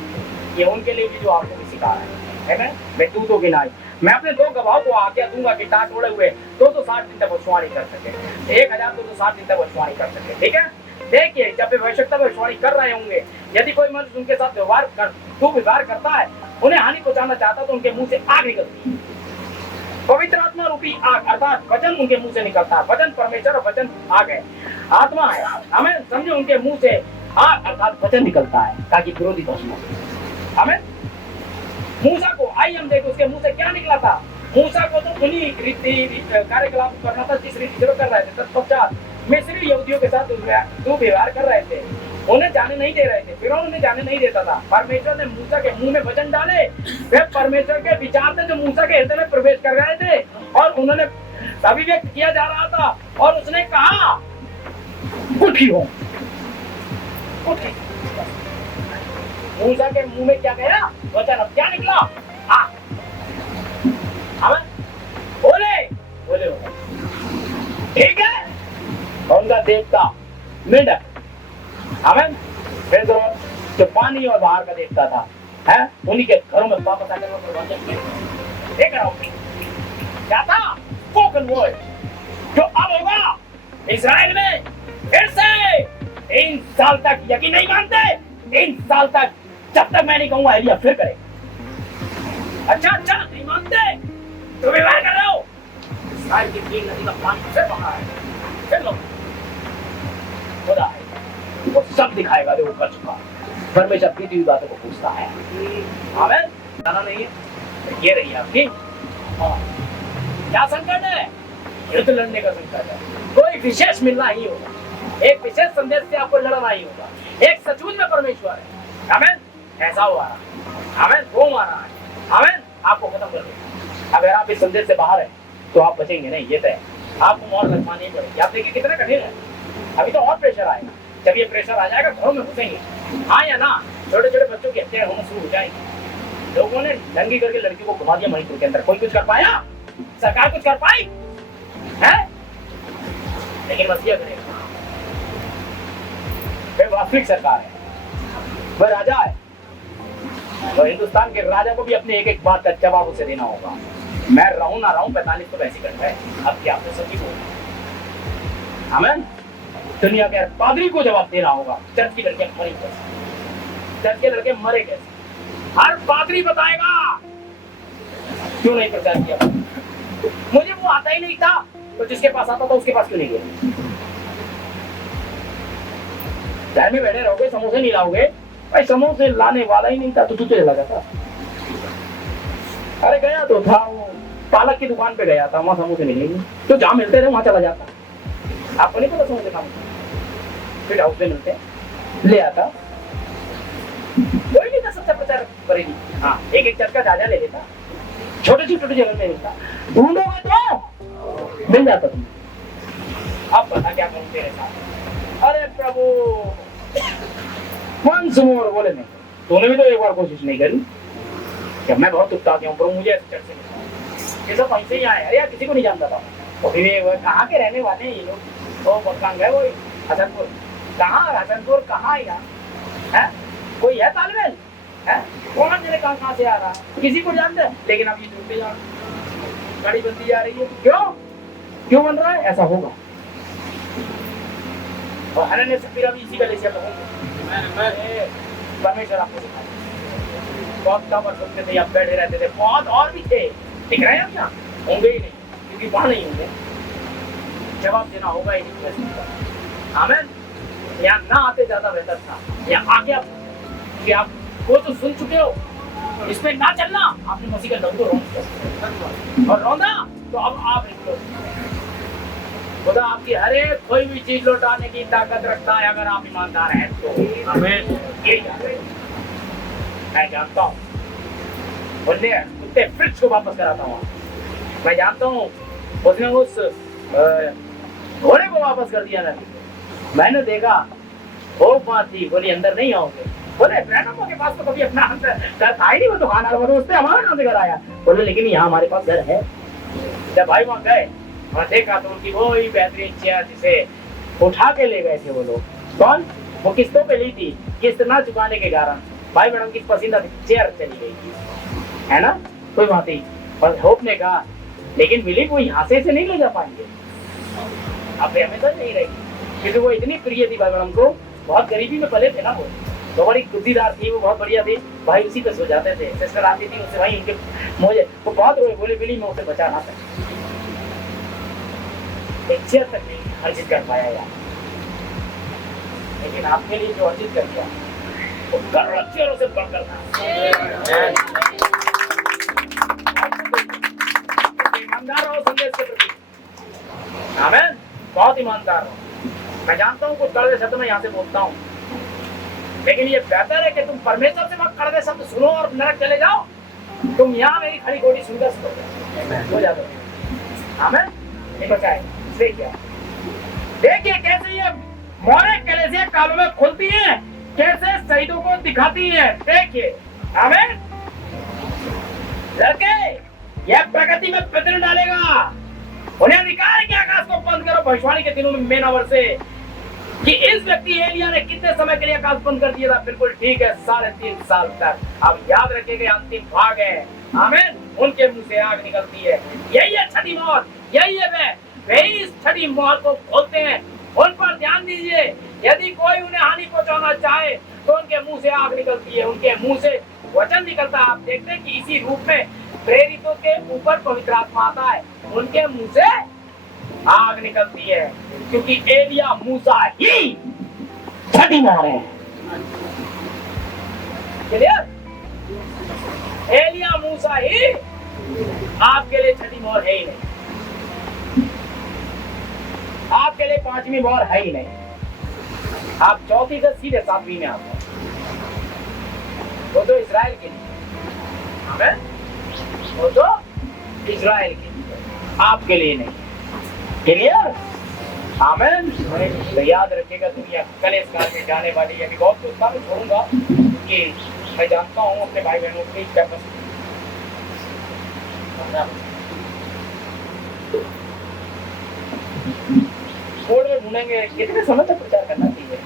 ये उनके लिए भी जो आपको भी सिखा रहा है मैं दूतों की नाई। मैं अपने 2 गवाहों को आज्ञा दूंगा कि टाट ओढ़े हुए 260 दिन तक भविष्यवाणी कर सके, 1260 दिन तक भविष्यवाणी कर सके। ठीक है, देखिए जब वे भविष्यता भविष्यवाणी कर रहे होंगे, यदि कोई मनुष्य उनके साथ व्यवहार करता है, उन्हें हानि पहुंचाना चाहता तो उनके मुंह से आग निकलती है। पवित्र आत्मा रूपी आग अर्थात वचन उनके मुंह से निकलता है। वचन परमेश्वर और वचन आग है, आत्मा है। हमें समझे, उनके मुंह से आग अर्थात वचन निकलता है ताकि विरोधी भस्म हो। हमें मूसा को आइए हम देखो उसके मुंह से क्या निकला था। मूसा को तो उन्हीं कार्यकलाप करना था जिस रीति से कर रहे थे। तत्पश्चात मिस्री यहूदियों के साथ दुर्व्यवहार कर रहे थे, उन्हें जाने नहीं दे रहे थे, फिर उन्हें जाने नहीं देता था। परमेश्वर ने मूसा के मुंह में वचन डाले, वे परमेश्वर के विचार थे जो मूसा के हृदय में प्रवेश कर रहे थे, और उन्होंने अभिव्यक्त किया जा रहा था। और उसने कहा उठियो, उठी मूसा के मुंह में क्या गया वचन, अब क्या निकला? हाँ बोले बोले ठीक है। उनका देवता मेंढक, हमें फिर जो पानी और बाहर का देवता था, है उन्हीं के घरों में वापस आकर देख रहा हूँ क्या था स्पोकन वर्ड जो अब होगा इजराइल में। फिर से 3 साल तक यकीन नहीं मानते, 3 साल तक जब तक मैं नहीं कहूंगा एलिया फिर करे। अच्छा नहीं मानते तो व्यवहार कर रहे हो। इस्राइल की 3 नदी का पानी फिर बहा है, फिर लो खुदा है वो सब दिखाएगा जो कर चुका। परमेश्वर बीती हुई बातों को पूछता है। आमेन। जाना नहीं है ये रही आपकी क्या संकट है? युद्ध लड़ने का संकट है। कोई विशेष मिलना ही होगा, एक विशेष संदेश से आपको लड़ना ही होगा। एक सचमुच में परमेश्वर है। आमेन। ऐसा हुआ रहा, आमेन वो मारा है, आमेन आपको खत्म कर देगा। अगर आप इस संदेश से बाहर हैं तो आप बचेंगे नहीं, ये तय। आपको मोहर लगवानी पड़ेगी। आप देखिए कितना कठिन है। अभी तो और प्रेशर आएगा, जब ये प्रेशर आ जाएगा घरों में घुसेंगे। हाँ या ना, छोटे छोटे बच्चों की हत्याएं होना शुरू हो जाएंगी। लोगों ने दंगी करके लड़की को घुमा दिया मणिपुर के अंदर। कोई कुछ कर पाया? सरकार कुछ कर पाई है? लेकिन मसीहा करेगा। वे वास्तविक सरकार है, वह राजा है, और हिंदुस्तान के राजा को भी अपने एक एक बात का जवाब उसे देना होगा। मैं रहूं ना रहूं 45 तो वैसे करता है। अब क्या आपने सच्ची बोला? आमेन। दुनिया के पादरी को जवाब देना होगा चर्च की लड़कियां मरी कैसे, चर्च के लड़के मरे कैसे। हर पादरी बताएगा क्यों नहीं प्रचार किया। मुझे वो आता ही नहीं था, तो जिसके पास आता था उसके पास क्यों नहीं गया? घर में बैठे रहोगे, समोसे नहीं लाओगे। भाई समोसे लाने वाला ही नहीं था तो तू चला जाता। अरे गया तो था, वो पालक की दुकान पे गया था, वहां समोसे मिलेंगे तो जहां मिलते थे वहां चला जाता। आपको नहीं पता समोसे खाने फिर हाउस पे मिलते ले आता। कोई नहीं था सच्चा प्रचार करेगी। हाँ एक एक चर्च का जाजा ले लेता, छोटे छोटे जगह में मिलता, ढूंढोगे तो मिल जाता तुम। अब पता क्या करूं तेरे साथ? अरे प्रभु वंस मोर बोले नहीं, तूने भी तो एक बार कोशिश नहीं करी। जब मैं बहुत उत्साह हूँ प्रभु मुझे ऐसे चर्च से मिला, ये सब वहीं से ही आए। अरे यार किसी को नहीं जानता था। तो फिर वो कहाँ के रहने वाले हैं ये लोग? वो बक्कांग है, वो हसनपुर। कहाँ हसनपुर कहाँ यहाँ है? कोई है तालमेल है? कौन जाने कहाँ से आ रहा? किसी को जानते हैं। लेकिन अब ये ढूंढते जा रहे, गाड़ी बनती जा रही है। क्यों बन रहा है? ऐसा होगा। और हनन्याह सफीरा भी इसी गले से होंगे। परमेश्वर आपको सिखाए। बहुत कम और सुनते थे, आप बैठे रहते थे। बहुत और भी थे, दिख रहे हैं क्या? होंगे ही नहीं, क्योंकि वहां नहीं होंगे। जवाब देना होगा ही नहीं। आमेन। यहाँ ना आते ज्यादा बेहतर था। यहाँ आगे आप कि आप वो तो सुन चुके हो, इस पे ना चलना। आपने मसीह का लहू तो रोंदा और रोंदा, तो अब आप निकलो। खुदा आपकी हर एक कोई भी चीज लौटाने की ताकत रखता है अगर आप ईमानदार हैं तो। आमीन। ये मैं जानता हूँ, बोलने कुत्ते फ्रिज को वापस कराता हूँ। मैं जानता हूँ उसने उस घोड़े को वापस कर दिया था। मैंने देखा वो बात थी, बोली अंदर नहीं आओगे। बोले ब्रैनम के पास तो कभी अपना घर था ही नहीं, वो दुकान वाला, वो उसने हमारे नाम से घर आया। बोले लेकिन यहाँ हमारे पास घर है। जब भाई वहाँ गए, वहाँ देखा तो उनकी वो ही बेहतरीन चेयर जिसे उठा के ले गए थे वो लोग। कौन? वो किस्तों पे ली थी, किस्त ना चुकाने के कारण भाई मैडम की पसंदीदा चेयर चली गई थी, है ना? कोई बात नहीं। और होप ने कहा लेकिन मिली वो यहाँ से नहीं ले जा पाएंगे, अब हमेशा नहीं रहेगी, क्योंकि वो इतनी प्रिय थी भाई मैडम को। बहुत गरीबी में पले थे ना वो, तो बड़ी बुद्धिदार थी वो, बहुत बढ़िया थी। भाई उसी पे सो जाते थे। सिस्टर आती थी उससे भाई उनके मुझे वो बहुत रोए, बोले बिली मैं उसे बचा ना सकती। एक चेयर तक नहीं अर्जित कर पाया यार, लेकिन आपके लिए जो अर्जित कर दिया वो करोड़ों चेयरों से बढ़कर था। ईमानदार रहो संदेश के प्रति। आमीन। बहुत ईमानदार रहो। मैं जानता हूँ कुछ कड़वे शब्द में यहाँ से बोलता हूँ, लेकिन ये बेहतर है कि तुम परमेश्वर से मत कड़वे शब्द सुनो और नरक चले जाओ। तुम यहाँ मेरी खड़ी गोटी सुनकर हो जाते हो। आमीन। नहीं बचाए देखिए कैसे ये मोरे कलेसिया कालों में खुलती हैं कैसे शहीदों को दिखाती है। देखिए आमीन। लड़के, यह प्रगति में बदल डालेगा। उन्हें अधिकार है कि आकाश को बंद करो। भविष्यवाणी के दिनों में मेन आवर से कि इस व्यक्ति एलिया ने कितने समय के लिए आकाश बंद कर दिया था। बिल्कुल ठीक है, 3.5 साल तक। अब याद रखिएगा अंतिम भाग है। आमीन। उनके मुंह से आग निकलती है। यही है छठी मोहर, यही है वे इस छठी मोहर को खोलते हैं। उन पर ध्यान दीजिए। यदि कोई उन्हें हानि पहुंचाना चाहे तो उनके मुंह से आग निकलती है, उनके मुंह से वचन निकलता है। आप देखते हैं कि इसी रूप में प्रेरितों के ऊपर पवित्र आत्मा आता है, उनके मुंह से आग निकलती है, क्योंकि एलिया मूसा ही छठी मोहर है। क्लियर? एलिया मूसा ही आपके लिए छठी मोहर है ही नहीं, आपके लिए 5वीं मोहर है ही नहीं। आप 4थी से सीधे 7वीं में आते हैं। वो तो इजराइल के लिए, आमीन। वो तो इजराइल के लिए, आपके लिए नहीं। क्लियर? आमीन। तो याद रखिएगा, दुनिया कलेश काल में जाने वाली है। अभी बहुत कुछ काम छोड़ूंगा कि मैं जानता हूँ अपने भाई बहनों की कैपेसिटी। बोर्ड में ढूंढेंगे कितने समय तक प्रचार करना चाहिए,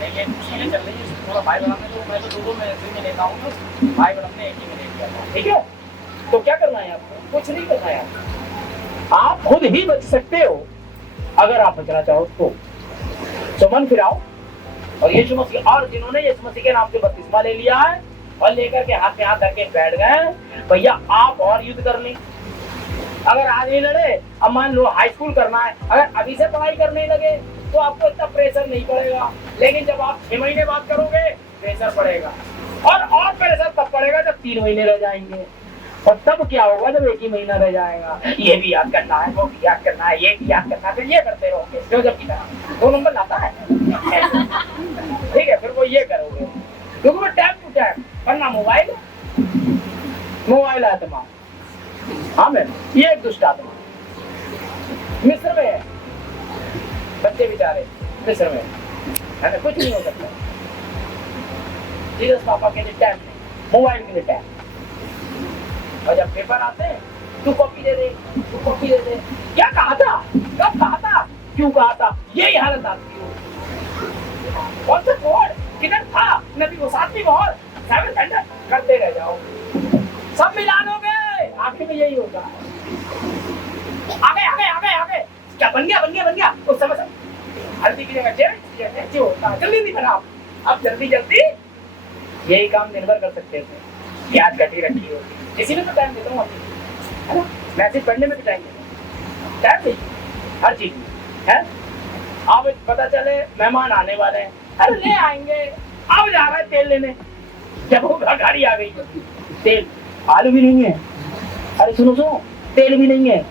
लेकिन चीजें चल रही है थोड़ा भाई बनाने दो। मैं तो 2 में में लेता हूँ, भाई बनाने एक ही में ले लिया था। ठीक है, तो क्या करना है आपको? कुछ नहीं करना है। आप खुद ही बच सकते हो अगर आप बचना चाहो तो मन फिराओ और यीशु मसीह, और जिन्होंने यीशु मसीह के नाम से बपतिस्मा ले लिया है और लेकर के हाथ में हाथ रख के बैठ गए, भैया आप और युद्ध कर लें। अगर आज नहीं लड़े, अब मान लो हाई स्कूल करना है, अगर अभी से पढ़ाई करने लगे तो आपको इतना प्रेशर नहीं पड़ेगा, लेकिन जब आप 6 महीने बाद करोगे प्रेशर पड़ेगा, और प्रेशर तब पड़ेगा जब 3 महीने रह जाएंगे। और तब क्या होगा जब 1 ही महीना रह जाएगा? ये भी याद करना है, वो भी याद करना है, ये भी याद करना है, फिर ये करते रहोगे जो जब की तरह 2 नंबर लाता है। ठीक है, फिर वो ये करोगे क्योंकि वो टाइम टू टाइम। वरना मोबाइल आत्मा, हाँ मैम, ये एक दुष्ट आत्मा मिस्र में है। बच्चे बेचारे मिस्र में है ना, कुछ नहीं हो सकता। जीसस पापा के लिए टाइम नहीं, मोबाइल के लिए टाइम। और जब पेपर आते हैं, तू कॉपी दे दे, तू कॉपी दे दे। क्या कहा था, कब कहा था, क्यों कहा था, यही हालत आती है। कौन सा कोड किधर था, नबी वो 7वीं मोहर 7 करते रह जाओ, सब मिला लोगे, आखिर में यही होगा। आगे आगे आगे आगे, क्या बन गया उस समय हल्दी की जगह अच्छी होता है, जल्दी बनाओ। अब जल्दी यही काम दिन भर कर सकते थे, याद कटी रखी होगी। इसी में तो टाइम देता हूँ, है ना, मैसेज पढ़ने में भी टाइम देता हूँ, टाइम चाहिए हर चीज में, है। अब पता चले मेहमान आने वाले हैं, अरे ले आएंगे, अब जा रहा है तेल लेने, जब वो गाड़ी आ गई, तेल आलू भी नहीं है, अरे सुनो तेल भी नहीं है।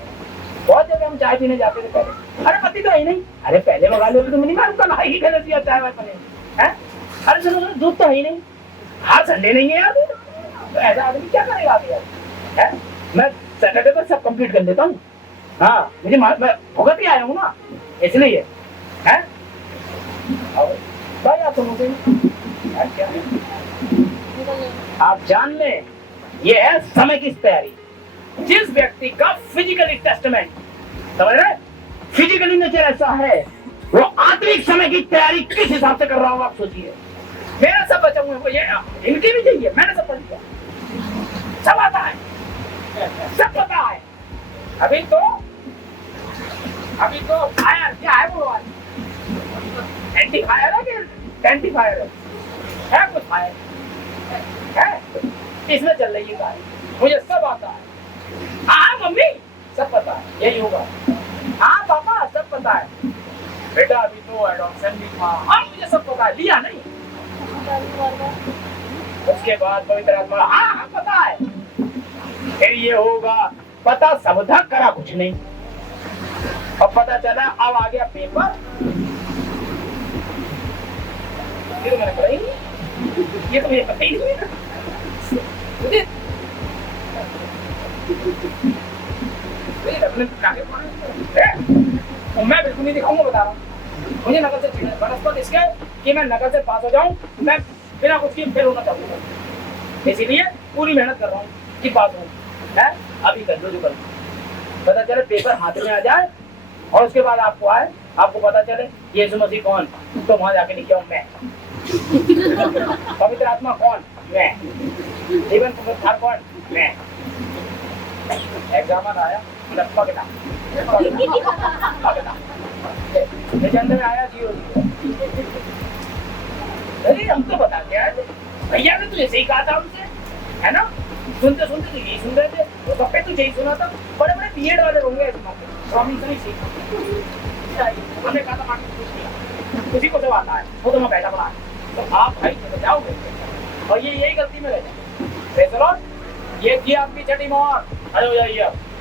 बहुत जगह हम चाय पीने जाते थे पहले, अरे पति तो है ही नहीं, अरे पहले मंगा लो, तो नहीं मालूम कल ही गलत दिया चाय वाय पने, हैं। अरे सुनो दूध तो है ही नहीं, हर संडे नहीं है यार, तो ऐसा आदमी क्या करेगा अभी यार, है। मैं सैटरडे पर सब कंप्लीट कर लेता हूँ, हाँ, मुझे मैं भुगत ही आया हूँ ना, इसलिए, है। भाई आप समझे क्या, आप जान लें, ये है समय की तैयारी। जिस व्यक्ति का फिजिकली टेस्टमेंट, समझ रहे, फिजिकली नेचर ऐसा है, वो आत्मिक समय की तैयारी किस हिसाब से कर रहा होगा आप सोचिए। मेरा सब बचा हुआ है, ये इनकी भी चाहिए, मैंने सब पढ़ लिया, सब आता है, सब पता है। अभी तो फायर क्या है, वो एंटी फायर है कि एंटी फायर है कुछ फायर है, इसमें चल रही है गाड़ी, मुझे सब आता है। हाँ मम्मी सब पता है, यही होगा। हाँ पापा सब पता है, बेटा अभी तो एडॉप्शन भी हुआ, हाँ मुझे सब पता है, लिया नहीं। उसके बाद पवित्र आत्मा, हाँ पता है, फिर ये होगा, पता सब था, करा कुछ नहीं। अब पता चला, अब आ गया पेपर, फिर मैंने पढ़ा ही नहीं, ये तो मुझे पता ही नहीं है मुझे, मैं बिल्कुल नहीं दिखाऊंगा, बता रहा हूँ। मुझे नकल से वनस्पति इसके कि मैं नकल से पास हो जाऊं, मैं बिना कुछ किए फेल होना चाहूंगा। इसीलिए पूरी मेहनत कर रहा हूँ कि पास हूँ। है अभी कर लो जो कर, पता चले पेपर हाथ में आ जाए और उसके बाद आपको आए, आपको पता चले यीशु मसीह कौन, तो वहां जाके लिखे हूं मैं। पवित्र आत्मा कौन, मैं। जीवन पुनरुद्धार कौन, मैं। एग्जाम आया पकड़ा, एजेंडे में आया 0 अरे हम तो बता दिया भैया ने तो ऐसे ही कहा था हमसे, है ना। सुनते सुनते तो यही सुन रहे थे, तो सब पे तो यही सुना था। बड़े बड़े बीएड वाले होंगे इस मौके, प्रॉमिस नहीं सीखा। हमने कहा था मार्केट कुछ नहीं, किसी को सब आता है, वो तो मैं पहला पढ़ा है। तो आप भाई तो जाओगे और ये यही गलती में रह जाए। ये थी आपकी छठी मोहर, अरे हो जाइए अब।